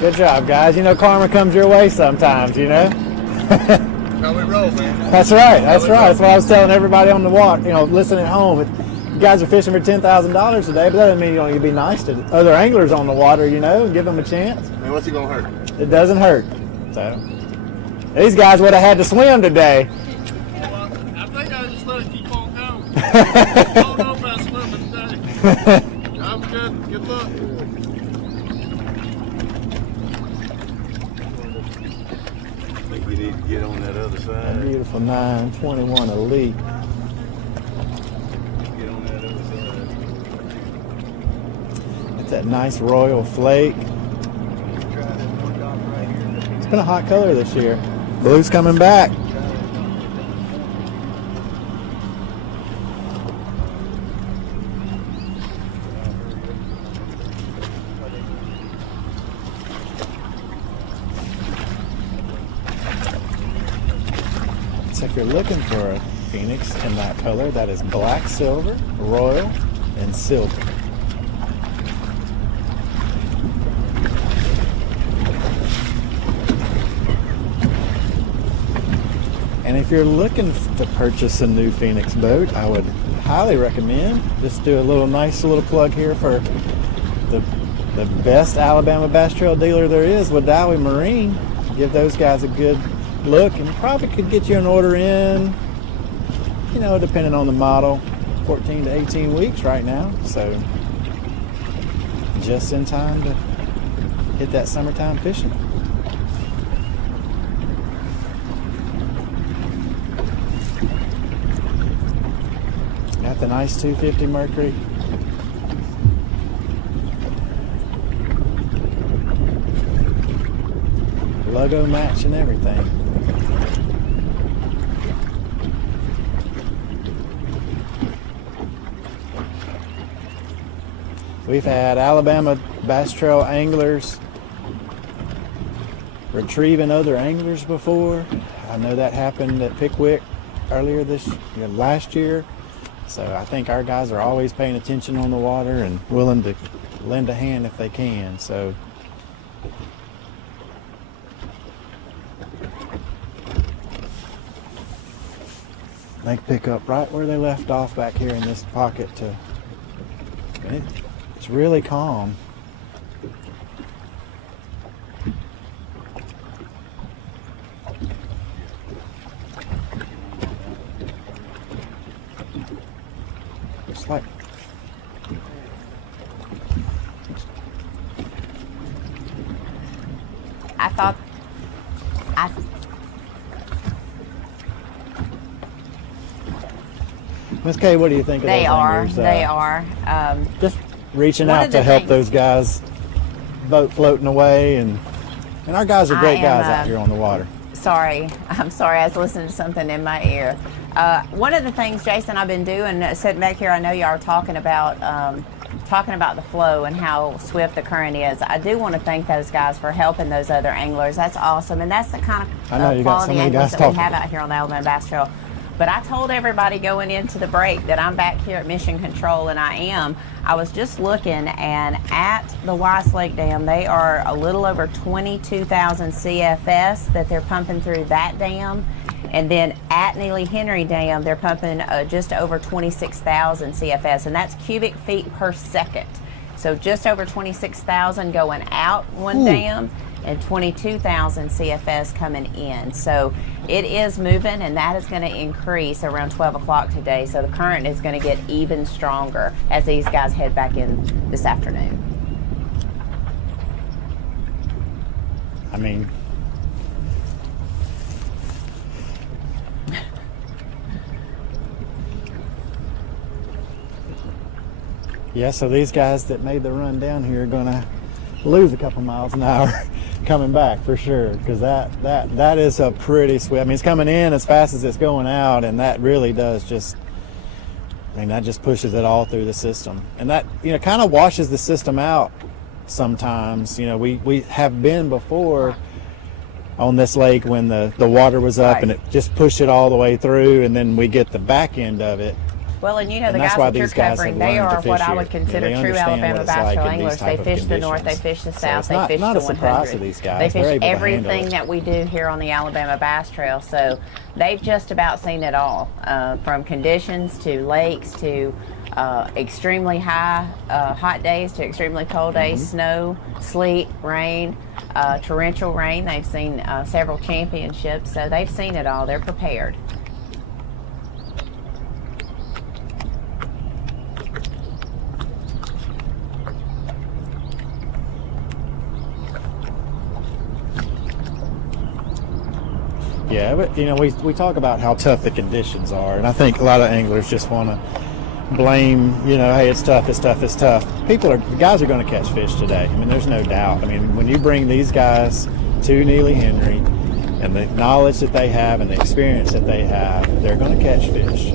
Good job, guys. Karma comes your way sometimes, How we roll, man. That's right. That's what I was telling everybody on the walk, listen at home. You guys are fishing for $10,000 today, but that doesn't mean you be nice to other anglers on the water, and give them a chance. Man, what's he going to hurt? It doesn't hurt. So, these guys would have had to swim today. Well, I think I just let it keep on going. I don't know about swimming today. I'm good. Good luck. I think we need to get on that other side. A beautiful 921 Elite. Get on that other side. It's that nice royal flake. It's been a hot color this year. Blue's coming back. If you're looking for a Phoenix in that color, that is black, silver, royal, and silver. And if you're looking to purchase a new Phoenix boat, I would highly recommend, just do a nice little plug here for the best Alabama Bass Trail dealer there is, Waddawi Marine. Give those guys a good look, and probably could get you an order in, you know, depending on the model, 14 to 18 weeks right now. So just in time to hit that summertime fishing. Got the nice 250 Mercury. Logo match and everything. We've had Alabama Bass Trail anglers retrieving other anglers before. I know that happened at Pickwick earlier last year. So I think our guys are always paying attention on the water and willing to lend a hand if they can. So they pick up right where they left off back here in this pocket and it's really calm. It's like Ms. Kay, what do you think of those anglers? They are. Just reaching out to help those guys, boat floating away, and our guys are great guys out here on the water. I'm sorry, I was listening to something in my ear. One of the things, Jason, I've been doing, sitting back here, I know y'all are talking about the flow and how swift the current is. I do want to thank those guys for helping those other anglers. That's awesome, and that's the kind of quality anglers that we have out here on the Alabama Bass Trail. But I told everybody going into the break that I'm back here at Mission Control, and I am. I was just looking, and at the Weiss Lake Dam, they are a little over 22,000 CFS that they're pumping through that dam. And then at Neely Henry Dam, they're pumping just over 26,000 CFS, and that's cubic feet per second. So just over 26,000 going out one dam, and 22,000 CFS coming in. So it is moving, and that is going to increase around 12 o'clock today. So the current is going to get even stronger as these guys head back in this afternoon. I mean, yeah, so these guys that made the run down here are going to lose a couple miles an hour coming back for sure, because that is a pretty swift. I mean, it's coming in as fast as it's going out, and that really does that just pushes it all through the system, and that, you know, kind of washes the system out sometimes. You know, we have been before on this lake when the water was up, and it just pushed it all the way through, and then we get the back end of it. Well, and you know, the guys that you're covering, they are what I would consider true Alabama Bass Trail anglers. They fish the north, they fish the south, they fish the 100. They fish everything that we do here on the Alabama Bass Trail. So they've just about seen it all, from conditions to lakes to extremely hot days to extremely cold days, snow, sleet, rain, torrential rain. They've seen several championships, so they've seen it all. They're prepared. Yeah, but you know, we talk about how tough the conditions are, and I think a lot of anglers just want to blame, you know, hey, it's tough. The guys are going to catch fish today. I mean, there's no doubt. I mean, when you bring these guys to Neely Henry and the knowledge that they have and the experience that they have, they're going to catch fish.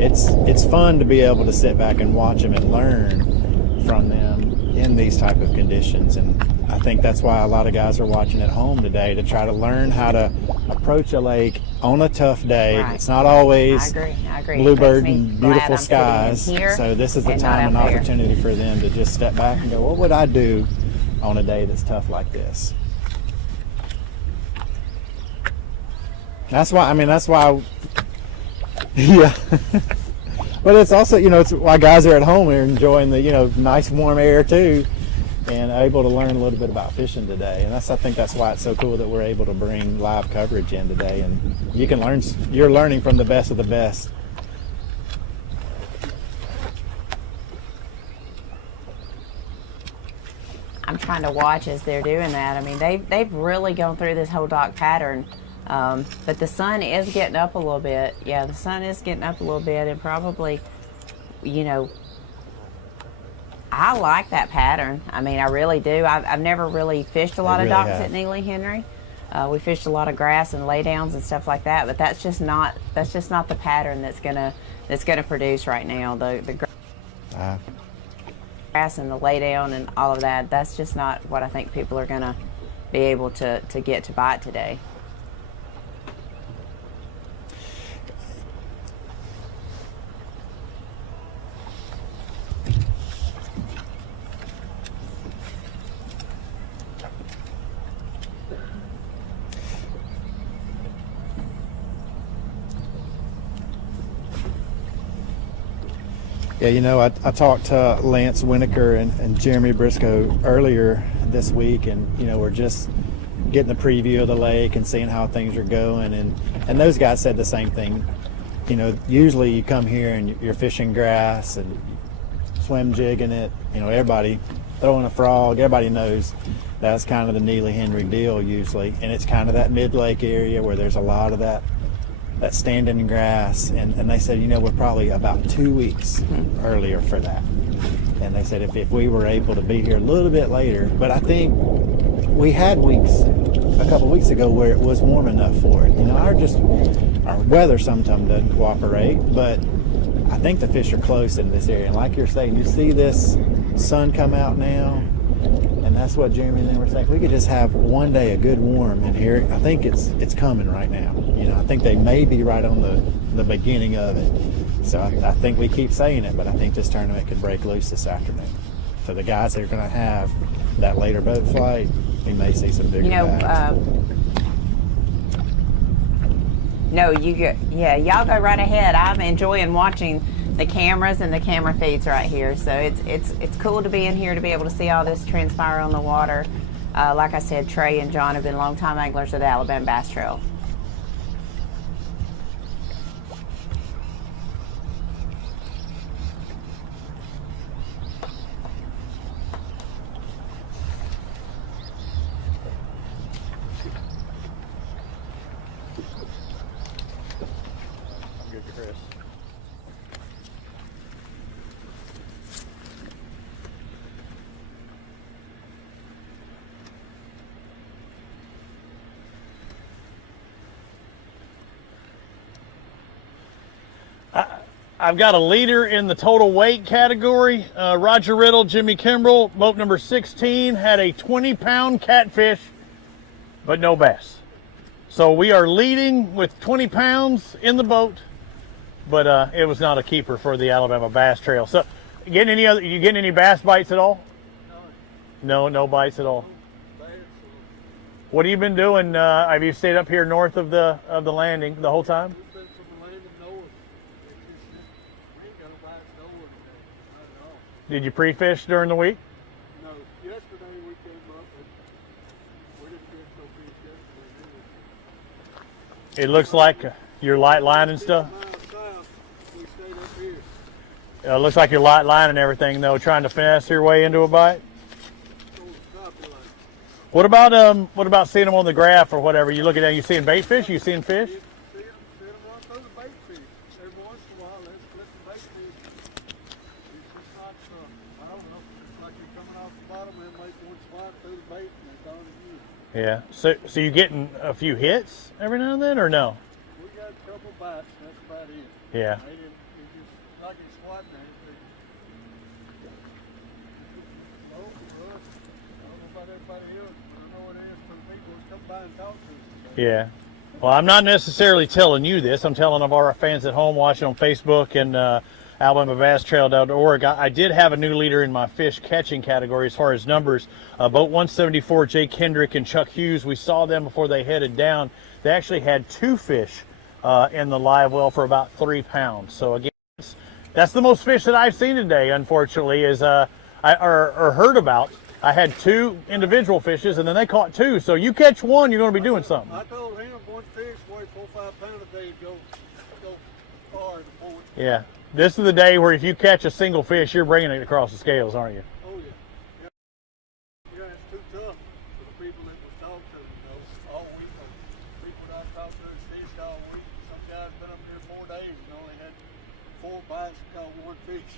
It's fun to be able to sit back and watch them and learn from them in these type of conditions, and I think that's why a lot of guys are watching at home today, to try to learn how to approach a lake on a tough day. Right. It's not always I agree. bluebird Makes me and glad beautiful I'm sitting in skies. here So this is the and not time and out there. opportunity for them to just step back and go, what would I do on a day that's tough like this? That's why, yeah. But it's also, it's why guys are at home. They're enjoying the, nice warm air too, and able to learn a little bit about fishing today. And I think that's why it's so cool that we're able to bring live coverage in today. And you're learning from the best of the best. I'm trying to watch as they're doing that. I mean, they've really gone through this whole dock pattern. But the sun is getting up a little bit. Yeah, the sun is getting up a little bit, and probably, I like that pattern. I mean, I really do. I've never really fished a lot of docks at Neely, Henry. We fished a lot of grass and laydowns and stuff like that, but that's just not the pattern that's gonna produce right now. The grass and the laydown and all of that. That's just not what I think people are gonna be able to get to bite today. Yeah, I talked to Lance Winokur and Jeremy Briscoe earlier this week, and we're just getting a preview of the lake and seeing how things are going, and those guys said the same thing. Usually you come here and you're fishing grass and swim jigging it, everybody throwing a frog, everybody knows that's kind of the Neely Henry deal usually, and it's kind of that mid-lake area where there's a lot of that standing grass, and they said, we're probably about 2 weeks earlier for that. And they said if we were able to be here a little bit later, but I think we had weeks a couple weeks ago where it was warm enough for it. Our weather sometimes doesn't cooperate, but I think the fish are close in this area. And like you're saying, you see this sun come out now, and that's what Jeremy and they were saying. If we could just have one day a good warm in here, I think it's coming right now. I think they may be right on the beginning of it. So I think we keep saying it, but I think this tournament could break loose this afternoon. So the guys that are going to have that later boat flight, we may see some bigger bags. Y'all go right ahead. I'm enjoying watching the cameras and the camera feeds right here. So it's cool to be in here to be able to see all this transpire on the water. Like I said, Trey and John have been longtime anglers at the Alabama Bass Trail. Good, Chris. I've got a leader in the total weight category. Roger Riddle, Jimmy Kimbrell, boat number 16, had a 20-pound catfish, but no bass. So we are leading with 20 pounds in the boat, but it was not a keeper for the Alabama Bass Trail. So, you getting any bass bites at all? No bites at all. What have you been doing? Have you stayed up here north of the landing the whole time? Did you pre-fish during the week? No, yesterday we came up and we didn't fish no fish yesterday. It looks like your light line and stuff. We stayed up here. It looks like your light line and everything, though, trying to finesse your way into a bite. What about seeing them on the graph or whatever? You looking at, you seeing bait fish? You seeing fish? Yeah. So you getting a few hits every now and then, or no? We got a couple bites. That's about it. Yeah. They didn't, it just like it's swatting at it. about everybody else, but I know it is for the people who come by and talk to us. Yeah. Well, I'm not necessarily telling you this. I'm telling of our fans at home watching on Facebook and AlabamaBassTrail.org. I did have a new leader in my fish catching category as far as numbers. Boat 174, Jake Hendrick and Chuck Hughes. We saw them before they headed down. They actually had 2 fish in the live well for about 3 pounds. So again, that's the most fish that I've seen today, unfortunately, is or heard about. I had 2 individual fishes, and then they caught 2. So you catch one, you're going to be doing something. I told him one fish weighed 4 or 5 pounds a day, go far at the point. Yeah. This is the day where if you catch a single fish, you're bringing it across the scales, aren't you? Oh, yeah. Yeah, it's too tough for the people that we talk to, all week. People that I talk to is fished all week. Some guys been up here 4 days and only had 4 bites and caught 1 fish.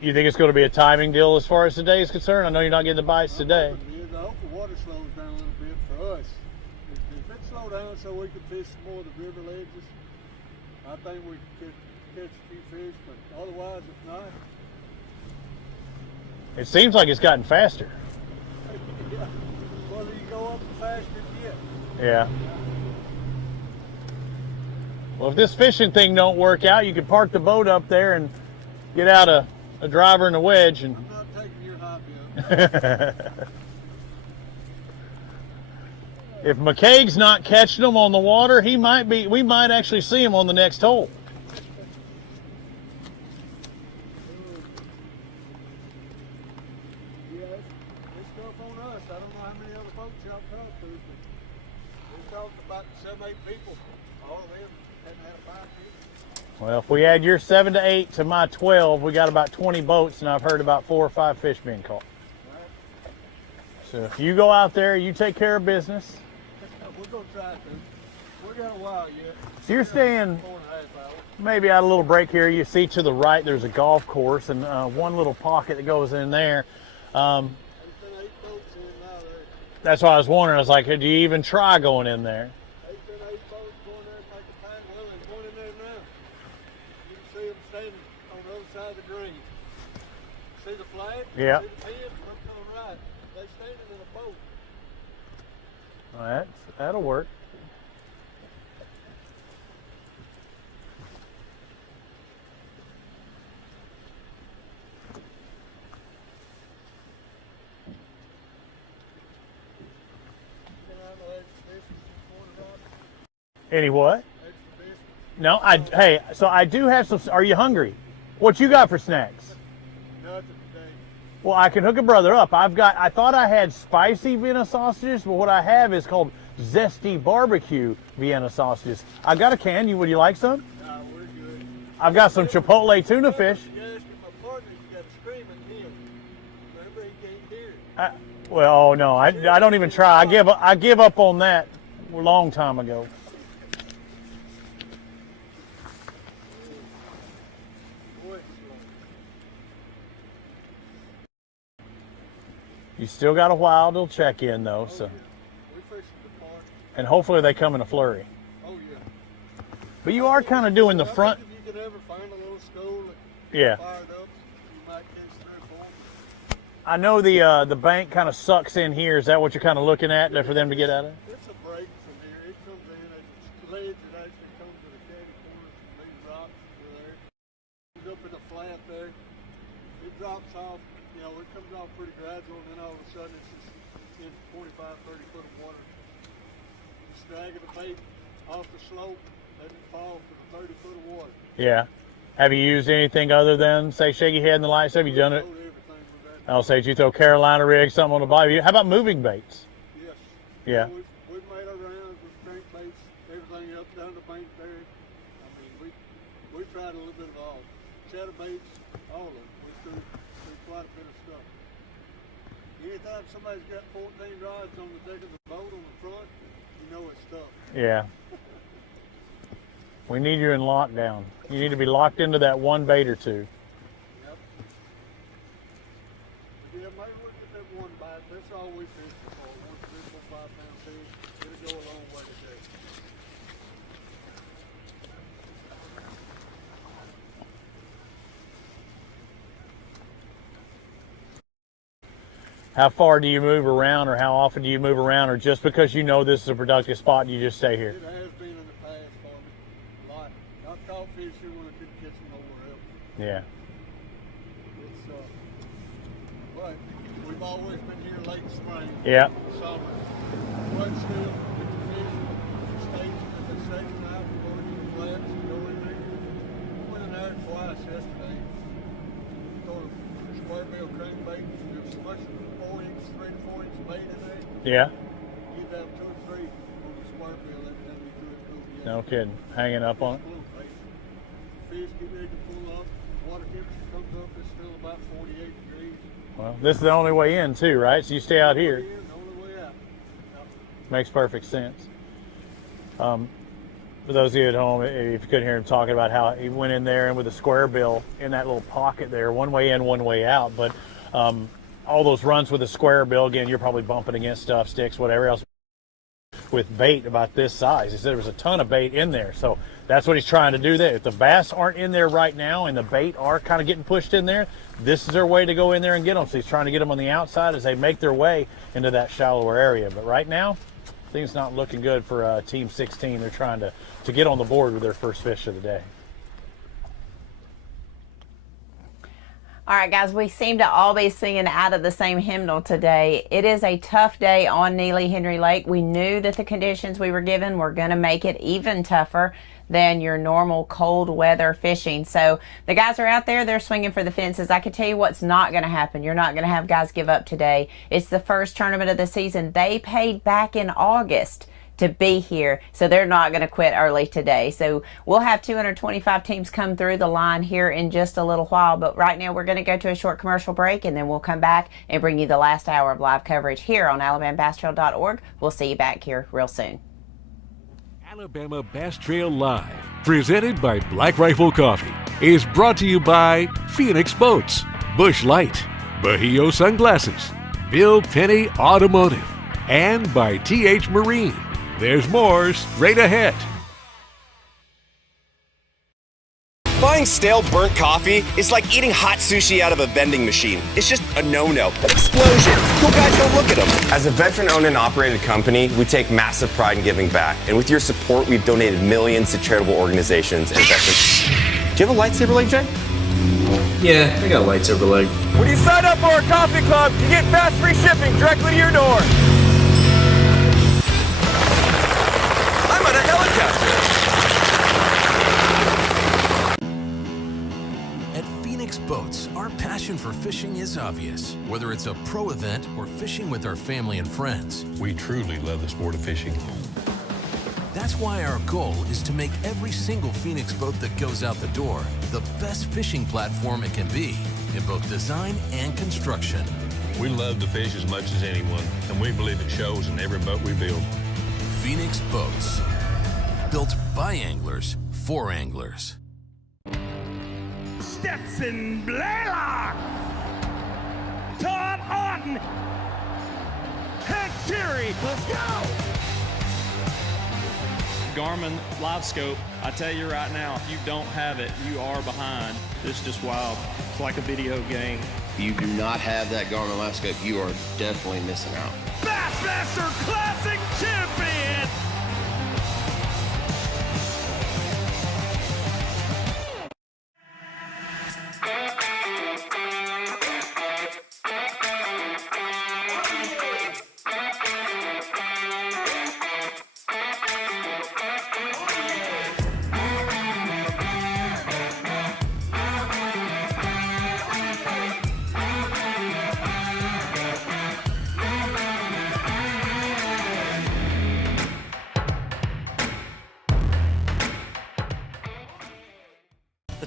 You think it's going to be a timing deal as far as today is concerned? I know you're not getting the bites today. I hope the water slows down a little bit for us. If it slow down so we can fish some more of the river ledges, I think we could catch a few fish, but otherwise, if not. It seems like it's gotten faster. Yeah. Whether you go up the faster you get. Yeah. Well, if this fishing thing don't work out, you could park the boat up there and get out a driver and a wedge. And I'm not taking your hobby up. If McCaig's not catching them on the water, he might be. We might actually see him on the next hole. Yeah, it's tough on us. I don't know how many other folks y'all talk to, but we talked about 7, 8 people. All of them hadn't had a 5 fish. Well, if we add your 7 to 8 to my 12, we got about 20 boats, and I've heard about 4 or 5 fish being caught. So if you go out there, you take care of business. We're going to try to. We got a while yet. So you're staying 4.5 hours. maybe out a little break here. You see to the right, there's a golf course and one little pocket that goes in there. That's why I was wondering. I was like, do you even try going in there? See the flag? Yeah. See the pin? Look to the right. They standing in a boat. All right, that'll work. Any what? No, hey, so I do have some. Are you hungry? What you got for snacks? Nothing today. Well, I can hook a brother up. I thought I had spicy Vienna sausages, but what I have is called zesty barbecue Vienna sausages. I got a can. Would you like some? Nah, we're good. I've got some Chipotle tuna fish. Well, no, I don't even try. I give up on that a long time ago. You still got a while till check in though, so. And hopefully they come in a flurry. Oh yeah. But you are kind of doing the front. If you could ever find a little school that Yeah. fired up, you might catch 3 or 4. I know the bank kind of sucks in here. Is that what you're kind of looking at for them to get out of? It's a break from here. It comes in as a ledge that actually comes to the caddy corners from these rocks over there. It's up in the flat there. It drops off. You know, it comes off pretty gradual, and then all of a sudden it's just in 25, 30 foot of water. Just dragging the bait off the slope, letting it fall for the 30 foot of water. Yeah. Have you used anything other than, say, shaky head and the lights? Have you done it? I'll say, you throw Carolina rig, something on the bottom. How about moving baits? Yes. Yeah. We've made our rounds with crankbaits, everything up down the bank there. I mean, we tried a little bit of all. Chatterbaits, all of them. We threw quite a bit of stuff. Anytime somebody's got 14 rods on the deck of the boat on the front, you know it's tough. Yeah. We need you in lockdown. You need to be locked into that one bait or two. Yep. Yeah, maybe look at that one bite. That's all we fish for. 1, 3, 4, 5 pound fish. It'll go a long way today. How far do you move around, or how often do you move around, or just because you know this is a productive spot, you just stay here? It has been in the past for me. A lot. I've caught fish here when I couldn't catch them nowhere else. Yeah. It's, but we've always been here late spring. Yeah. Summer. But still, if the fish stays in the second night, we go into the flats and go in there. Went in there twice yesterday. Throw a square bill crankbait. There's so much 4-inch, 3 to 4-inch bait in there. Yeah. Get down 2 or 3 on the square bill every time you do it. No kidding. Hanging up on it. Fish get ready to pull up. Water temperature comes up. It's still about 48 degrees. Well, this is the only way in too, right? So you stay out here. Makes perfect sense. For those of you at home, if you couldn't hear him talking about how he went in there and with a square bill in that little pocket there, one way in, one way out. But all those runs with a square bill, again, you're probably bumping against stuff, sticks, whatever else. With bait about this size, he said there was a ton of bait in there. So that's what he's trying to do there. If the bass aren't in there right now and the bait are kind of getting pushed in there, this is their way to go in there and get them. So he's trying to get them on the outside as they make their way into that shallower area. But right now, things not looking good for Team 16. They're trying to get on the board with their first fish of the day. All right, guys, we seem to all be singing out of the same hymnal today. It is a tough day on Neely Henry Lake. We knew that the conditions we were given were going to make it even tougher than your normal cold weather fishing. So the guys are out there, they're swinging for the fences. I can tell you what's not going to happen. You're not going to have guys give up today. It's the first tournament of the season. They paid back in August to be here, so they're not going to quit early today. So we'll have 225 teams come through the line here in just a little while, but right now we're going to go to a short commercial break, and then we'll come back and bring you the last hour of live coverage here on AlabamaBassTrail.org. We'll see you back here real soon. Alabama Bass Trail Live, presented by Black Rifle Coffee, is brought to you by Phoenix Boats, Busch Light, Bahio Sunglasses, Bill Penny Automotive, and by TH Marine. There's more straight ahead. Buying stale burnt coffee is like eating hot sushi out of a vending machine. It's just a no-no. Explosion. Cool guys don't look at them. As a veteran-owned and operated company, we take massive pride in giving back. And with your support, we've donated millions to charitable organizations and veterans. Do you have a lightsaber leg, Jay? Yeah, I got a lightsaber leg. When you sign up for our coffee club, you get fast free shipping directly to your door. I'm on a helicopter. At Phoenix Boats, our passion for fishing is obvious. Whether it's a pro event or fishing with our family and friends, we truly love the sport of fishing. That's why our goal is to make every single Phoenix boat that goes out the door the best fishing platform it can be in both design and construction. We love to fish as much as anyone, and we believe it shows in every boat we build. Phoenix Boats, built by anglers for anglers. Stetson Blaylock, Todd Otten, Hank Terry, let's go! Garmin Live Scope, I tell you right now, if you don't have it, you are behind. It's just wild. It's like a video game. If you do not have that Garmin Live Scope, you are definitely missing out. Bassmaster Classic Champion!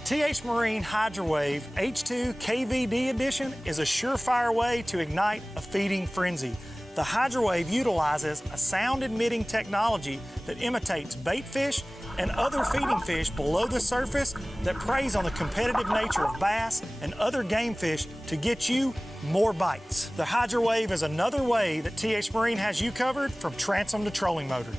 TH Marine Hydrowave H2 KVD Edition is a surefire way to ignite a feeding frenzy. The Hydrowave utilizes a sound-emitting technology that imitates bait fish and other feeding fish below the surface that preys on the competitive nature of bass and other game fish to get you more bites. The Hydrowave is another way that TH Marine has you covered from transom to trolling motor.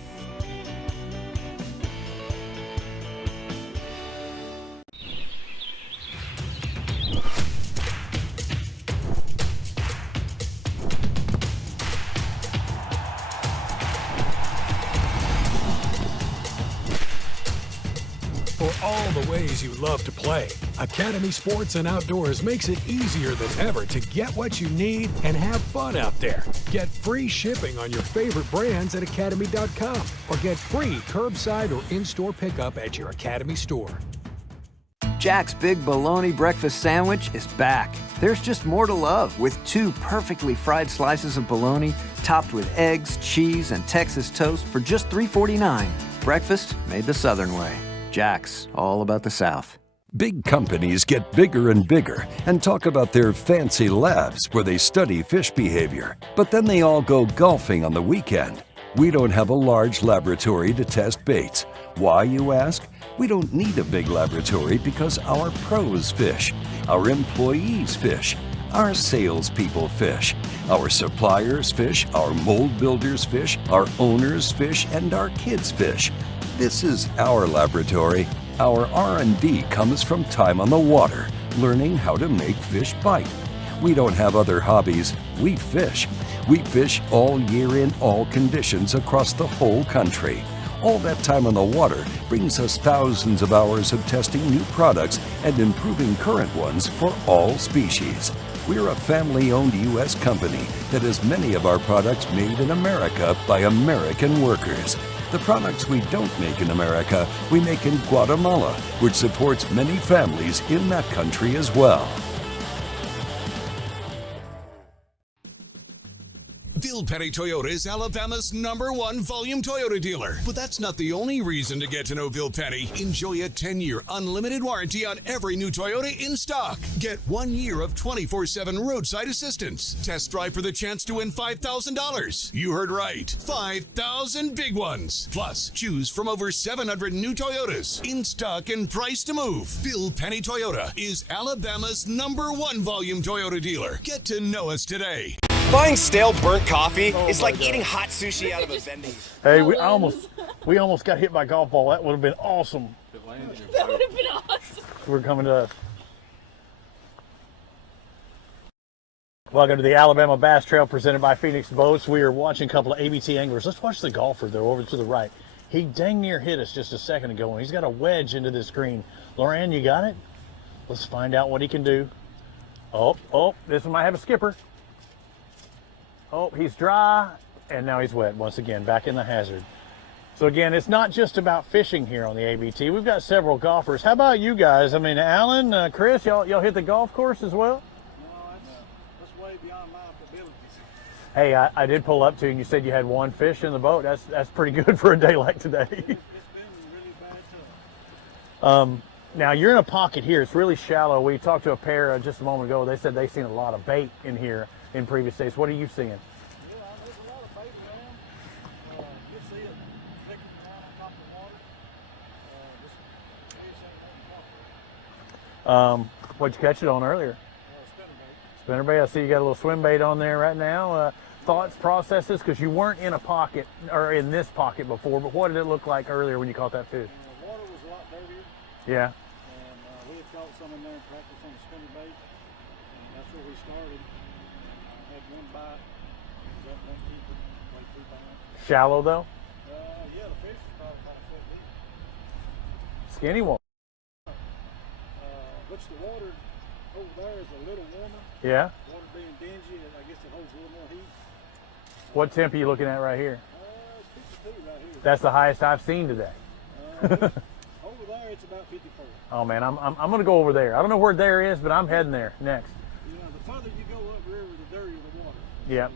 For all the ways you love to play, Academy Sports and Outdoors makes it easier than ever to get what you need and have fun out there. Get free shipping on your favorite brands at academy.com or get free curbside or in-store pickup at your Academy store. Jack's Big Bologna Breakfast Sandwich is back. There's just more to love with 2 perfectly fried slices of bologna topped with eggs, cheese, and Texas toast for just $3.49. Breakfast made the Southern way. Jack's, all about the South. Big companies get bigger and bigger and talk about their fancy labs where they study fish behavior. But then they all go golfing on the weekend. We don't have a large laboratory to test baits. Why, you ask? We don't need a big laboratory because our pros fish, our employees fish, our salespeople fish, our suppliers fish, our mold builders fish, our owners fish, and our kids fish. This is our laboratory. Our R&D comes from time on the water, learning how to make fish bite. We don't have other hobbies. We fish. We fish all year in all conditions across the whole country. All that time on the water brings us thousands of hours of testing new products and improving current ones for all species. We're a family-owned U.S. company that has many of our products made in America by American workers. The products we don't make in America, we make in Guatemala, which supports many families in that country as well. Bill Petty Toyota is Alabama's #1 volume Toyota dealer. But that's not the only reason to get to know Bill Petty. Enjoy a 10-year unlimited warranty on every new Toyota in stock. Get 1 year of 24/7 roadside assistance. Test drive for the chance to win $5,000. You heard right. 5,000 big ones. Plus, choose from over 700 new Toyotas in stock and price to move. Bill Petty Toyota is Alabama's #1 volume Toyota dealer. Get to know us today. Buying stale burnt coffee is like eating hot sushi out of a vending. Hey, we almost got hit by a golf ball. That would have been awesome. That would have been awesome. We're coming to us. Welcome to the Alabama Bass Trail presented by Phoenix Boats. We are watching a couple of ABT anglers. Let's watch the golfer though over to the right. He dang near hit us just a second ago and he's got a wedge into this green. Loran, you got it? Let's find out what he can do. Oh, this one might have a skipper. Oh, he's dry, and now he's wet once again, back in the hazard. So again, it's not just about fishing here on the ABT. We've got several golfers. How about you guys? I mean, Alan, Chris, y'all hit the golf course as well? No, that's way beyond my abilities. Hey, I did pull up to you, and you said you had 1 fish in the boat. That's pretty good for a day like today. It's been really bad tough. Now, you're in a pocket here. It's really shallow. We talked to a pair just a moment ago. They said they've seen a lot of bait in here in previous days. What are you seeing? Yeah, there's a lot of bait around. You see it flickering around on top of the water. What'd you catch it on earlier? Spinnerbait. I see you got a little swim bait on there right now. Thoughts, processes, because you weren't in a pocket or in this pocket before, but what did it look like earlier when you caught that fish? The water was a lot dirtier. Yeah. And we had caught some in there and practiced on the spinnerbait. And that's where we started. Had 1 bite. Got 1 keeper, like 2 pounds. Shallow though? Yeah, the fish is probably about 4 feet. Skinny one. Which the water over there is a little warmer. Yeah. Water being dingy, I guess it holds a little more heat. What temp are you looking at right here? It's 52 right here. That's the highest I've seen today. Over there, it's about 54. Oh man, I'm gonna go over there. I don't know where there is, but I'm heading there next. You know, the further you go upriver, the dirtier the water. Yep.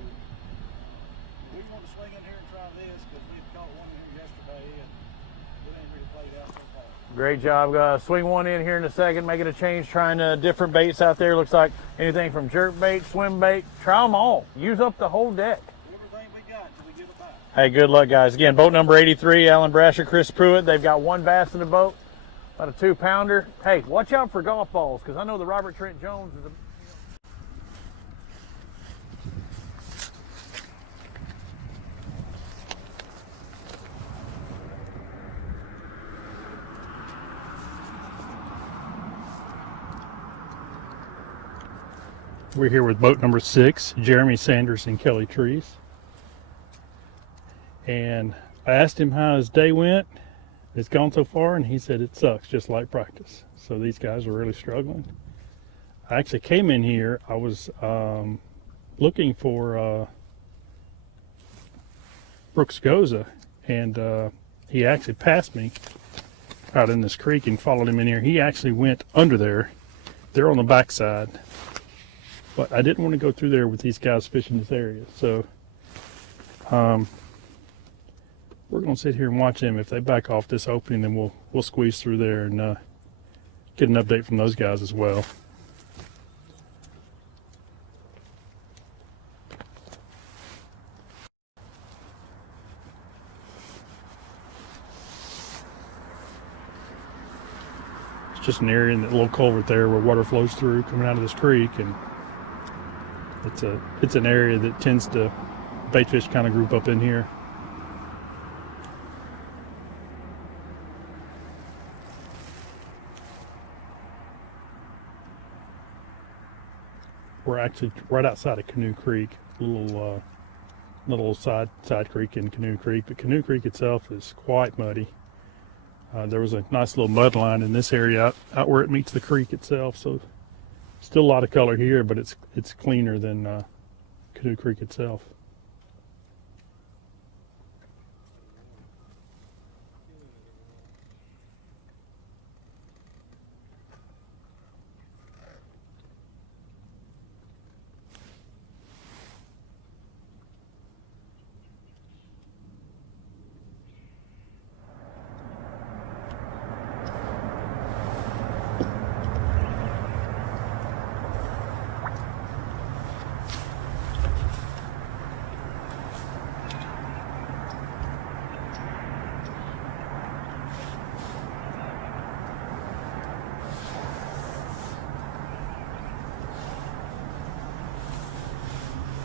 We want to swing in here and try this because we caught one in here yesterday and it ain't really played out so far. Great job. Swing one in here in a second, making a change, trying different baits out there. Looks like anything from jerk bait, swim bait. Try them all. Use up the whole deck. Everything we got till we give it back. Hey, good luck, guys. Again, boat number 83, Alan Brasher, Chris Pruitt. They've got 1 bass in the boat, about a 2-pounder. Hey, watch out for golf balls because I know the Robert Trent Jones is a... We're here with boat number 6, Jeremy Sanders and Kelly Trees. And I asked him how his day went, it's gone so far, and he said it sucks just like practice. So these guys are really struggling. I actually came in here, I was looking for Brooks Goza, and he actually passed me out in this creek and followed him in here. He actually went under there. They're on the backside, but I didn't want to go through there with these guys fishing this area. So we're going to sit here and watch them. If they back off this opening, then we'll squeeze through there and get an update from those guys as well. It's just an area in that little culvert there where water flows through coming out of this creek, and it's an area that tends to baitfish kind of group up in here. We're actually right outside of Canoe Creek, a little side creek in Canoe Creek. But Canoe Creek itself is quite muddy. There was a nice little mud line in this area out where it meets the creek itself. So still a lot of color here, but it's cleaner than Canoe Creek itself.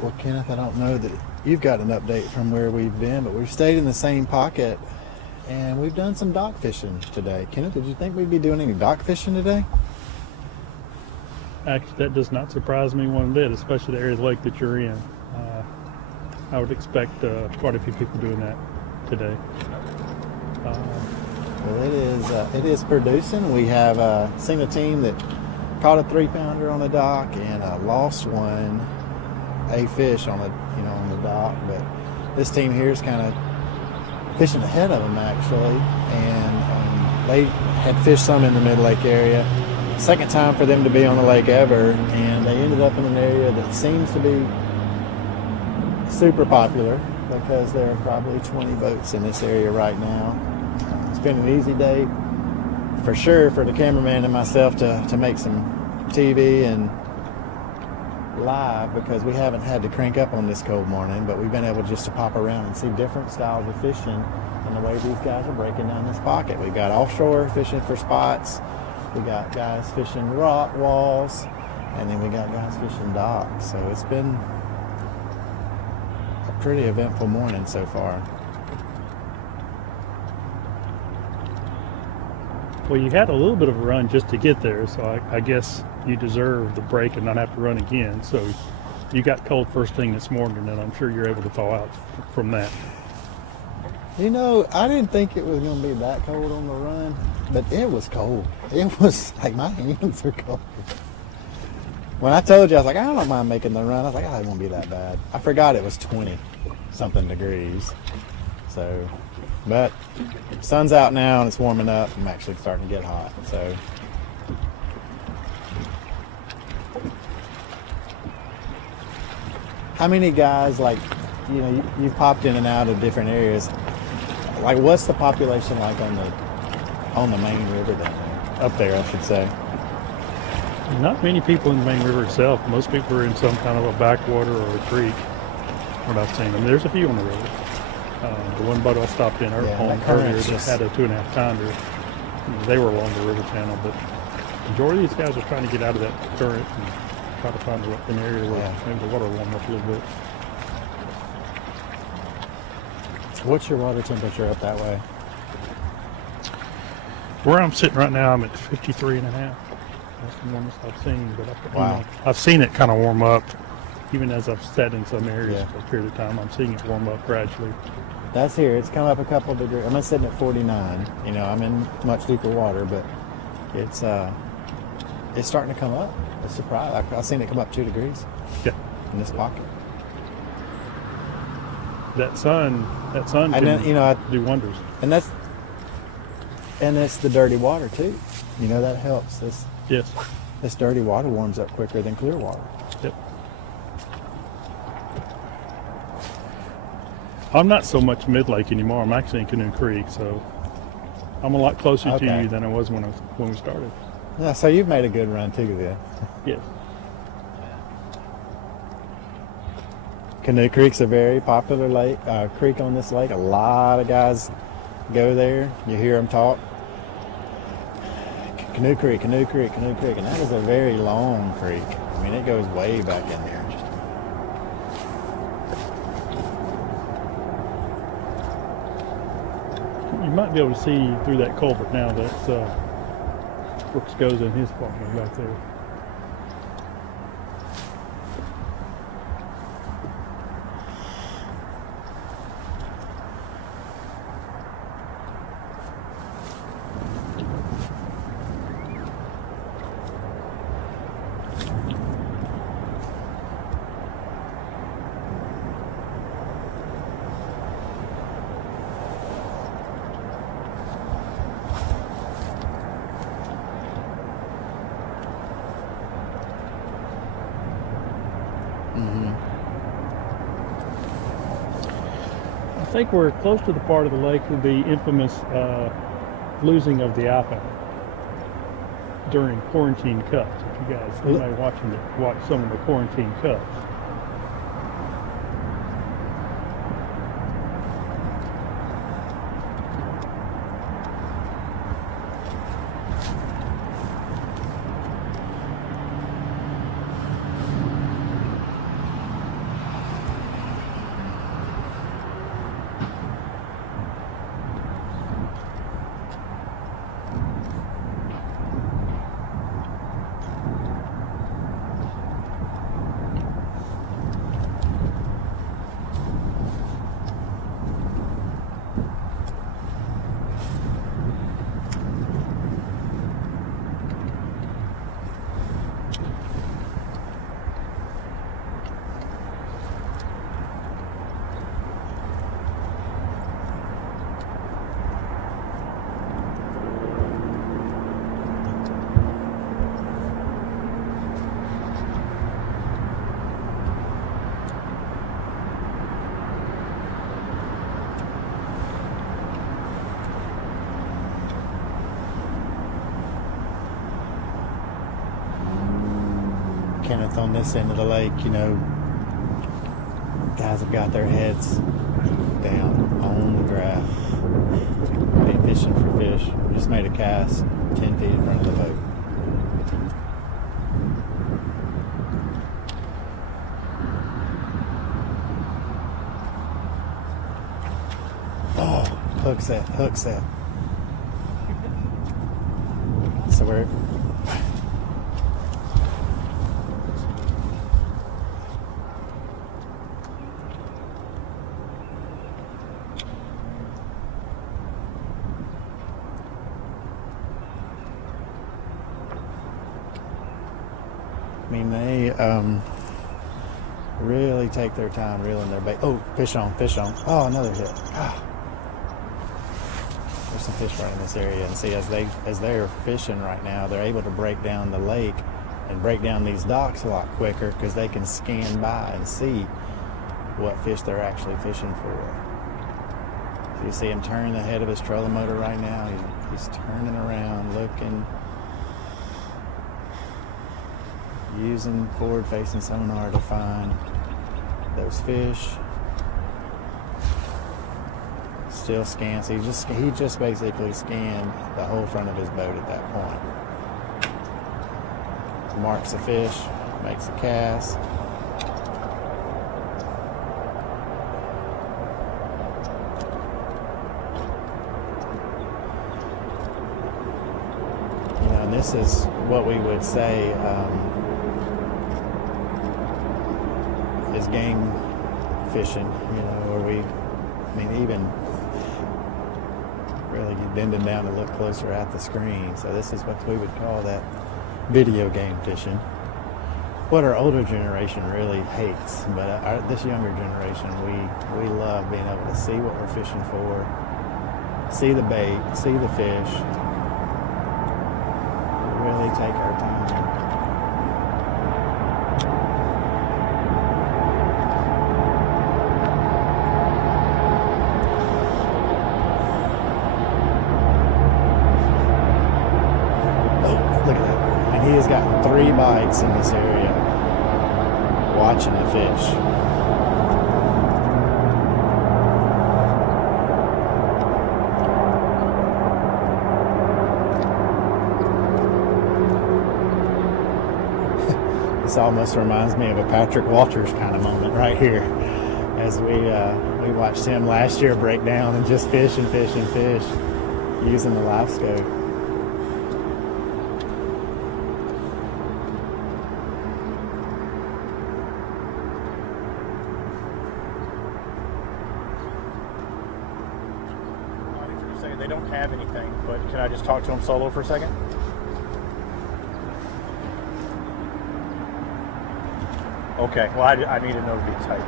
Well, Kenneth, I don't know that you've got an update from where we've been, but we've stayed in the same pocket and we've done some dock fishing today. Kenneth, did you think we'd be doing any dock fishing today? Actually, that does not surprise me one bit, especially the area of the lake that you're in. I would expect quite a few people doing that today. Well, it is producing. We have seen a team that caught a 3-pounder on the dock and lost a fish on the dock, but this team here is kind of fishing ahead of them actually, and they had fished some in the mid-lake area. Second time for them to be on the lake ever, and they ended up in an area that seems to be super popular because there are probably 20 boats in this area right now. It's been an easy day for sure for the cameraman and myself to make some TV and live, because we haven't had to crank up on this cold morning, but we've been able just to pop around and see different styles of fishing and the way these guys are breaking down this pocket. We've got offshore fishing for spots, we got guys fishing rock walls, and then we got guys fishing docks. So it's been a pretty eventful morning so far. Well, you had a little bit of a run just to get there, so I guess you deserve the break and not have to run again. So you got cold first thing this morning, and I'm sure you're able to thaw out from that. You know, I didn't think it was going to be that cold on the run, but it was cold. It was like my hands are cold. When I told you, I was like, I don't mind making the run. I was like, oh, it won't be that bad. I forgot it was 20-something degrees. So, but sun's out now and it's warming up. I'm actually starting to get hot. So, how many guys, like, you know, you've popped in and out of different areas. Like, what's the population like on the main river down there? Up there, I should say. Not many people in the main river itself. Most people are in some kind of a backwater or a creek. What I've seen them. There's a few on the river. The one boat I stopped in earlier that had a 2.5 pounder. They were along the river channel, but the majority of these guys are trying to get out of that current and try to find an area where maybe the water will warm up a little bit. What's your water temperature up that way? Where I'm sitting right now, I'm at 53.5. That's the warmest I've seen, but Wow. I've seen it kind of warm up, even as I've sat in some areas Yeah. for a period of time, I'm seeing it warm up gradually. That's here. It's come up a couple of degrees. I'm sitting at 49. You know, I'm in much deeper water, but it's starting to come up. It's a surprise. I've seen it come up 2 degrees. Yeah. In this pocket. That sun can do wonders. And it's the dirty water too. You know, that helps. Yes. This dirty water warms up quicker than clear water. Yep. I'm not so much mid-lake anymore. I'm actually in Canoe Creek, so I'm a lot closer to you than I was when we started. Yeah, so you've made a good run too then. Yes. Canoe Creek's a very popular lake, creek on this lake. A lot of guys go there. You hear them talk. Canoe Creek, Canoe Creek, Canoe Creek. And that is a very long creek. I mean, it goes way back in there. You might be able to see through that culvert now. That's Brooks goes in his partner right there. I think we're close to the part of the lake with the infamous losing of the iPhone during quarantine cuts. If you guys, anybody watch some of the quarantine cuts. Kenneth, on this end of the lake, you know, guys have got their heads down on the graph. They're fishing for fish. We just made a cast 10 feet in front of the boat. Oh, hook set. So we're they really take their time reeling their bait. Oh, fish on. Oh, another hit. Ah. There's some fish right in this area, and see, as they're fishing right now, they're able to break down the lake and break down these docks a lot quicker because they can scan by and see what fish they're actually fishing for. So you see him turn the head of his trolling motor right now. He's turning around, looking, using forward-facing sonar to find those fish. Still scans. He just basically scanned the whole front of his boat at that point. Marks the fish, makes a cast. You know, and this is what we would say is game fishing, you know, where even really bending down to look closer at the screen. So this is what we would call that video game fishing. What our older generation really hates, but this younger generation, we love being able to see what we're fishing for, see the bait, see the fish, really take our time. Look at that. And he has gotten 3 bites in this area watching the fish. This almost reminds me of a Patrick Walters kind of moment right here, as we watched him last year break down and just fish and fish and fish using the live scope. They don't have anything, but can I just talk to them solo for a second? Okay, well, I need to know to be tight.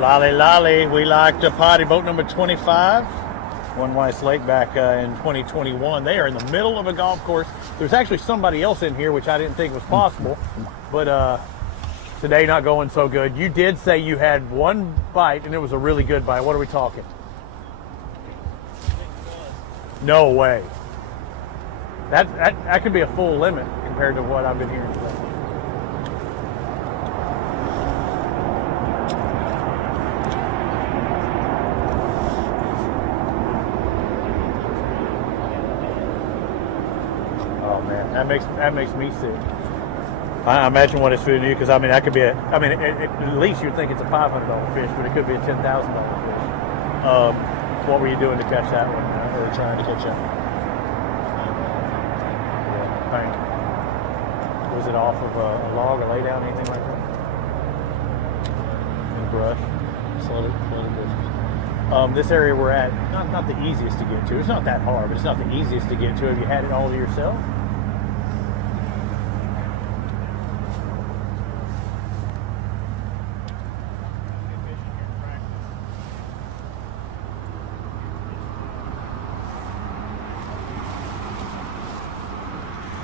Lolly Lolly, we like to potty boat number 25. One Weiss Lake back in 2021. They are in the middle of a golf course. There's actually somebody else in here, which I didn't think was possible, but today not going so good. You did say you had 1 bite, and it was a really good bite. What are we talking? No way. That could be a full limit compared to what I've been hearing today. Oh man, that makes me sick. I imagine what it's feeding you, because I mean that could be at least you'd think it's a $500 fish, but it could be a $10,000 fish. What were you doing to catch that one, or trying to catch that one? Was it off of a log, a lay down, anything like that? In brush, flooded bushes. This area we're at, not the easiest to get to. It's not that hard, but it's not the easiest to get to. Have you had it all to yourself?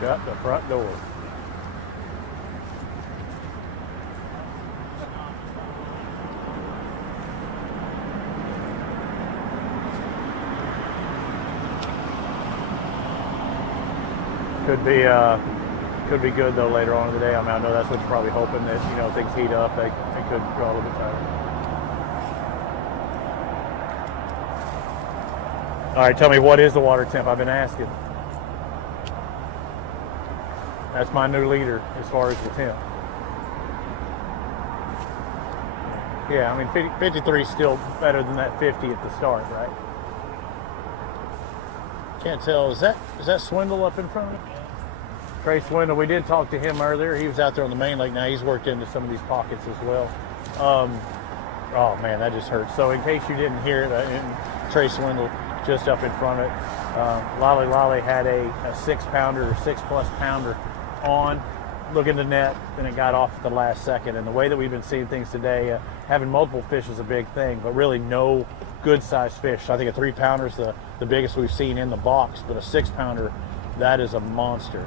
Shut the front door. Could be good though later on in the day. I mean, I know that's what you're probably hoping, that things heat up. They could draw a little bit tighter. All right, tell me, what is the water temp? I've been asking. That's my new leader as far as the temp. Yeah, I mean 53 is still better than that 50 at the start, right? Can't tell. Is that Swindle up in front of me? Trey Swindle. We did talk to him earlier. He was out there on the main lake. Now he's worked into some of these pockets as well. Oh man, that just hurts. So in case you didn't hear it, Trey Swindle just up in front of it. Lolly Lolly had a 6-pounder or 6+ pounder on, looking to net, and it got off at the last second. And the way that we've been seeing things today, having multiple fish is a big thing, but really no good sized fish. I think a 3-pounder is the biggest we've seen in the box, but a 6-pounder, that is a monster.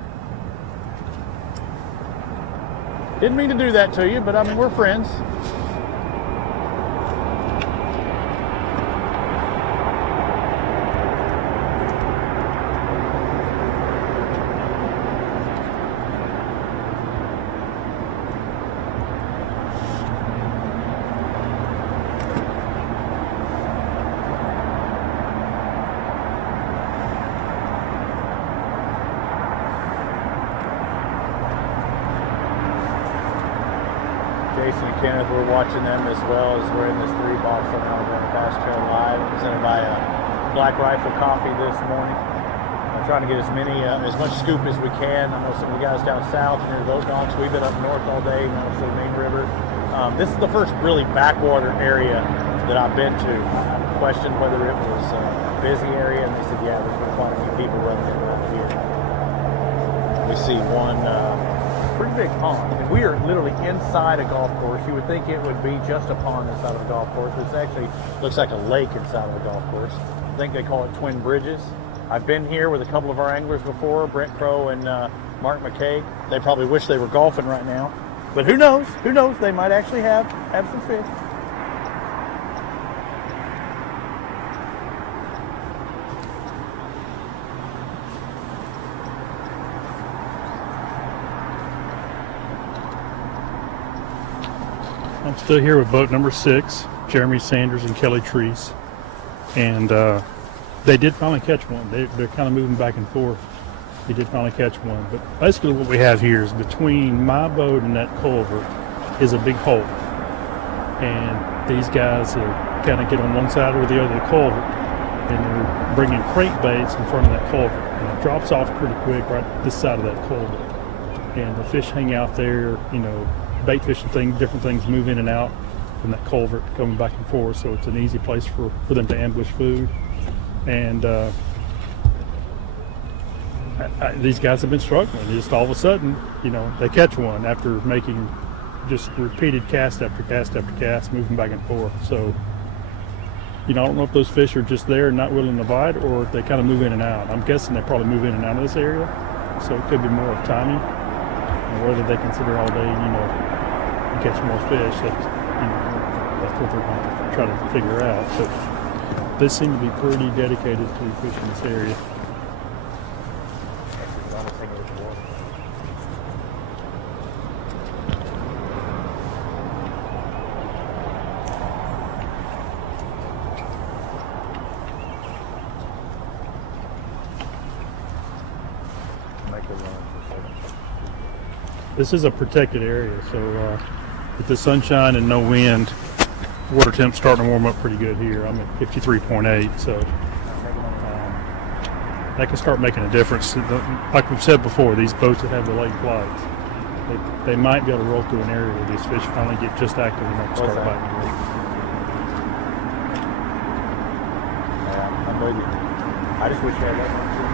Didn't mean to do that to you, but I mean, we're friends. Jason and Kenneth, we're watching them as well as we're in this 3-box on Alabama Bass Trail Live, presented by Black Rifle Coffee this morning. I'm trying to get as much scoop as we can. I know some of the guys down south near Boat Docks. We've been up north all day, to the main river. This is the first really backwater area that I've been to. I questioned whether it was a busy area, and they said, yeah, there's been quite a few people running in around here. We see one pretty big pond. I mean, we are literally inside a golf course. You would think it would be just a pond inside of a golf course. It actually looks like a lake inside of a golf course. I think they call it Twin Bridges. I've been here with a couple of our anglers before, Brent Crow and Mark McKay. They probably wish they were golfing right now. But who knows? Who knows? They might actually have some fish. I'm still here with boat number 6, Jeremy Sanders and Kelly Treese, and they did finally catch one. They're kind of moving back and forth. They did finally catch one, but basically what we have here is between my boat and that culvert is a big hole, and these guys kind of get on one side or the other of the culvert, and they're bringing crankbaits in front of that culvert, and it drops off pretty quick right this side of that culvert, and the fish hang out there, bait fishing things, different things move in and out from that culvert coming back and forth, so it's an easy place for them to ambush food. And these guys have been struggling. Just all of a sudden, they catch one after making just repeated cast after cast after cast, moving back and forth. So, I don't know if those fish are just there and not willing to bite, or if they kind of move in and out. I'm guessing they probably move in and out of this area, so it could be more of timing, and whether they consider all day, and catch more fish. That's what they're going to try to figure out. But they seem to be pretty dedicated to fishing this area. This is a protected area, so with the sunshine and no wind, water temp's starting to warm up pretty good here. I'm at 53.8, so that can start making a difference. Like we've said before, these boats that have the lake flights, they might be able to roll through an area where these fish finally get just active enough to start biting. Yeah, I'm with you. I just wish I had that one too.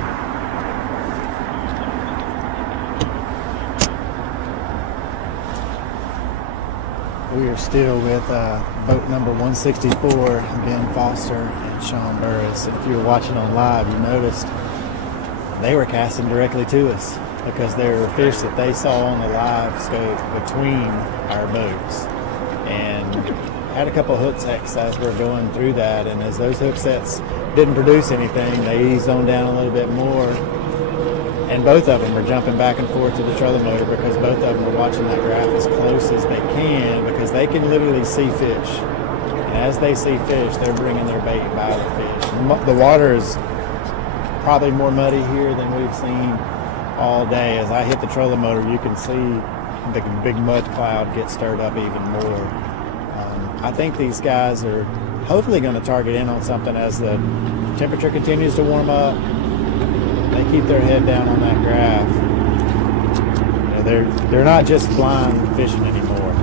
We are still with boat number 164, Ben Foster and Sean Burris. And if you were watching on live, you noticed they were casting directly to us because there were fish that they saw on the live scope between our boats. And had a couple hook sets as we're going through that, and as those hook sets didn't produce anything, they eased on down a little bit more. And both of them were jumping back and forth to the trolling motor because both of them were watching that graph as close as they can, because they can literally see fish. And as they see fish, they're bringing their bait by the fish. The water is probably more muddy here than we've seen all day. As I hit the trolling motor, you can see the big mud cloud get stirred up even more. I think these guys are hopefully going to target in on something as the temperature continues to warm up. They keep their head down on that graph. They're not just blind fishing anymore.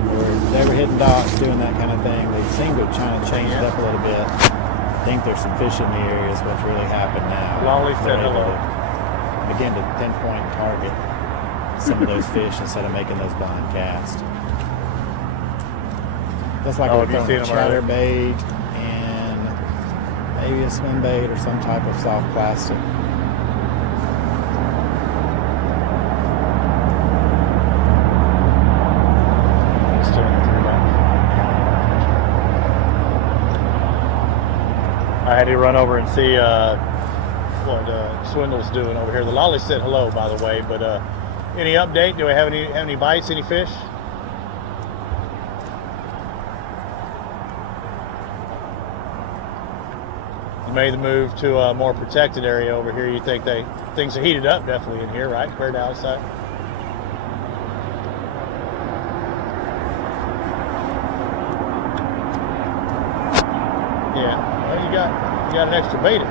They were hitting docks, doing that kind of thing. They seem to have kind of changed up a little bit. I think there's some fish in the area is what's really happened now. Lolly said hello. Begin to pinpoint and target some of those fish instead of making those blind casts. Looks like we're throwing a chatterbait and maybe a swim bait or some type of soft plastic. I had to run over and see what Swindle's doing over here. The lolly said hello, by the way, but any update? Do we have any bites, any fish? You made the move to a more protected area over here. You think things are heated up definitely in here, right, compared to outside? Yeah. You got an extra bait.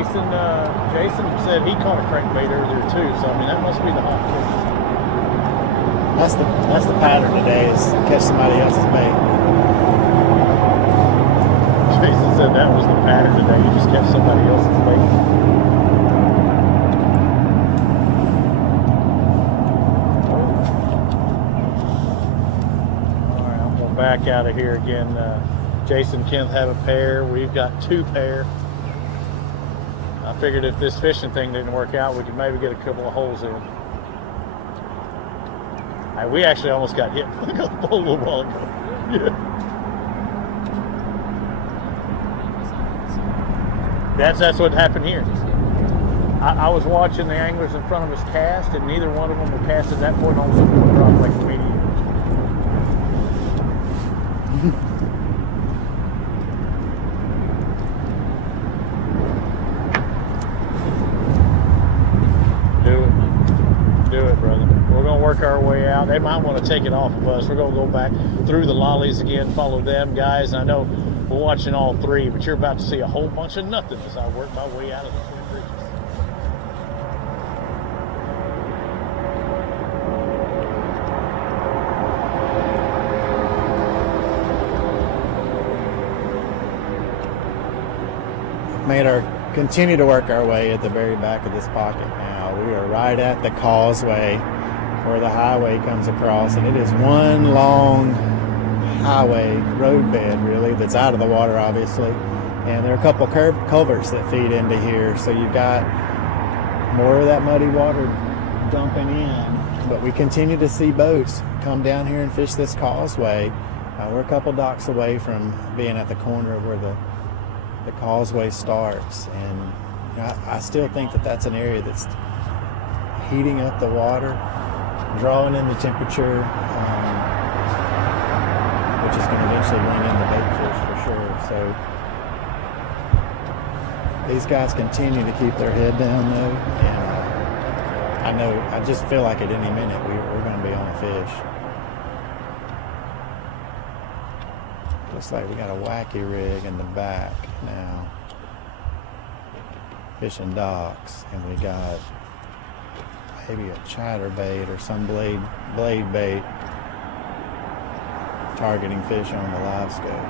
Jason said he caught a crankbait earlier too, so I mean that must be the hot kick. That's the pattern today, is catch somebody else's bait. Jason said that was the pattern today. You just catch somebody else's bait. All right, I'm going back out of here again. Jason Kent have a pair. We've got 2 pair. I figured if this fishing thing didn't work out, we could maybe get a couple of holes in. We actually almost got hit with a pole a little while ago. Yeah. That's what happened here. I was watching the anglers in front of us cast, and neither one of them were casting that point. All of a sudden, it dropped like immediately. Do it, brother. We're going to work our way out. They might want to take it off of us. We're going to go back through the lollies again, follow them guys. And I know we're watching all 3, but you're about to see a whole bunch of nothing as I work my way out of the Twin Bridges. Continue to work our way at the very back of this pocket now. We are right at the causeway where the highway comes across, and it is one long highway roadbed really that's out of the water obviously, and there are a couple culverts that feed into here, so you've got more of that muddy water dumping in. But we continue to see boats come down here and fish this causeway. We're a couple docks away from being at the corner of where the causeway starts, and I still think that that's an area that's heating up the water, drawing in the temperature, which is going to eventually bring in the bait fish for sure. So these guys continue to keep their head down though, and I just feel like at any minute we're going to be on a fish. Looks like we got a wacky rig in the back now, fishing docks, and we got maybe a chatterbait or some blade bait targeting fish on the live scope.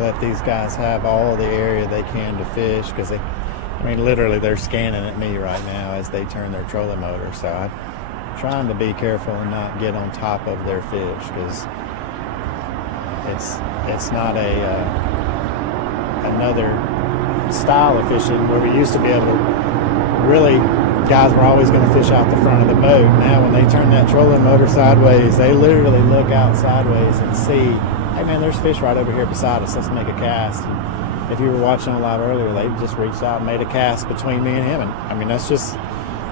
Let these guys have all the area they can to fish, because literally they're scanning at me right now as they turn their trolling motor. So I'm trying to be careful and not get on top of their fish, because it's not another style of fishing where we used to be able to really, guys were always going to fish out the front of the boat. Now when they turn that trolling motor sideways, they literally look out sideways and see, hey man, there's fish right over here beside us, let's make a cast. If you were watching on live earlier, they just reached out and made a cast between me and him. And that's just,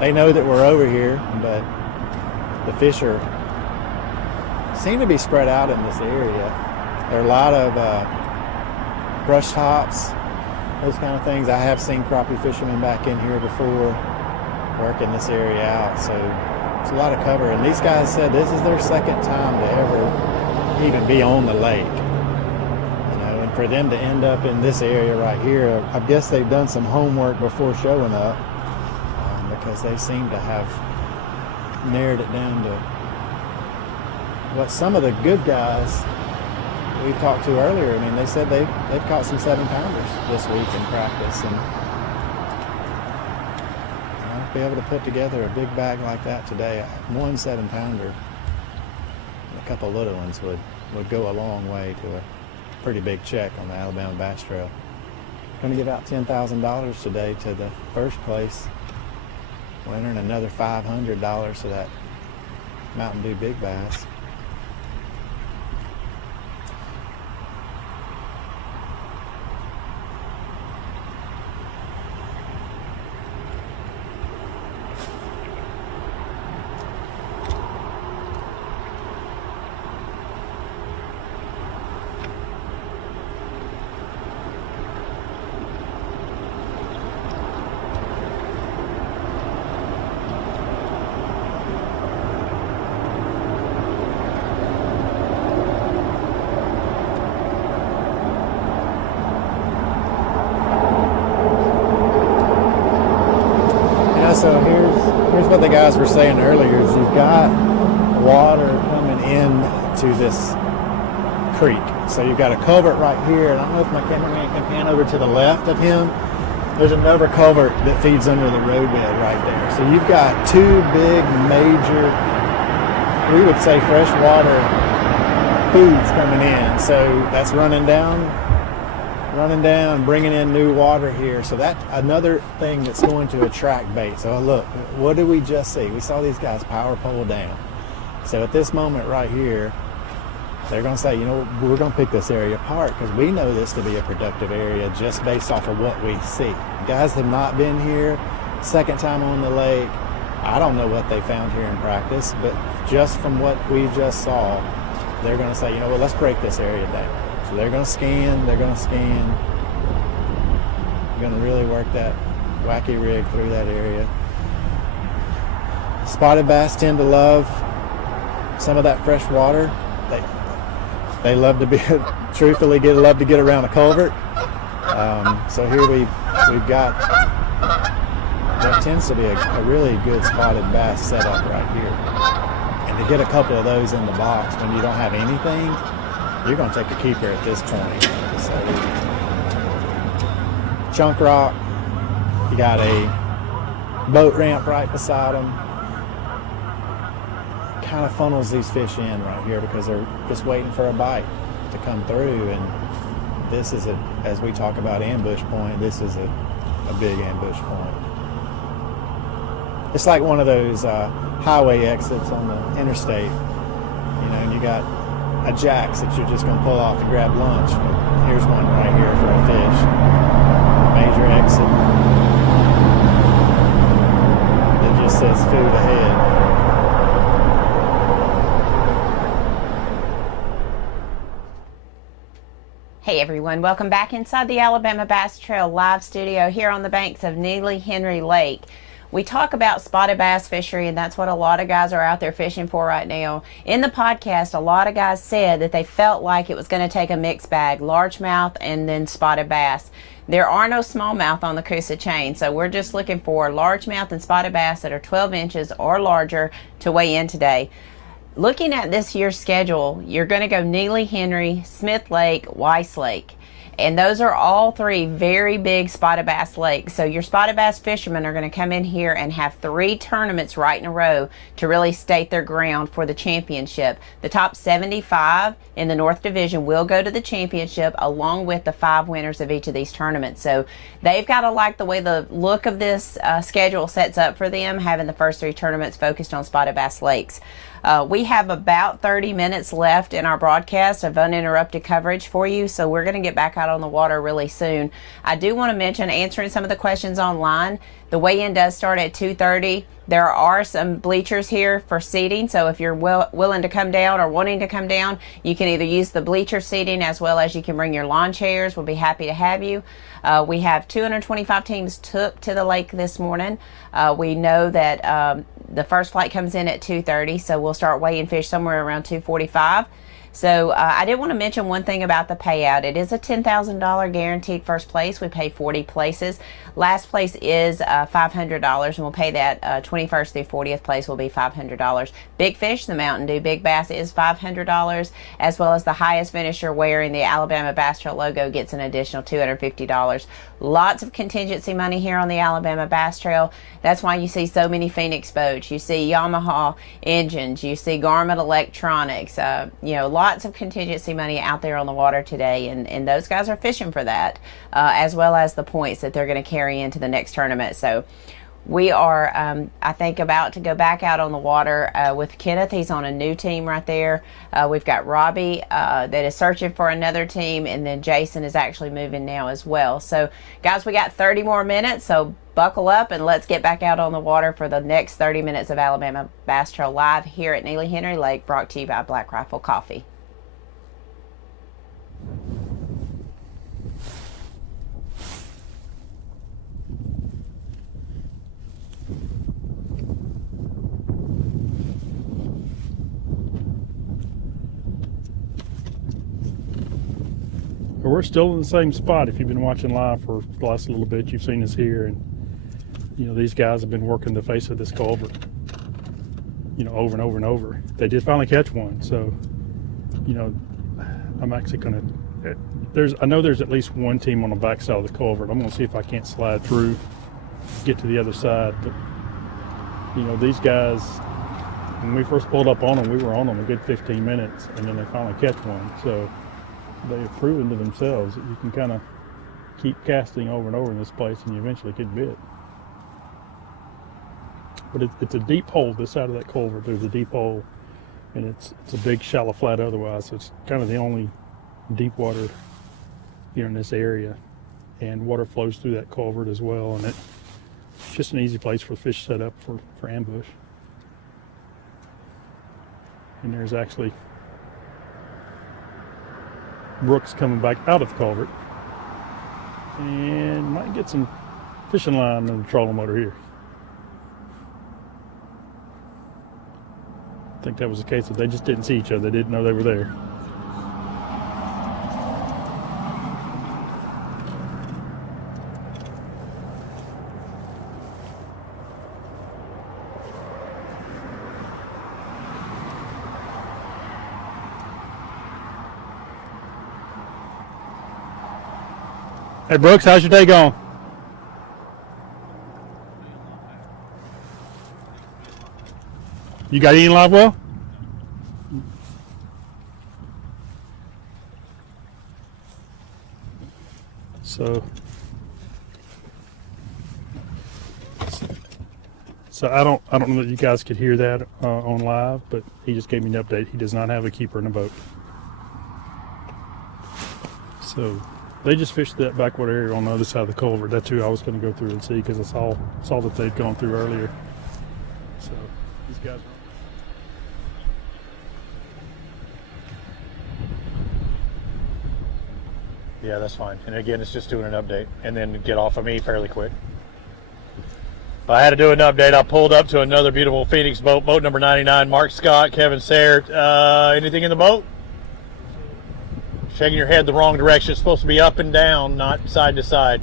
they know that we're over here, but the fish seem to be spread out in this area. There are a lot of brush tops, those kind of things. I have seen crappie fishermen back in here before working this area out, so it's a lot of cover. And these guys said this is their second time to ever even be on the lake, and for them to end up in this area right here, I guess they've done some homework before showing up, because they seem to have narrowed it down to what some of the good guys we've talked to earlier, they said they've caught some 7-pounders this week in practice, and be able to put together a big bag like that today. One 7-pounder, a couple little ones would go a long way to a pretty big check on the Alabama Bass Trail. Going to give out $10,000 today to the first place winner and another $500 to that Mountain Dew Big Bass. So here's what the guys were saying earlier is you've got water coming in to this creek. So you've got a culvert right here, and I don't know if my cameraman can pan over to the left of him. There's another culvert that feeds under the roadbed right there. So you've got two big major, we would say freshwater feeds coming in. So that's running down, bringing in new water here. So that's another thing that's going to attract bait. So look, what did we just see? We saw these guys power pole down. So at this moment right here, they're going to say, you know, we're going to pick this area apart because we know this to be a productive area just based off of what we see. Guys have not been here, second time on the lake. I don't know what they found here in practice, but just from what we just saw, they're going to say, you know what, let's break this area down. So they're going to scan, They're going to really work that wacky rig through that area. Spotted bass tend to love some of that fresh water. They love to be, truthfully, love to get around a culvert. So here we've got, that tends to be a really good spotted bass setup right here. And to get a couple of those in the box when you don't have anything, you're going to take a keeper at this point. So, chunk rock, you got a boat ramp right beside them. Kind of funnels these fish in right here because they're just waiting for a bite to come through. And this is as we talk about ambush point, this is a big ambush point. It's like one of those highway exits on the interstate, you know, and you got a jacks that you're just going to pull off and grab lunch. But here's one right here for a fish. Major exit. It just says food ahead. Hey everyone, welcome back inside the Alabama Bass Trail live studio here on the banks of Neely Henry Lake. We talk about spotted bass fishery, and that's what a lot of guys are out there fishing for right now. In the podcast, a lot of guys said that they felt like it was going to take a mixed bag, largemouth and then spotted bass. There are no smallmouth on the Coosa chain, so we're just looking for largemouth and spotted bass that are 12 inches or larger to weigh in today. Looking at this year's schedule, you're going to go Neely Henry, Smith Lake, Weiss Lake. And those are all three very big spotted bass lakes. So your spotted bass fishermen are going to come in here and have 3 tournaments right in a row to really stake their ground for the championship. The top 75 in the North Division will go to the championship along with the 5 winners of each of these tournaments. So they've got to like the way the look of this schedule sets up for them, having the first 3 tournaments focused on spotted bass lakes. We have about 30 minutes left in our broadcast of uninterrupted coverage for you, so we're going to get back out on the water really soon. I do want to mention answering some of the questions online. The weigh-in does start at 2:30. There are some bleachers here for seating, so if you're willing to come down or wanting to come down, you can either use the bleacher seating as well as you can bring your lawn chairs. We'll be happy to have you. We have 225 teams took to the lake this morning. We know that the first flight comes in at 2:30, so we'll start weighing fish somewhere around 2:45. So I did want to mention one thing about the payout. It is a $10,000 guaranteed first place. We pay 40 places. Last place is $500, and we'll pay that 21st through 40th place will be $500. Big fish, the Mountain Dew Big Bass, is $500, as well as the highest finisher wearing the Alabama Bass Trail logo gets an additional $250. Lots of contingency money here on the Alabama Bass Trail. That's why you see so many Phoenix boats. You see Yamaha engines. You see Garmin electronics. You know, a lot lots of contingency money out there on the water today, and those guys are fishing for that, as well as the points that they're going to carry into the next tournament. So we are, I think, about to go back out on the water with Kenneth. He's on a new team right there. We've got Robbie that is searching for another team, and then Jason is actually moving now as well. So, guys, we got 30 more minutes, so buckle up and let's get back out on the water for the next 30 minutes of Alabama Bass Trail Live here at Neely Henry Lake, brought to you by Black Rifle Coffee. We're still in the same spot. If you've been watching live for the last little bit, you've seen us here, and these guys have been working the face of this culvert, over and over and over. They did finally catch one, so I'm actually gonna. I know there's at least one team on the back side of the culvert. I'm gonna see if I can't slide through, get to the other side. But these guys, when we first pulled up on them, we were on them a good 15 minutes, and then they finally catch one. So they've proven to themselves that you can kind of keep casting over and over in this place and you eventually get bit. But it's a deep hole. This side of that culvert, there's a deep hole, and it's a big shallow flat otherwise, so it's kind of the only deep water here in this area, and water flows through that culvert as well, and it's just an easy place for fish set up for ambush. And there's actually Brooks coming back out of the culvert, and might get some fishing line and a trolling motor here. I think that was the case, that they just didn't see each other. They didn't know they were there. Hey Brooks, how's your day going? You got eating live well? So I don't know that you guys could hear that on live, but he just gave me an update. He does not have a keeper in the boat. So they just fished that backwater area on the other side of the culvert. That's who I was going to go through and see, because I saw that they'd gone through earlier. So these guys are. Yeah, that's fine. And again, it's just doing an update, and then get off of me fairly quick. If I had to do an update, I pulled up to another beautiful Phoenix boat, boat number 99, Mark Scott, Kevin Sayre. Anything in the boat? Shaking your head the wrong direction. It's supposed to be up and down, not side to side.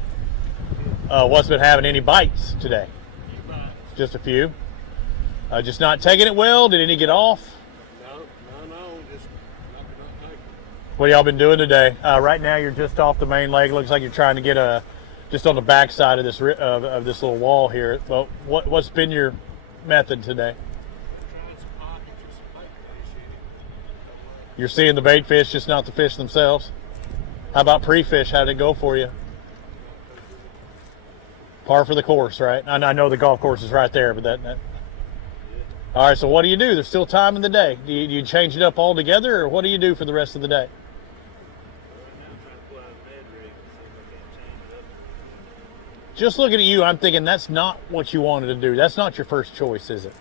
What's been having any bites today? Just a few. Just not taking it well. Did any get off? No, just nothing. What y'all been doing today? Right now, you're just off the main lake. Looks like you're trying to get just on the back side of this of this little wall here. Well, what's been your method today? You're seeing the bait fish, just not the fish themselves. How about pre-fish? How did it go for you? Par for the course, right? I know the golf course is right there, but that. All right, so what do you do? There's still time in the day. Do you change it up altogether, or what do you do for the rest of the day? Just looking at you, I'm thinking that's not what you wanted to do. That's not your first choice, is it?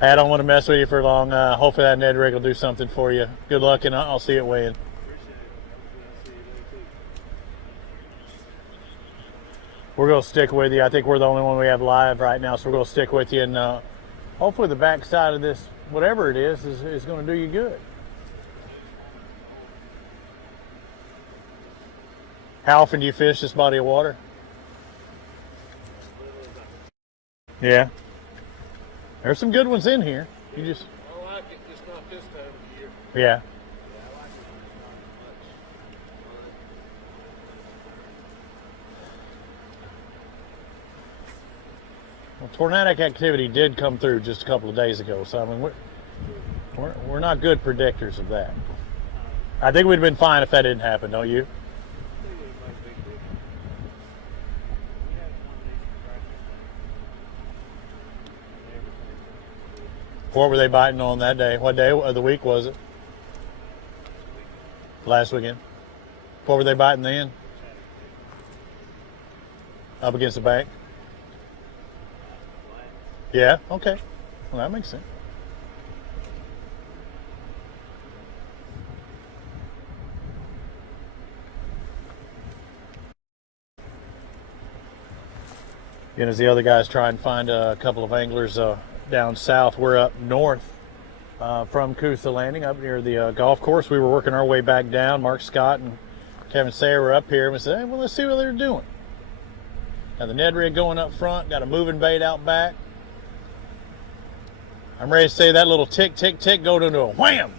I don't want to mess with you for long. Hopefully that Ned rig will do something for you. Good luck, and I'll see it weighing. We're going to stick with you. I think we're the only one we have live right now, so we're going to stick with you. And hopefully the back side of this, whatever it is going to do you good. How often do you fish this body of water? Yeah. There's some good ones in here. You just. I like it, just not this time of year. Yeah. We'll tornadic activity did come through just a couple of days ago, so I mean we're not good predictors of that. I think we'd have been fine if that didn't happen, don't you? What were they biting on that day? What day of the week was it? Last weekend. What were they biting then? Up against the bank? Yeah, okay. Well, that makes sense. And as the other guys try and find a couple of anglers down south, we're up north from Coosa Landing, up near the golf course. We were working our way back down. Mark Scott and Kevin Sayer were up here, and we said, hey, well, let's see what they're doing. Now the Ned rig going up front, got a moving bait out back. I'm ready to say that little tick, tick, tick, go to a wham.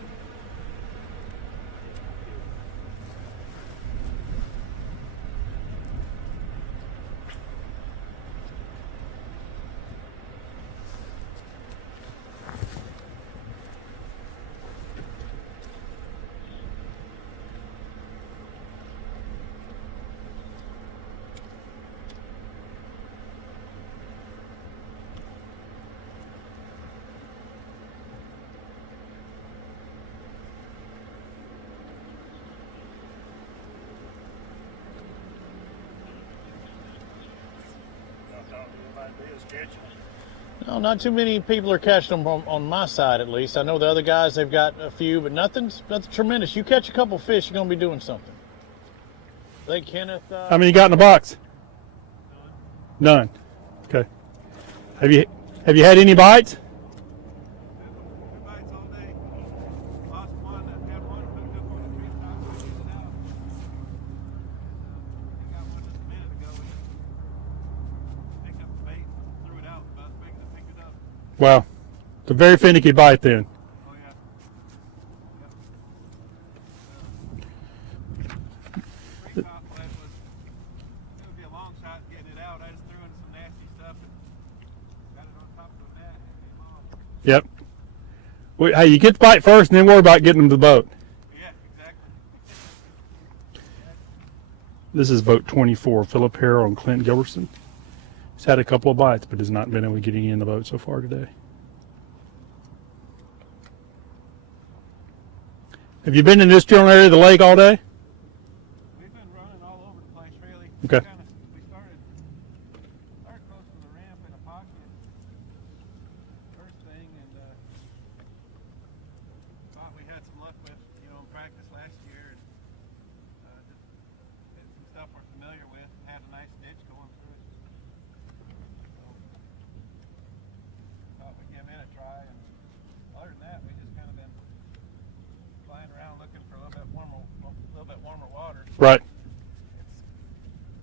No, not too many people are catching them on my side, at least. I know the other guys, they've got a few, but nothing tremendous. You catch a couple fish, you're going to be doing something. I think Kenneth... How many you got in the box? None. Okay. Have you had any bites? Wow. It's a very finicky bite then. Oh, yeah. It would be a long shot getting it out. I just threw in some nasty stuff and got it on top of the net and Yep. Well, hey, you get the bite first and then worry about getting them to the boat. Yeah, exactly. This is boat 24, Philip Harrell and Clint Gilbertson. He's had a couple of bites, but has not been able to get any in the boat so far today. Have you been in this general area of the lake all day? We've been running all over the place, really. Okay. We started close to the ramp in a pocket first thing, and thought we had some luck with, in practice last year, and just hit some stuff we're familiar with. Had a nice ditch going through it. Thought we'd give it a try, and other than that, we just kind of been flying around looking for a little bit warmer water. Right. It's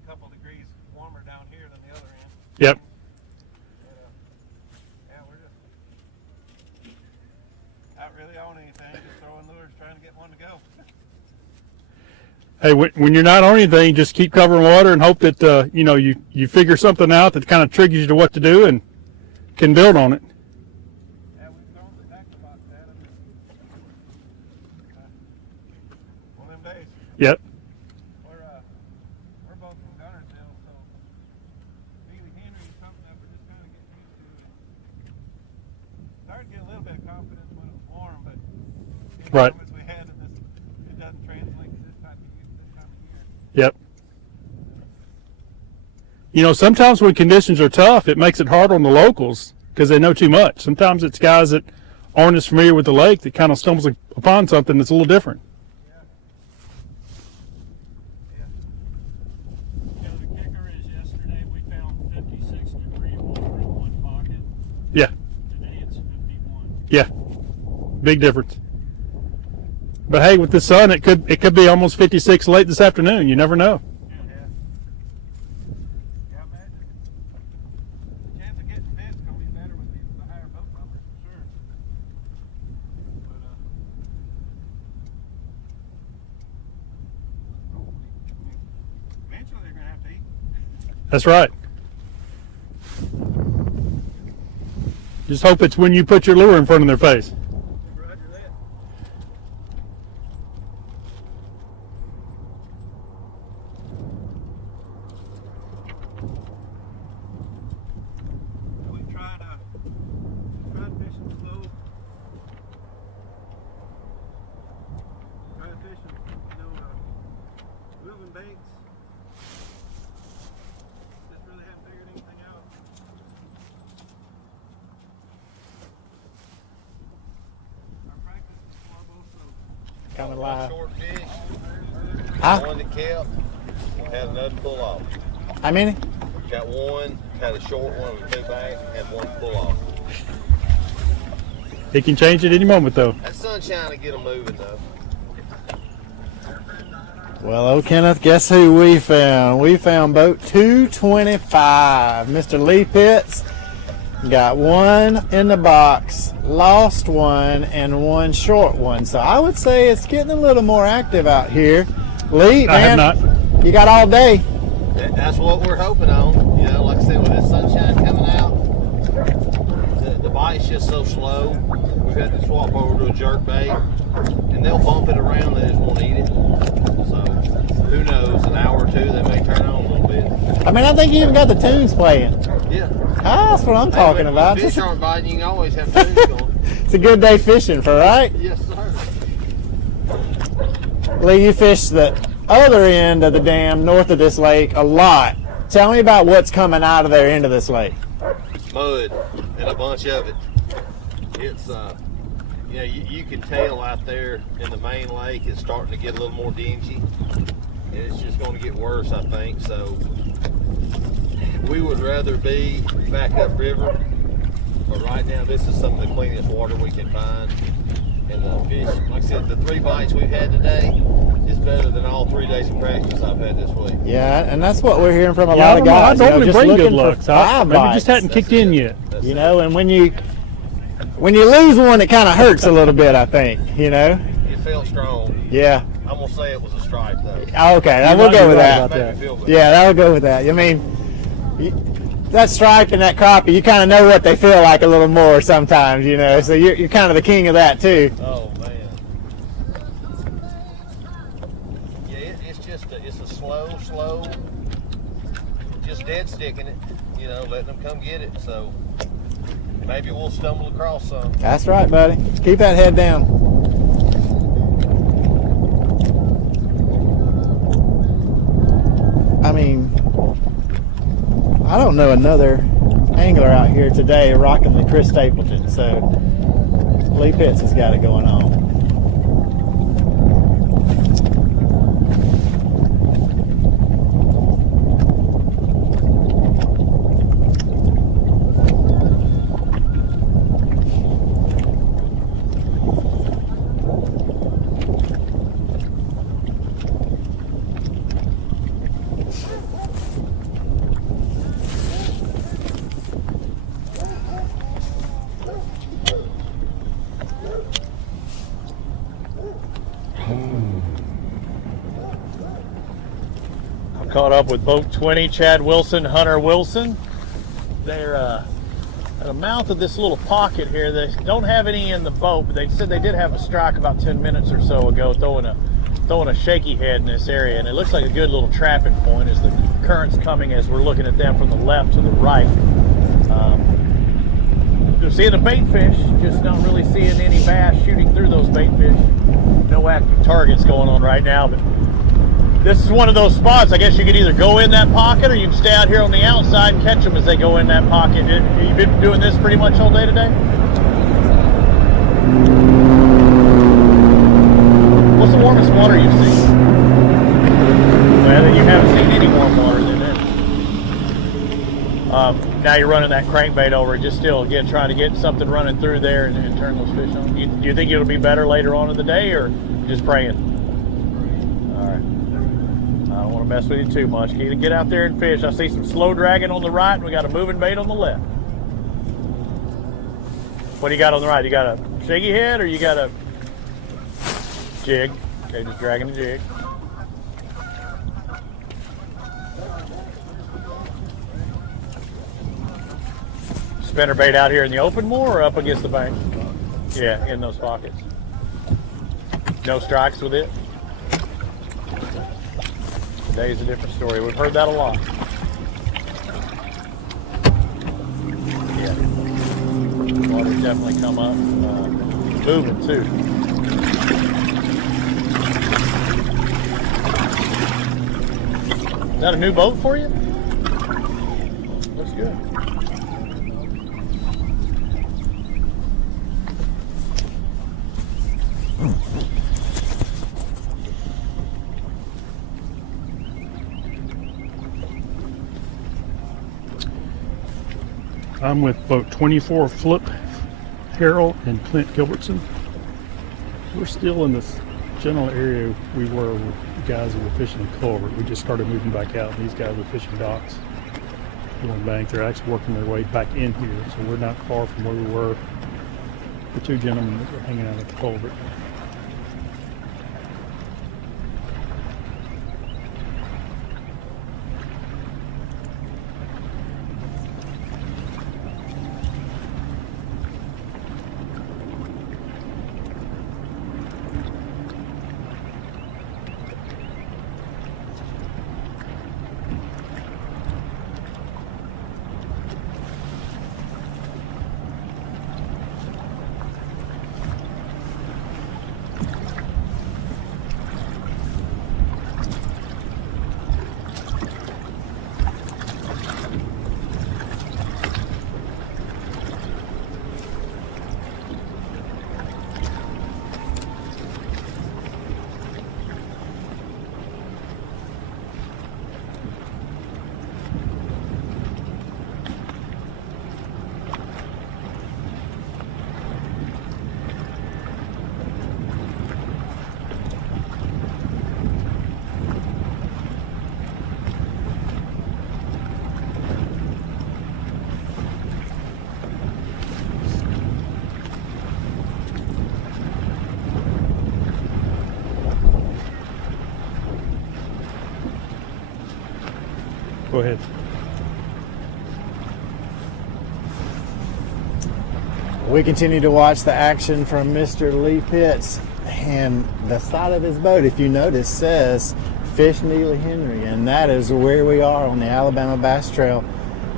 a couple degrees warmer down here than the other end. Yep. But, yeah, we're just not really on anything, just throwing lures, trying to get one to go. Hey, when you're not on anything, just keep covering water and hope that you figure something out that kind of triggers you to what to do and can build on it. Yeah, we've thrown the tackle box at them. One of them days. Yep. We're both from Gunnersville, so Neely Henry is something that we're just kind of getting used to. And started to get a little bit of confidence when it was warm, but Right. as we had in this, it doesn't translate to this time of year. Yep. Sometimes when conditions are tough, it makes it hard on the locals because they know too much. Sometimes it's guys that aren't as familiar with the lake that kind of stumbles upon something that's a little different. The kicker is yesterday we found 56-degree water in one pocket. Yeah. Today it's 51. Yeah. Big difference. But hey, with the sun, it could be almost 56 late this afternoon. You never know. Yeah, imagine. The chance of getting bit is going to be better with the higher boat numbers, for sure. But, eventually they're going to have to eat. That's right. Just hope it's when you put your lure in front of their face. Coming live. Short fish. Huh? One that kept had another pull off. How many? Got one, had a short one with two back, had one pull off. It can change at any moment, though. That sunshine to get them moving, though. Well, oh, Kenneth, guess who we found? We found boat 225. Mr. Lee Pitts got one in the box, lost one, and one short one. So I would say it's getting a little more active out here. Lee, man, you got all day. That's what we're hoping on. You know, like I said, with this sunshine coming out, the bite's just so slow. We've had to swap over to a jerk bait, and they'll bump it around. They just won't eat it. So who knows? An hour or two, they may turn on a little bit. I mean, I think you even got the tunes playing. Yeah. That's what I'm talking about. When fish aren't biting, you can always have tunes going. It's a good day fishing for, right? Yes, sir. Lee, you fish the other end of the dam north of this lake a lot. Tell me about what's coming out of there into this lake. Mud and a bunch of it. It's you know, you can tell out there in the main lake it's starting to get a little more dingy, and it's just going to get worse, I think. So we would rather be back upriver, but right now this is some of the cleanest water we can find. And the fish, like I said, the 3 bites we've had today is better than all 3 days of practice I've had this week. Yeah, and that's what we're hearing from a lot of guys. I normally bring good luck. Maybe Bites. just hadn't kicked in yet. You know, and when you lose one, it kind of hurts a little bit, I think, you know? It felt strong. Yeah. I'm going to say it was a stripe, though. Okay, we'll go with that. Made me feel good. Yeah, that'll go with that. I mean, that stripe and that crappie, you kind of know what they feel like a little more sometimes, you know? So you're kind of the king of that, too. Oh, man. Yeah, it's a slow, just dead sticking it, you know, letting them come get it. So maybe we'll stumble across some. That's right, buddy. Keep that head down. I mean, I don't know another angler out here today rocking the Chris Stapleton, so Lee Pitts has got it going on. Caught up with boat 20, Chad Wilson, Hunter Wilson. They're at the mouth of this little pocket here. They don't have any in the boat, but they said they did have a strike about 10 minutes or so ago throwing a shaky head in this area, and it looks like a good little trapping point as the current's coming as we're looking at them from the left to the right. We're seeing the bait fish, just not really seeing any bass shooting through those bait fish. No active targets going on right now, but this is one of those spots. I guess you could either go in that pocket or you can stay out here on the outside and catch them as they go in that pocket. You've been doing this pretty much all day today? What's the warmest water you've seen? Well, you haven't seen any warm water than this. Now you're running that crankbait over, just still, again, trying to get something running through there and turn those fish on. Do you think it'll be better later on in the day, or just praying? All right. I don't want to mess with you too much. Get out there and fish. I see some slow dragging on the right, and we got a moving bait on the left. What do you got on the right? You got a shaky head, or you got a jig? Okay, just dragging the jig. spinnerbait out here in the open more or up against the bank? Yeah, in those pockets. No strikes with it? Today's a different story. We've heard that a lot. Yeah. Water's definitely come up. Moving too. Is that a new boat for you? Looks good. I'm with boat 24 Flip, Harold and Clint Gilbertson. We're still in this general area we were with the guys who were fishing the culvert. We just started moving back out. These guys were fishing docks on bank. They're actually working their way back in here, so we're not far from where we were. The two gentlemen that were hanging out at the culvert. Go ahead. We continue to watch the action from Mr. Lee Pitts, and the side of his boat, if you notice, says Fish Neely Henry, and that is where we are on the Alabama Bass Trail.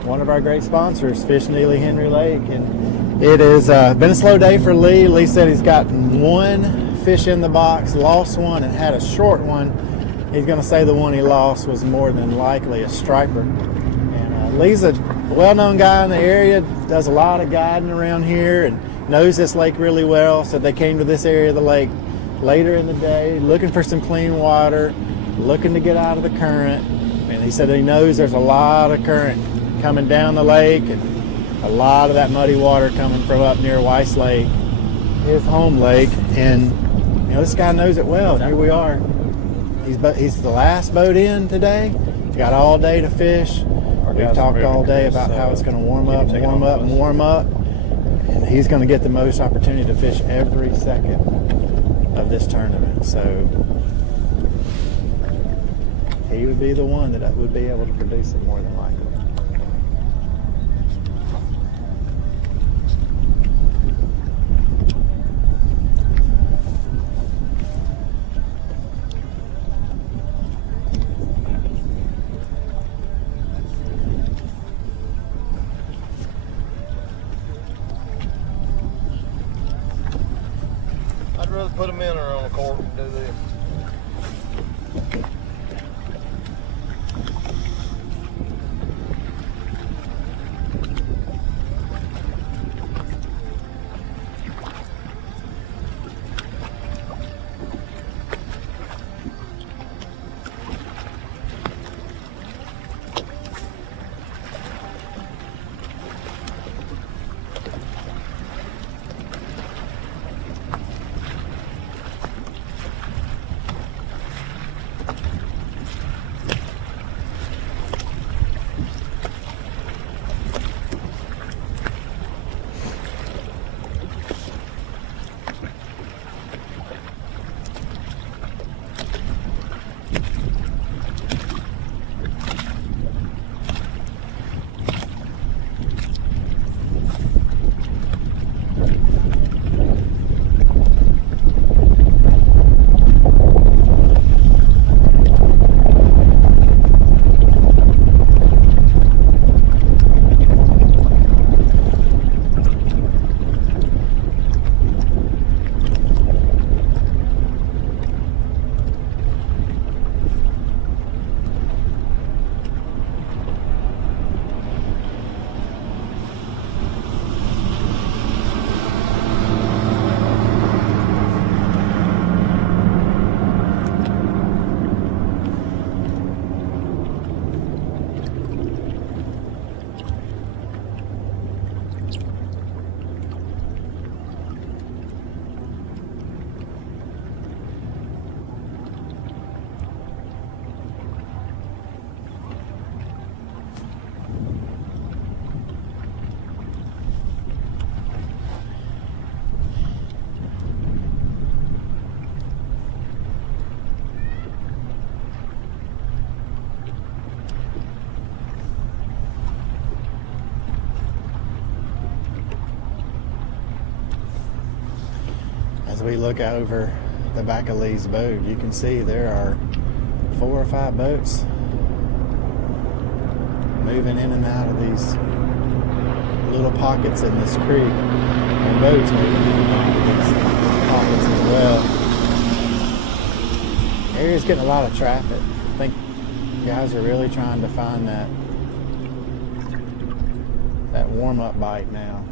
One of our great sponsors, Fish Neely Henry Lake, and it has been a slow day for Lee. Lee said he's got one fish in the box, lost one, and had a short one. He's going to say the one he lost was more than likely a striper. And Lee's a well-known guy in the area, does a lot of guiding around here and knows this lake really well. So they came to this area of the lake later in the day, looking for some clean water, looking to get out of the current. And he said he knows there's a lot of current coming down the lake and a lot of that muddy water coming from up near Weiss Lake, his home lake. And you know, this guy knows it well. Here we are. He's the last boat in today. He's got all day to fish. We've talked all day about how it's going to warm up, and he's going to get the most opportunity to fish every second of this tournament. So he would be the one that would be able to produce it more than likely. I'd rather put them in or on a cork and do this. we look over the back of Lee's boat, you can see there are 4 or 5 boats moving in and out of these little pockets in this creek, and boats moving in and out of these pockets as well. The area's getting a lot of traffic. I think guys are really trying to find that warm-up bite now.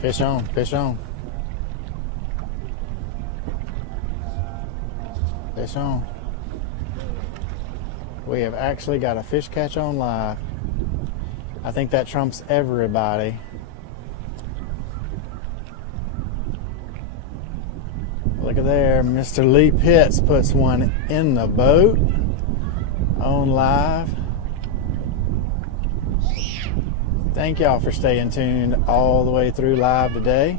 Fish on, fish on. Fish on. We have actually got a fish catch on live. I think that trumps everybody. Look at there, Mr. Lee Pitts puts one in the boat on live. Thank y'all for staying tuned all the way through live today.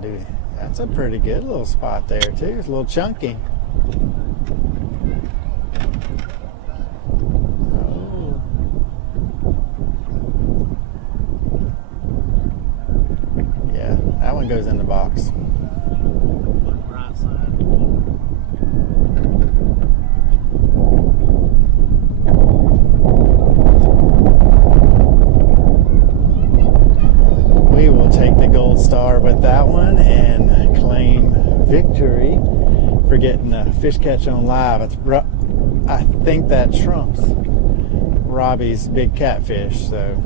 Dude, that's a pretty good little spot there too. It's a little chunky. Oh. Yeah, that one goes in the box. Star with that one and claim victory for getting a fish catch on live. I think that trumps Robbie's big catfish. So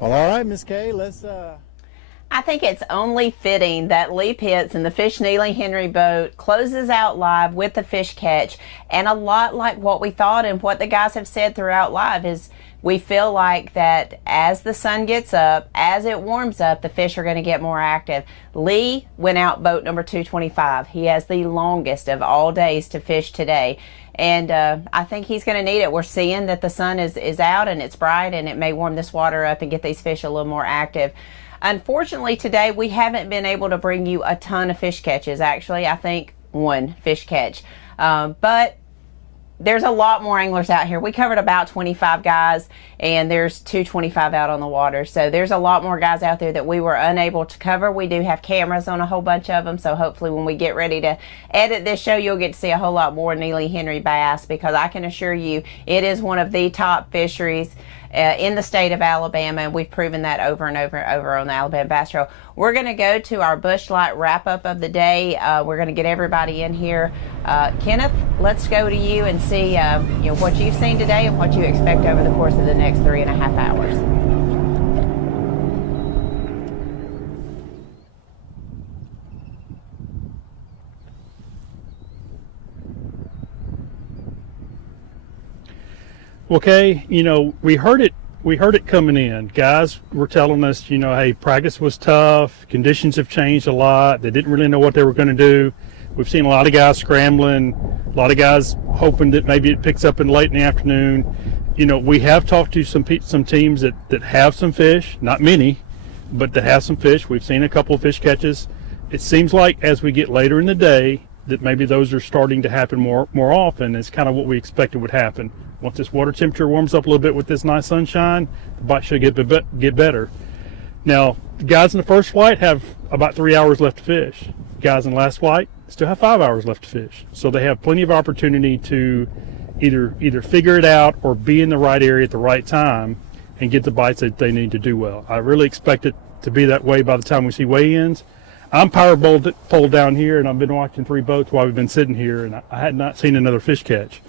well, all right, Miss Kay, let's I think it's only fitting that Lee Pitts in the Fish Neely Henry boat closes out live with the fish catch. And a lot like what we thought and what the guys have said throughout live is we feel like that as the sun gets up, as it warms up, the fish are going to get more active. Lee went out boat number 225. He has the longest of all days to fish today. And I think he's going to need it. We're seeing that the sun is out and it's bright, and it may warm this water up and get these fish a little more active. Unfortunately, today we haven't been able to bring you a ton of fish catches. Actually, I think one fish catch. But there's a lot more anglers out here. We covered about 25 guys, and there's 225 out on the water. So there's a lot more guys out there that we were unable to cover. We do have cameras on a whole bunch of them, so hopefully when we get ready to edit this show, you'll get to see a whole lot more Neely Henry bass, because I can assure you it is one of the top fisheries in the state of Alabama, and we've proven that over and over and over on the Alabama Bass Trail. We're going to go to our Bush Light wrap-up of the day. We're going to get everybody in here. Kenneth, let's go to you and see what you've seen today and what you expect over the course of the next 3.5 hours. Okay, we heard it coming in. Guys were telling us, hey, practice was tough, conditions have changed a lot, they didn't really know what they were going to do. We've seen a lot of guys scrambling, a lot of guys hoping that maybe it picks up late in the afternoon. We have talked to some teams that have some fish, not many, but that have some fish. We've seen a couple of fish catches. It seems like as we get later in the day that maybe those are starting to happen more often. It's kind of what we expected would happen. Once this water temperature warms up a little bit with this nice sunshine, the bite should get better. Now, the guys in the first flight have about 3 hours left to fish. Guys in the last flight still have 5 hours left to fish. So they have plenty of opportunity to either figure it out or be in the right area at the right time and get the bites that they need to do well. I really expect it to be that way by the time we see weigh-ins. I'm power poled down here, and I've been watching 3 boats while we've been sitting here, and I had not seen another fish catch.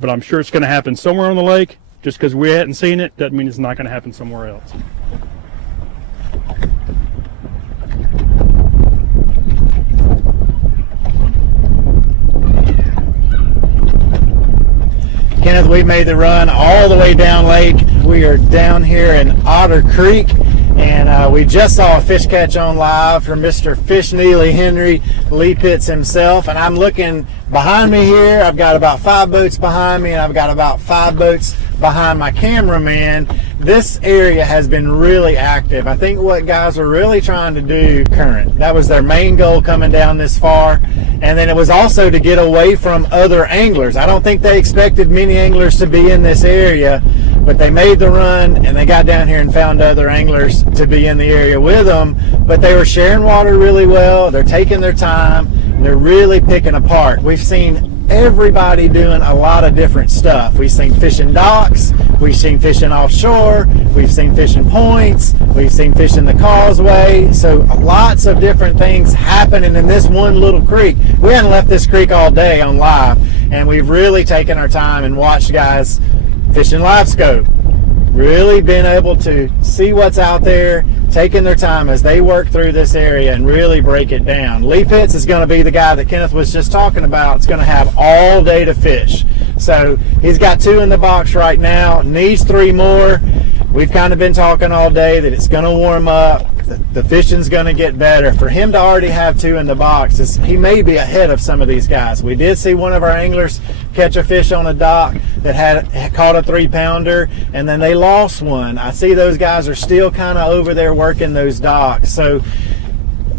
But I'm sure it's going to happen somewhere on the lake. Just because we hadn't seen it doesn't mean it's not going to happen somewhere else. Kenneth, we made the run all the way down lake. We are down here in Otter Creek, and we just saw a fish catch on live from Mr. Fish Neely Henry, Lee Pitts himself. And I'm looking behind me here. I've got about 5 boats behind me, and I've got about 5 boats behind my cameraman. This area has been really active. I think what guys are really trying to do, current, that was their main goal coming down this far. And then it was also to get away from other anglers. I don't think they expected many anglers to be in this area, but they made the run and they got down here and found other anglers to be in the area with them. But they were sharing water really well. They're taking their time. They're really picking apart. We've seen everybody doing a lot of different stuff. We've seen fishing docks, we've seen fishing offshore, we've seen fishing points, we've seen fishing the causeway. So lots of different things happening in this one little creek. We hadn't left this creek all day on live, and we've really taken our time and watched guys fishing live scope. Really been able to see what's out there, taking their time as they work through this area and really break it down. Lee Pitts is going to be the guy that Kenneth was just talking about. It's going to have all day to fish. So he's got 2 in the box right now, needs 3 more. We've kind of been talking all day that it's going to warm up. The fishing's going to get better. For him to already have 2 in the box, he may be ahead of some of these guys. We did see one of our anglers catch a fish on a dock that had caught a 3-pounder, and then they lost one. I see those guys are still kind of over there working those docks. So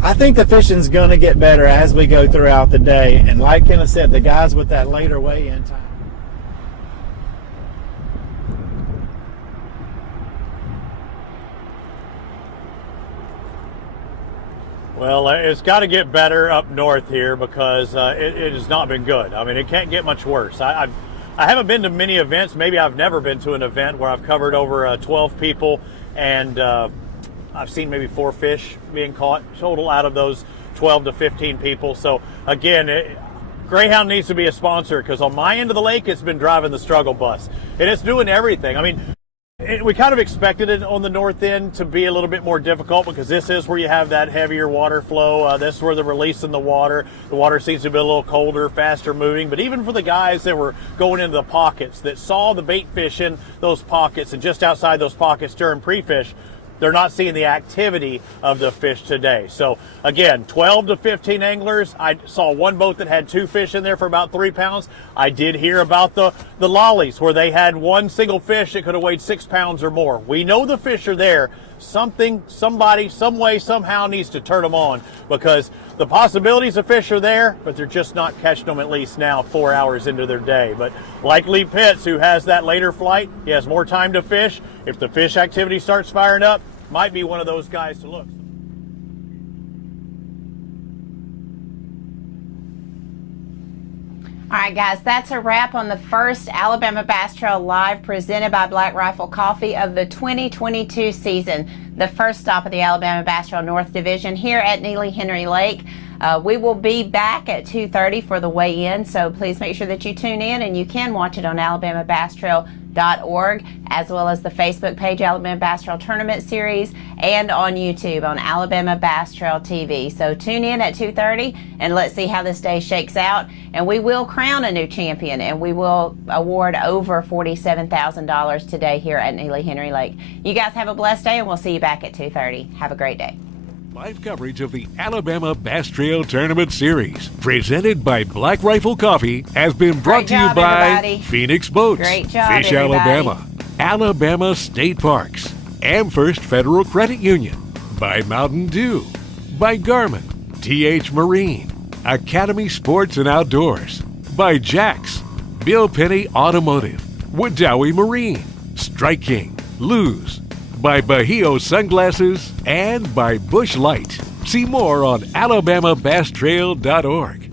I think the fishing's going to get better as we go throughout the day. And like Kenneth said, the guys with that later weigh-in time. Well, it's got to get better up north here because it has not been good. I mean, it can't get much worse. I haven't been to many events. Maybe I've never been to an event where I've covered over 12 people, and I've seen maybe 4 fish being caught total out of those 12 to 15 people. So, again, Greyhound needs to be a sponsor because on my end of the lake, it's been driving the struggle bus. And it's doing everything. I mean, we kind of expected it on the north end to be a little bit more difficult because this is where you have that heavier water flow. This is where they're releasing the water. The water seems to be a little colder, faster moving. But even for the guys that were going into the pockets that saw the bait fish in those pockets and just outside those pockets during pre-fish, they're not seeing the activity of the fish today. So again, 12 to 15 anglers. I saw one boat that had 2 fish in there for about 3 pounds. I did hear about the lollies where they had one single fish that could have weighed 6 pounds or more. We know the fish are there. something, somebody, some way, somehow needs to turn them on, because the possibilities of fish are there, but they're just not catching them at least now 4 hours into their day. But like Lee Pitts, who has that later flight, he has more time to fish. If the fish activity starts firing up, might be one of those guys to look. All right, guys, that's a wrap on the first Alabama Bass Trail Live presented by Black Rifle Coffee of the 2022 season. The first stop of the Alabama Bass Trail North Division here at Neely Henry Lake. We will be back at 2:30 for the weigh-in, so please make sure that you tune in, and you can watch it on AlabamaBassTrail.org, as well as the Facebook page Alabama Bass Trail Tournament Series, and on YouTube on Alabama Bass Trail TV. So tune in at 2:30 and let's see how this day shakes out. And we will crown a new champion, and we will award over $47,000 today here at Neely Henry Lake. You guys have a blessed day, and we'll see you back at 2:30. Have a great day. Live coverage of the Alabama Bass Trail Tournament Series, presented by Black Rifle Coffee, has been brought to you by everybody. Phoenix Boats, Great job, Fish everybody. Alabama, Alabama State Parks, Amherst Federal Credit Union, by Mountain Dew, by Garmin, TH Marine, Academy Sports and Outdoors, by Jax, Bill Penny Automotive, Wadawi Marine, Strike King, Luz, by Bahio Sunglasses, and by Bush Light. See more on AlabamaBassTrail.org.